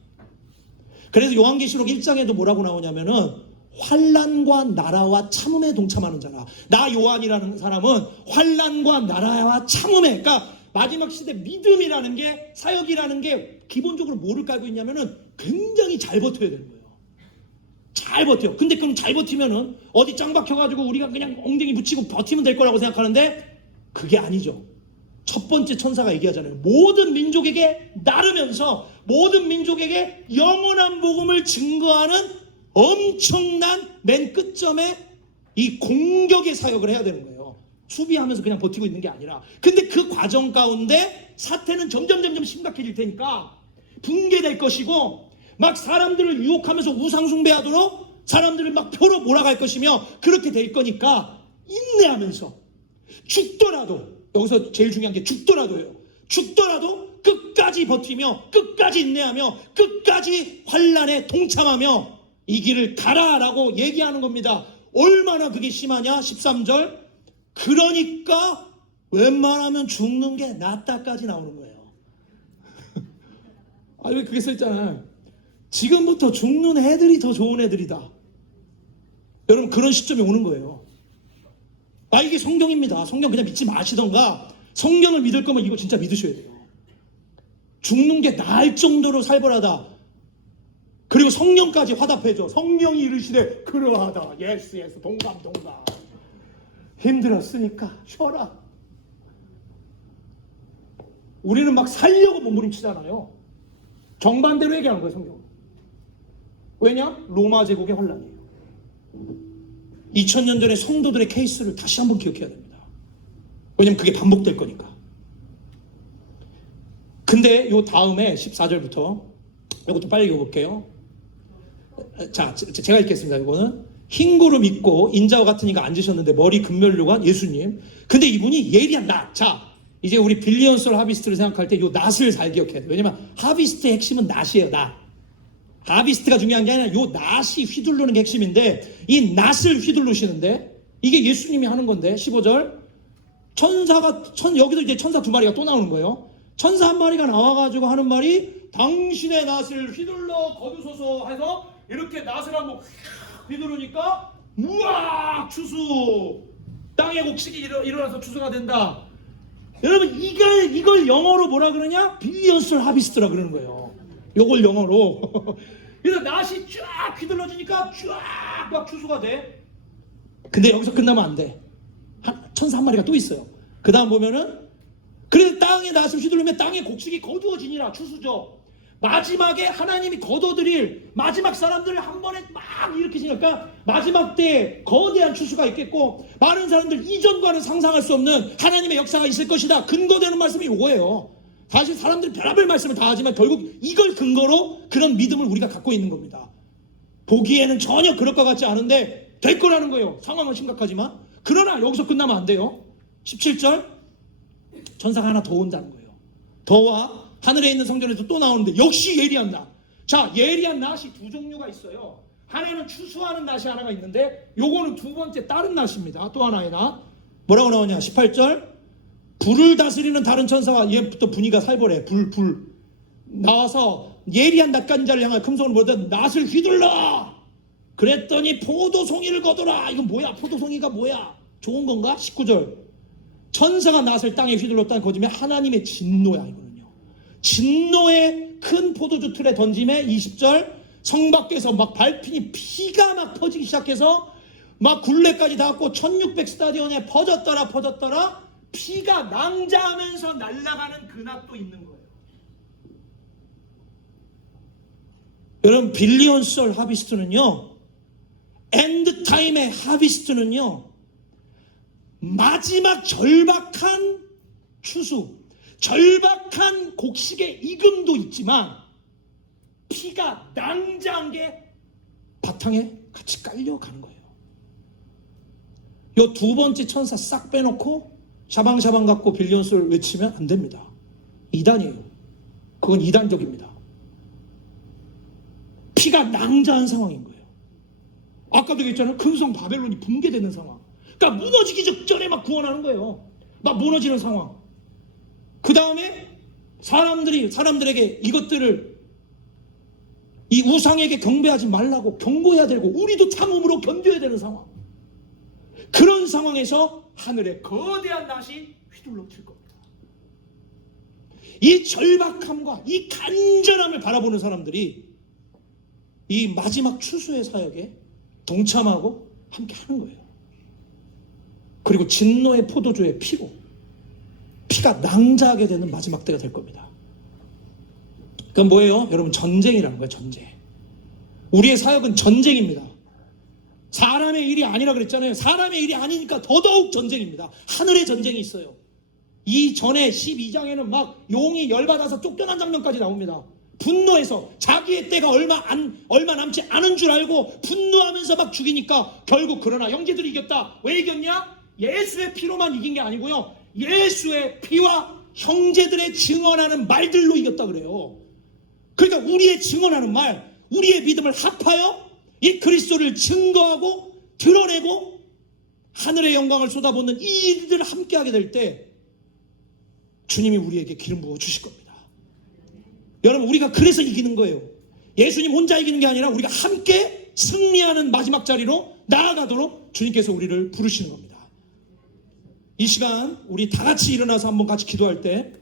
그래서 요한계시록 1장에도 뭐라고 나오냐면은 환난과 나라와 참음에 동참하는 자라. 나 요한이라는 사람은 환난과 나라와 참음에, 그러니까 마지막 시대 믿음이라는 게, 사역이라는 게 기본적으로 뭐를 깔고 있냐면은 굉장히 잘 버텨야 되는 거예요. 잘 버텨요. 근데 그럼 잘 버티면은 어디 짱 박혀가지고 우리가 그냥 엉덩이 붙이고 버티면 될 거라고 생각하는데, 그게 아니죠. 첫 번째 천사가 얘기하잖아요. 모든 민족에게 나르면서 모든 민족에게 영원한 복음을 증거하는 엄청난 맨 끝점에 이 공격의 사역을 해야 되는 거예요. 수비하면서 그냥 버티고 있는 게 아니라. 근데 그 과정 가운데 사태는 점점 심각해질 테니까 붕괴될 것이고, 막 사람들을 유혹하면서 우상 숭배하도록 사람들을 막 표로 몰아갈 것이며, 그렇게 될 거니까 인내하면서 죽더라도, 여기서 제일 중요한 게 죽더라도예요. 죽더라도 끝까지 버티며 끝까지 인내하며 끝까지 환난에 동참하며 이 길을 가라라고 얘기하는 겁니다. 얼마나 그게 심하냐? 13절, 그러니까 웬만하면 죽는 게 낫다까지 나오는 거예요. 왜 그게 써있잖아요. 지금부터 죽는 애들이 더 좋은 애들이다. 여러분, 그런 시점이 오는 거예요. 이게 성경입니다. 성경 그냥 믿지 마시던가, 성경을 믿을 거면 이거 진짜 믿으셔야 돼요. 죽는 게 나을 정도로 살벌하다. 그리고 성령까지 화답해줘. 성령이 이르시되 그러하다. 예스 동감. 힘들었으니까 쉬어라. 우리는 막 살려고 몸부림치잖아요. 정반대로 얘기하는 거예요, 성경은. 왜냐? 로마 제국의 혼란이에요. 2000년 전에 성도들의 케이스를 다시 한번 기억해야 됩니다. 왜냐면 그게 반복될 거니까. 근데 요 다음에 14절부터 이것도 빨리 읽어볼게요. 자, 제가 읽겠습니다. 이거는 흰 구름 입고 인자와 같은 이가 앉으셨는데 머리 금면류관 예수님. 근데 이분이 예리한 낫. 자, 이제 우리 빌리언솔 하비스트를 생각할 때 요 낫을 잘 기억해야 돼요. 왜냐면 하비스트의 핵심은 낫이에요. 낫. 하비스트가 중요한 게 아니라 요 낫이 휘두르는 게 핵심인데 이 낫을 휘두르시는데 이게 예수님이 하는 건데 15절 여기도 이제 천사 2마리가 또 나오는 거예요. 천사 1마리가 나와가지고 하는 말이 당신의 낫을 휘둘러 거두소서 해서 이렇게 낫을 한번 휘두르니까 우와 추수 땅의 곡식이 일어나서 추수가 된다. 여러분 이걸 영어로 뭐라 그러냐? 빌리언스 하비스트라 그러는 거예요. 요걸 영어로. 그래서 낫이 쫙 휘둘러지니까 쫙 막 추수가 돼. 근데 여기서 끝나면 안 돼. 천사 1마리가 또 있어요. 그 다음 보면은 그래서 땅에 낫을 휘두르면 땅의 곡식이 거두어지니라. 추수죠. 마지막에 하나님이 거둬들일 마지막 사람들을 한 번에 막 일으키시니까 마지막 때에 거대한 추수가 있겠고 많은 사람들 이전과는 상상할 수 없는 하나님의 역사가 있을 것이다. 근거되는 말씀이 이거예요. 사실 사람들이 별의별 말씀을 다 하지만 결국 이걸 근거로 그런 믿음을 우리가 갖고 있는 겁니다. 보기에는 전혀 그럴 것 같지 않은데 될 거라는 거예요. 상황은 심각하지만. 그러나 여기서 끝나면 안 돼요. 17절 천사가 하나 더 온다는 거예요. 더와 하늘에 있는 성전에서 또 나오는데 역시 예리한 낫. 자, 예리한 낫이 두 종류가 있어요. 하나는 추수하는 낫이 하나가 있는데 요거는 두 번째 다른 낫입니다. 또 하나의 낫. 뭐라고 나오냐? 18절 불을 다스리는 다른 천사가 얘부터 분위기가 살벌해. 불 나와서 예리한 낫간자를 향하여 금송을 보다 낫을 휘둘러. 그랬더니 포도송이를 거두라. 이건 뭐야? 포도송이가 뭐야? 좋은 건가? 19절 천사가 낫을 땅에 휘둘렀다는 거짓말 하나님의 진노야 이거는요. 진노의 큰 포도주 틀에 던짐에 20절 성 밖에서 막 발핀이 피가 막 퍼지기 시작해서 막 굴레까지 닿았고 1600 스타디온에 퍼졌더라 피가 낭자하면서 날아가는 그 낫도 있는 거예요. 여러분 빌리언솔 하비스트는요 엔드타임의 하비스트는요 마지막 절박한 추수 절박한 곡식의 익음도 있지만 피가 낭자한 게 바탕에 같이 깔려가는 거예요. 요 두 번째 천사 싹 빼놓고 샤방샤방 갖고 빌리언스를 외치면 안 됩니다. 이단이에요. 그건 이단적입니다. 피가 낭자한 상황인 거예요. 아까도 얘기했잖아요. 금성 바벨론이 붕괴되는 상황. 그러니까 무너지기 직전에 막 구원하는 거예요. 막 무너지는 상황. 그 다음에 사람들에게 이것들을 이 우상에게 경배하지 말라고 경고해야 되고 우리도 참음으로 견뎌야 되는 상황. 그런 상황에서 하늘에 거대한 낫이 휘둘러칠 겁니다. 이 절박함과 이 간절함을 바라보는 사람들이 이 마지막 추수의 사역에 동참하고 함께 하는 거예요. 그리고 진노의 포도주의 피가 낭자하게 되는 마지막 때가 될 겁니다. 그건 뭐예요? 여러분 전쟁이라는 거예요. 전쟁. 우리의 사역은 전쟁입니다. 사람의 일이 아니라 그랬잖아요. 사람의 일이 아니니까 더더욱 전쟁입니다. 하늘의 전쟁이 있어요. 이 전에 12장에는 막 용이 열받아서 쫓겨난 장면까지 나옵니다. 분노해서 자기의 때가 얼마 남지 않은 줄 알고 분노하면서 막 죽이니까 결국 그러나 형제들이 이겼다. 왜 이겼냐? 예수의 피로만 이긴 게 아니고요. 예수의 피와 형제들의 증언하는 말들로 이겼다 그래요. 그러니까 우리의 증언하는 말, 우리의 믿음을 합하여 이 그리스도를 증거하고 드러내고 하늘의 영광을 쏟아붓는 이 일들을 함께하게 될 때 주님이 우리에게 기름 부어 주실 겁니다. 여러분 우리가 그래서 이기는 거예요. 예수님 혼자 이기는 게 아니라 우리가 함께 승리하는 마지막 자리로 나아가도록 주님께서 우리를 부르시는 겁니다. 이 시간 우리 다 같이 일어나서 한번 같이 기도할 때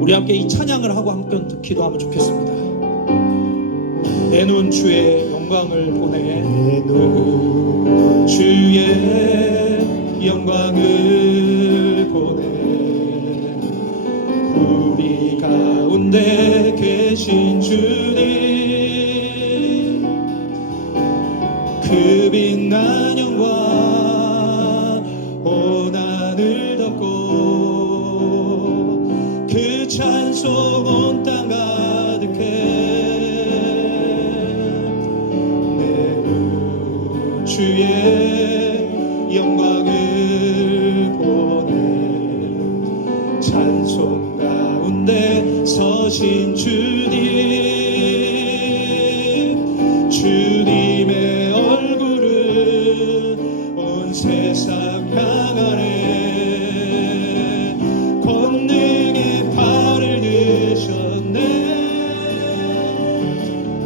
우리 함께 이 찬양을 하고 함께 기도하면 좋겠습니다. 내 눈 주의 영광을 보내 내 눈 주의 영광을 보내 우리 가운데 계신 주님 그 빛난 영광 온 하늘 덮고 그 찬송 온 땅 가득해 내 주의 영광을 보내 찬송 가운데 서신 주님 주님의 얼굴은 온 세상 향하네 권능의 팔을 드셨네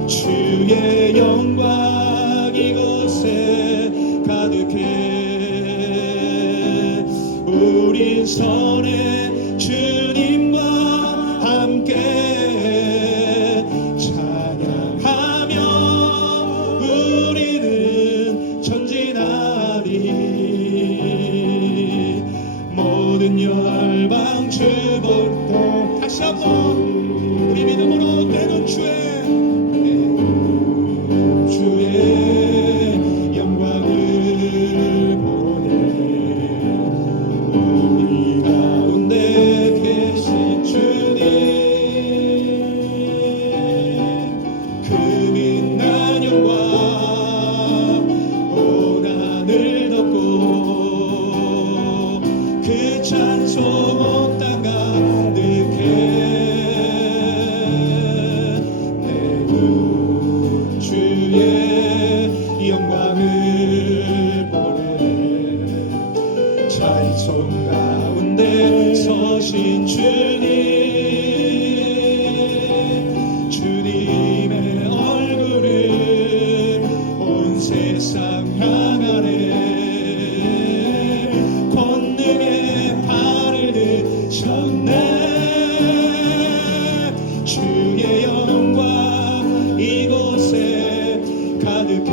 주의 영광 이곳에 가득해 우린 선에 주님과 함께 찬양하며 우리는 전진하리 모든 열방 주 볼 때 다시 한번 우리 믿음으로 내는 주의 영광을 보내 우리 가운데 계신 주님 그 빛난 영광 온 하늘 덮고 그 찬송 온 땅 가득해 내 주의 영광을 보내 찬송 가운데 서신 주님 주님의 얼굴을 온 세상 향하네 권능의 팔을 드셨네 주의 영광 이곳에 가득해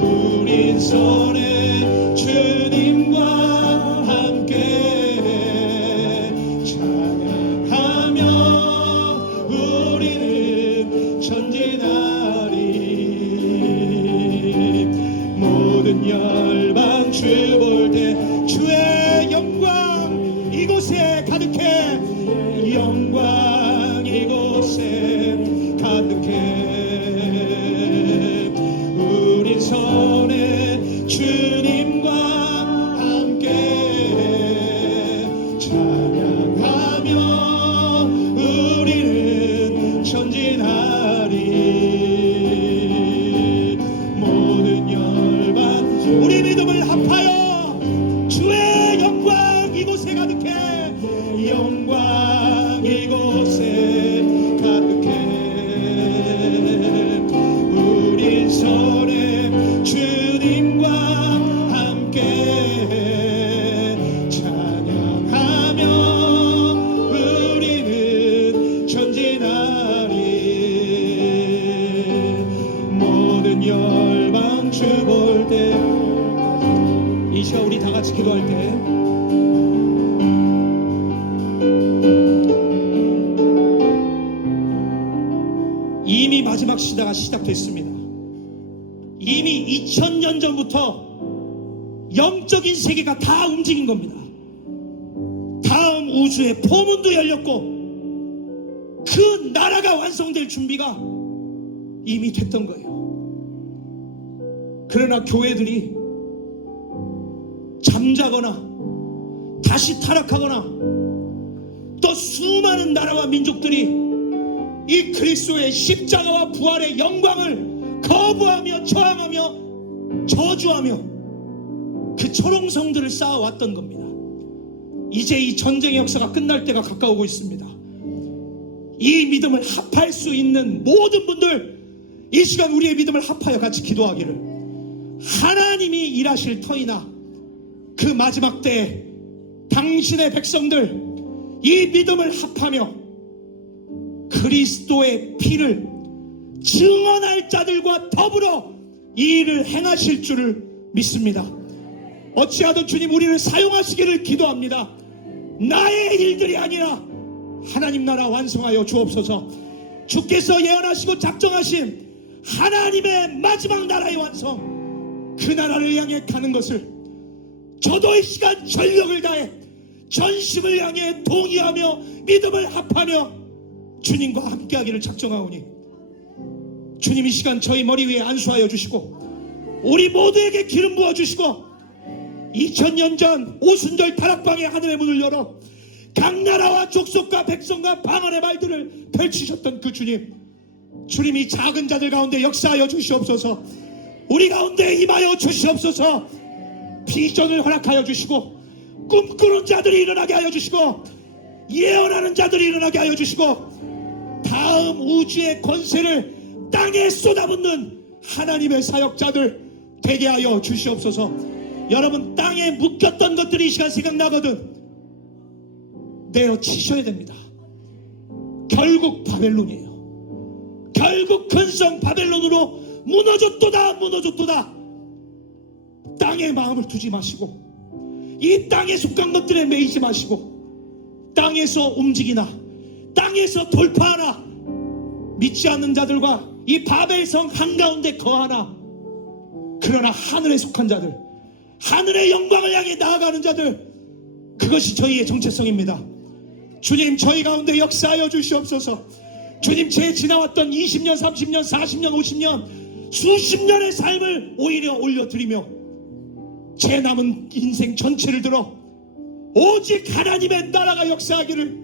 우린 손에 주님과 함께 찬양하며 우리는 전진하리 모든 열방 주 볼 때 주의 영광 이곳에 가득해 영광 이곳에 가득해 우리 손에 주님과 함께 찬양하며 우리는 전진하리 모든 열방 우리 믿음을 합하여 주의 영광 이곳에 가득해 영광 이곳에 가득해 우리 손에 주님과 함께 찬양하며 우리는 전진하리 모든 열방 주 볼 때 이 시간 우리 다 같이 기도할 때 이미 마지막 시대가 시작됐습니다. 이미 2000년 전부터 영적인 세계가 다 움직인 겁니다. 다음 우주의 포문도 열렸고 그 나라가 완성될 준비가 이미 됐던 거예요. 그러나 교회들이 잠자거나 다시 타락하거나 또 수많은 나라와 민족들이 이 그리스도의 십자가와 부활의 영광을 거부하며 저항하며 저주하며 그 초롱성들을 쌓아왔던 겁니다. 이제 이 전쟁의 역사가 끝날 때가 가까우고 있습니다. 이 믿음을 합할 수 있는 모든 분들 이 시간 우리의 믿음을 합하여 같이 기도하기를 하나님이 일하실 터이나 그 마지막 때에 당신의 백성들 이 믿음을 합하며 그리스도의 피를 증언할 자들과 더불어 이 일을 행하실 줄을 믿습니다. 어찌하든 주님 우리를 사용하시기를 기도합니다. 나의 일들이 아니라 하나님 나라 완성하여 주옵소서. 주께서 예언하시고 작정하신 하나님의 마지막 나라의 완성, 그 나라를 향해 가는 것을 저도 이 시간 전력을 다해 전심을 향해 동의하며 믿음을 합하며 주님과 함께하기를 작정하오니 주님 이 시간 저희 머리 위에 안수하여 주시고 우리 모두에게 기름 부어주시고 2000년 전 오순절 다락방의 하늘의 문을 열어 각 나라와 족속과 백성과 방언의 말들을 펼치셨던 그 주님, 주님이 작은 자들 가운데 역사하여 주시옵소서. 우리 가운데 임하여 주시옵소서. 비전을 허락하여 주시고 꿈꾸는 자들이 일어나게 하여 주시고 예언하는 자들이 일어나게 하여 주시고 다음 우주의 권세를 땅에 쏟아붓는 하나님의 사역자들 되게 하여 주시옵소서. 여러분, 땅에 묶였던 것들이 이 시간 생각나거든 내어치셔야 됩니다. 결국 바벨론이에요. 결국 근성 바벨론으로 무너졌도다 무너졌도다. 땅에 마음을 두지 마시고 이 땅에 속한 것들에 매이지 마시고 땅에서 움직이나 땅에서 돌파하나 믿지 않는 자들과 이 바벨성 한가운데 거하나 그러나 하늘에 속한 자들, 하늘의 영광을 향해 나아가는 자들, 그것이 저희의 정체성입니다. 주님 저희 가운데 역사하여 주시옵소서. 주님 제 지나왔던 20년 30년 40년 50년 수십 년의 삶을 오히려 올려드리며 제 남은 인생 전체를 들어 오직 하나님의 나라가 역사하기를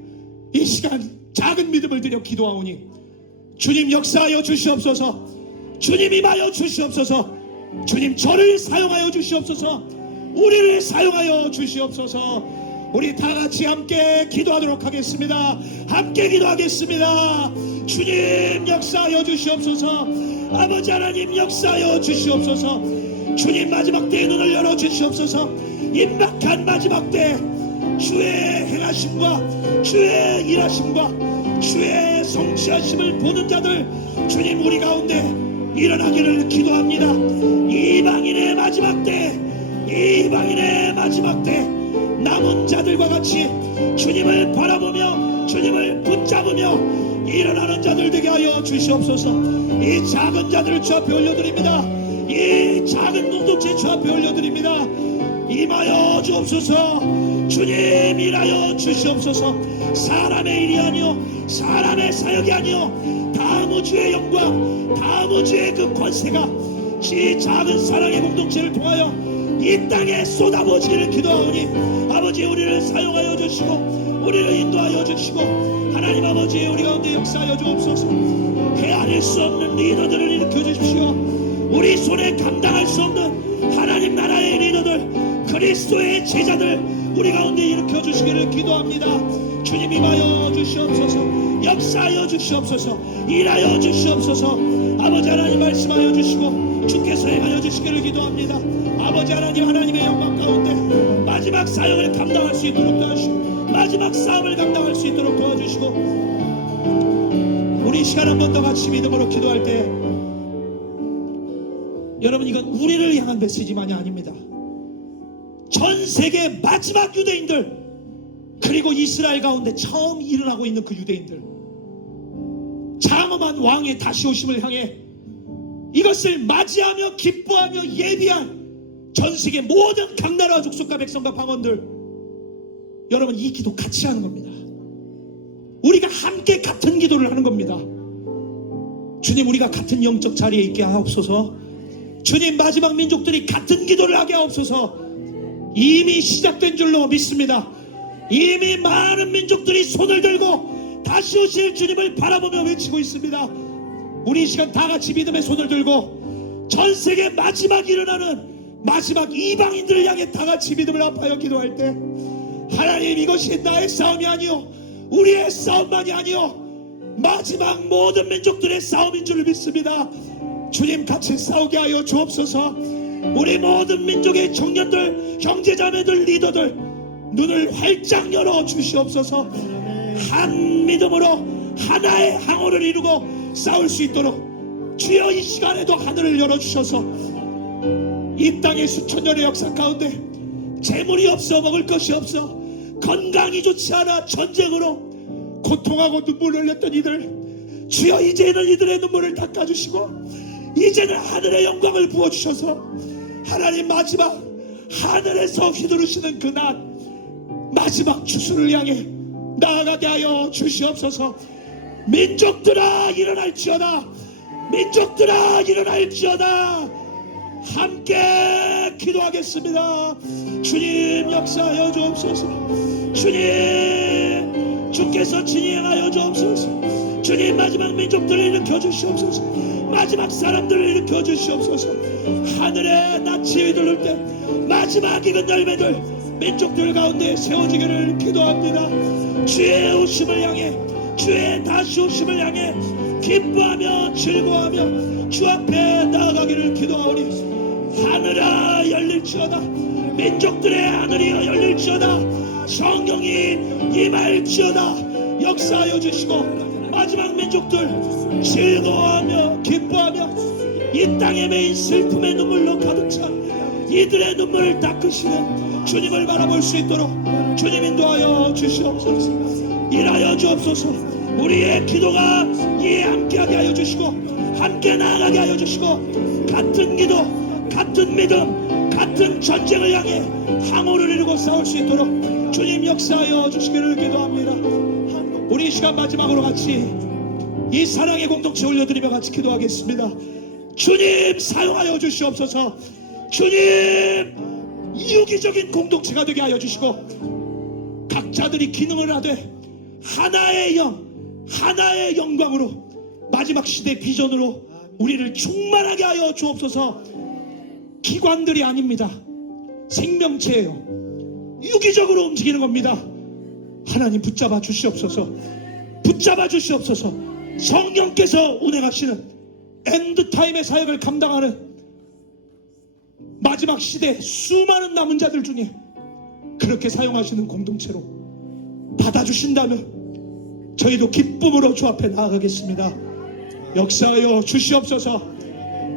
이 시간 작은 믿음을 들여 기도하오니 주님 역사하여 주시옵소서. 주님 임하여 주시옵소서. 주님 저를 사용하여 주시옵소서. 우리를 사용하여 주시옵소서. 우리 다 같이 함께 기도하도록 하겠습니다. 함께 기도하겠습니다. 주님 역사하여 주시옵소서. 아버지 하나님 역사하여 주시옵소서. 주님 마지막 때에 눈을 열어 주시옵소서. 임박한 마지막 때 주의 행하심과 주의 일하심과 주의 성취하심을 보는 자들 주님 우리 가운데 일어나기를 기도합니다. 이방인의 마지막 때, 이방인의 마지막 때 남은 자들과 같이 주님을 바라보며 주님을 붙잡으며 일어나는 자들 되게 하여 주시옵소서. 이 작은 자들을 주 앞에 올려드립니다. 이 작은 공동체 주 앞에 올려드립니다. 임하여 주옵소서. 주님 일하여 주시옵소서. 사람의 일이 아니요 사람의 사역이 아니요 다음 우주의 영광, 다음 우주의 그 권세가 이 작은 사랑의 공동체를 통하여 이 땅에 쏟아부어지기를 기도하오니 아버지 우리를 사용하여 주시고 우리를 인도하여 주시고 하나님 아버지 우리 가운데 역사하여 주옵소서. 헤아릴 수 없는 리더들을 일으켜 주십시오. 우리 손에 감당할 수 없는 하나님 나라의 리더들, 그리스도의 제자들 우리 가운데 일으켜 주시기를 기도합니다. 주님 임하여 주시옵소서. 역사하여 주시옵소서. 일하여 주시옵소서. 아버지 하나님 말씀하여 주시고 주께서 행하여 주시기를 기도합니다. 아버지 하나님, 하나님의 영광 가운데 마지막 사역을 감당할 수 있도록 도와주시고 마지막 싸움을 감당할 수 있도록 도와주시고 우리 시간 한 번 더 같이 믿음으로 기도할 때 여러분 이건 우리를 향한 메시지만이 아닙니다. 전 세계 마지막 유대인들 그리고 이스라엘 가운데 처음 일어나고 있는 그 유대인들 장엄한 왕의 다시 오심을 향해 이것을 맞이하며 기뻐하며 예비한 전 세계 모든 각 나라와 족속과 백성과 방언들 여러분 이 기도 같이 하는 겁니다. 우리가 함께 같은 기도를 하는 겁니다. 주님 우리가 같은 영적 자리에 있게 하옵소서. 주님 마지막 민족들이 같은 기도를 하게 하옵소서. 이미 시작된 줄로 믿습니다. 이미 많은 민족들이 손을 들고 다시 오실 주님을 바라보며 외치고 있습니다. 우리 이 시간 다 같이 믿음의 손을 들고 전 세계 마지막 일어나는 마지막 이방인들을 향해 다 같이 믿음을 합하여 기도할 때 하나님 이것이 나의 싸움이 아니요 우리의 싸움만이 아니요 마지막 모든 민족들의 싸움인 줄 믿습니다. 주님 같이 싸우게 하여 주옵소서. 우리 모든 민족의 청년들, 형제자매들, 리더들 눈을 활짝 열어 주시옵소서. 한 믿음으로 하나의 항호를 이루고 싸울 수 있도록 주여 이 시간에도 하늘을 열어주셔서 이 땅의 수천 년의 역사 가운데 재물이 없어, 먹을 것이 없어, 건강이 좋지 않아, 전쟁으로 고통하고 눈물을 흘렸던 이들, 주여 이제는 이들의 눈물을 닦아주시고 이제는 하늘의 영광을 부어주셔서 하나님 마지막 하늘에서 휘두르시는 그날 마지막 주수를 향해 나아가게 하여 주시옵소서. 민족들아 일어날지어다, 민족들아 일어날지어다. 함께 기도하겠습니다. 주님 역사하여 주옵소서. 주님 주께서 진행하여 주옵소서. 주님 마지막 민족들을 일으켜 주시옵소서. 마지막 사람들을 일으켜 주시옵소서. 하늘에 낯이 휘두를 때 마지막 익은 열매들 민족들 가운데 세워지기를 기도합니다. 주의 오심을 향해, 주의 다시 오심을 향해 기뻐하며 즐거워하며 주 앞에 나아가기를 기도하오니 하늘아 열릴지어다, 민족들의 하늘이 열릴지어다, 성령이 임할지어다. 역사하여 주시고 마지막 민족들 즐거워하며 기뻐하며 이 땅에 매인 슬픔의 눈물로 가득 찬 이들의 눈물을 닦으시는 주님을 바라볼 수 있도록 주님 인도하여 주시옵소서. 일하여 주옵소서. 우리의 기도가 이에 함께하게 하여 주시고 함께 나아가게 하여 주시고 같은 기도, 같은 믿음, 같은 전쟁을 향해 항우를 이루고 싸울 수 있도록 주님 역사하여 주시기를 기도합니다. 우리 이 시간 마지막으로 같이 이 사랑의 공동체 올려드리며 같이 기도하겠습니다. 주님 사용하여 주시옵소서. 주님 유기적인 공동체가 되게 하여 주시고 각자들이 기능을 하되 하나의 영, 하나의 영광으로 마지막 시대 비전으로 우리를 충만하게 하여 주옵소서. 기관들이 아닙니다. 생명체예요. 유기적으로 움직이는 겁니다. 하나님 붙잡아 주시옵소서. 붙잡아 주시옵소서. 성령께서 운행하시는 엔드타임의 사역을 감당하는 마지막 시대 수많은 남은 자들 중에 그렇게 사용하시는 공동체로 받아주신다면 저희도 기쁨으로 주 앞에 나아가겠습니다. 역사하여 주시옵소서.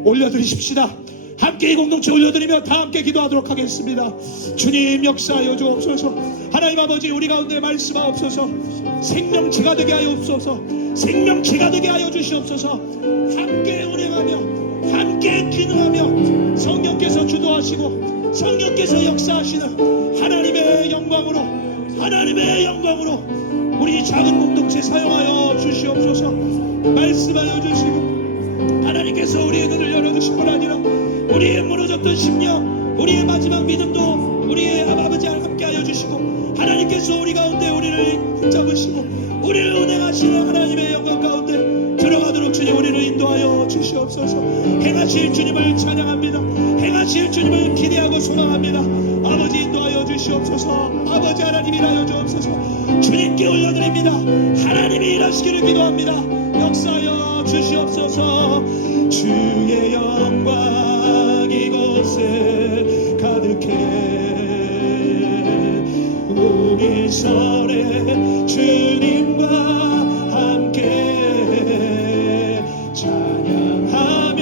올려드리십시다. 함께 이 공동체 올려드리며 다 함께 기도하도록 하겠습니다. 주님 역사하여 주옵소서. 하나님 아버지 우리 가운데 말씀하옵소서. 생명체가 되게 하여 주옵소서. 생명체가 되게 하여 주시옵소서. 함께 운행하며 함께 기능하며 성령께서 주도하시고 성령께서 역사하시는 하나님의 영광으로, 하나님의 영광으로 우리 작은 공동체 사용하여 주시옵소서. 말씀하여 주시고 하나님께서 우리의 눈을 열어주실 뿐 아니라 우리의 무너졌던 심령, 우리의 마지막 믿음도 우리의 아버지 함께하여 주시고 하나님께서 우리 가운데 우리를 붙잡으시고 우리를 운행하시는 하나님의 영광 가운데 들어가도록 주님 우리를 인도하여 주시옵소서. 행하실 주님을 찬양합니다. 행하실 주님을 기대하고 소망합니다. 아버지 인도하여 주시옵소서. 아버지 하나님 일하여 주옵소서. 주님께 올려드립니다. 하나님이 일하시기를 기도합니다. 역사하여 주시옵소서. 주의 영광 이곳에 가득해 우리 손에 주님과 함께 찬양하며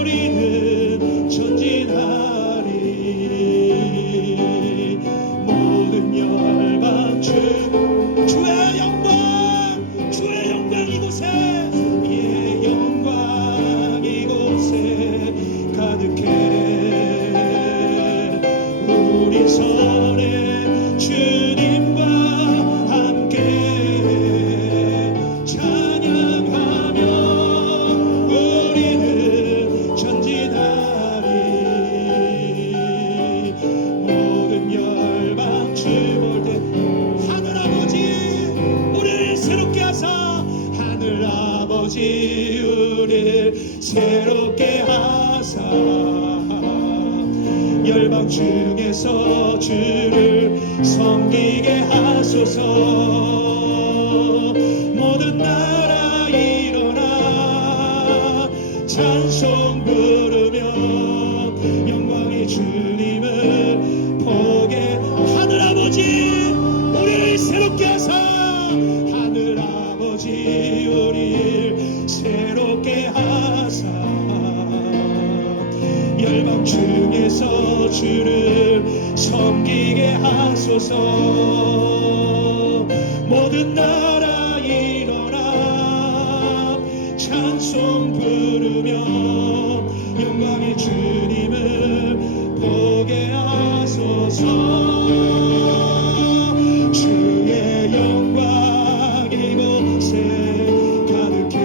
우리는 전진하리. 모든 열방 주의 영광, 주의 영광 이곳에, 주의 영광 이곳에 가득해 우리 손에 주님과 함께 찬양하며 우리는 전진하리. 모든 열방 주 볼 때 하늘 아버지 우리를 새롭게 하사, 하늘 아버지 우리를 새롭게 하사 열방 중에서 주를 섬기게 하소서. 모든 나라 일어나 찬송 부르며 영광의 주님을 보게. 하늘 아버지 우리를 새롭게 하사, 하늘 아버지 우리를 새롭게 하사 하소서. 모든 나라 일어나 찬송 부르며 영광의 주님을 보게 하소서. 주의 영광 이곳에 가득해.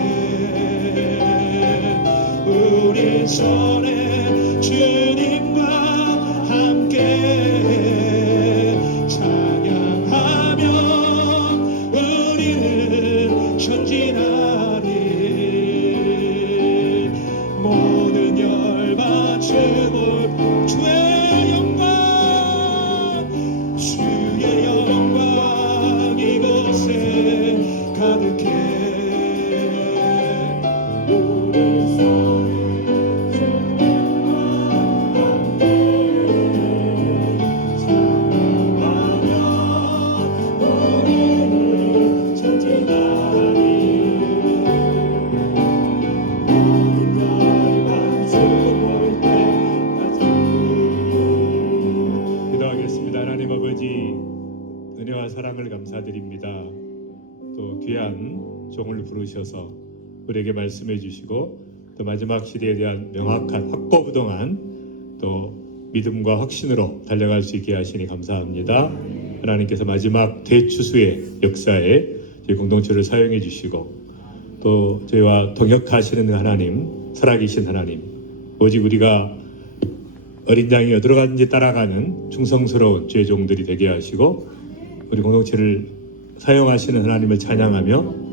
우리 손에 주님과 함께 찬양하며 우리는 전진하리. 모든 열반 주볼 주의 영광, 주의 영광 이곳에 가득해. 우리 손에 주님과 함께 찬양하며 우리는 전진하리. 기도하겠습니다. 하나님 아버지, 은혜와 사랑을 감사드립니다. 또 귀한 종을 부르셔서 우리에게 말씀해 주시고 또 마지막 시대에 대한 명확한 확고부동한 또 믿음과 확신으로 달려갈 수 있게 하시니 감사합니다. 하나님께서 마지막 대추수의 역사에 저희 공동체를 사용해 주시고 또 저희와 동역하시는 하나님, 살아계신 하나님, 오직 우리가 어린 양이 어디로 가든지 따라가는 충성스러운 주의 종들이 되게 하시고 우리 공동체를 사용하시는 하나님을 찬양하며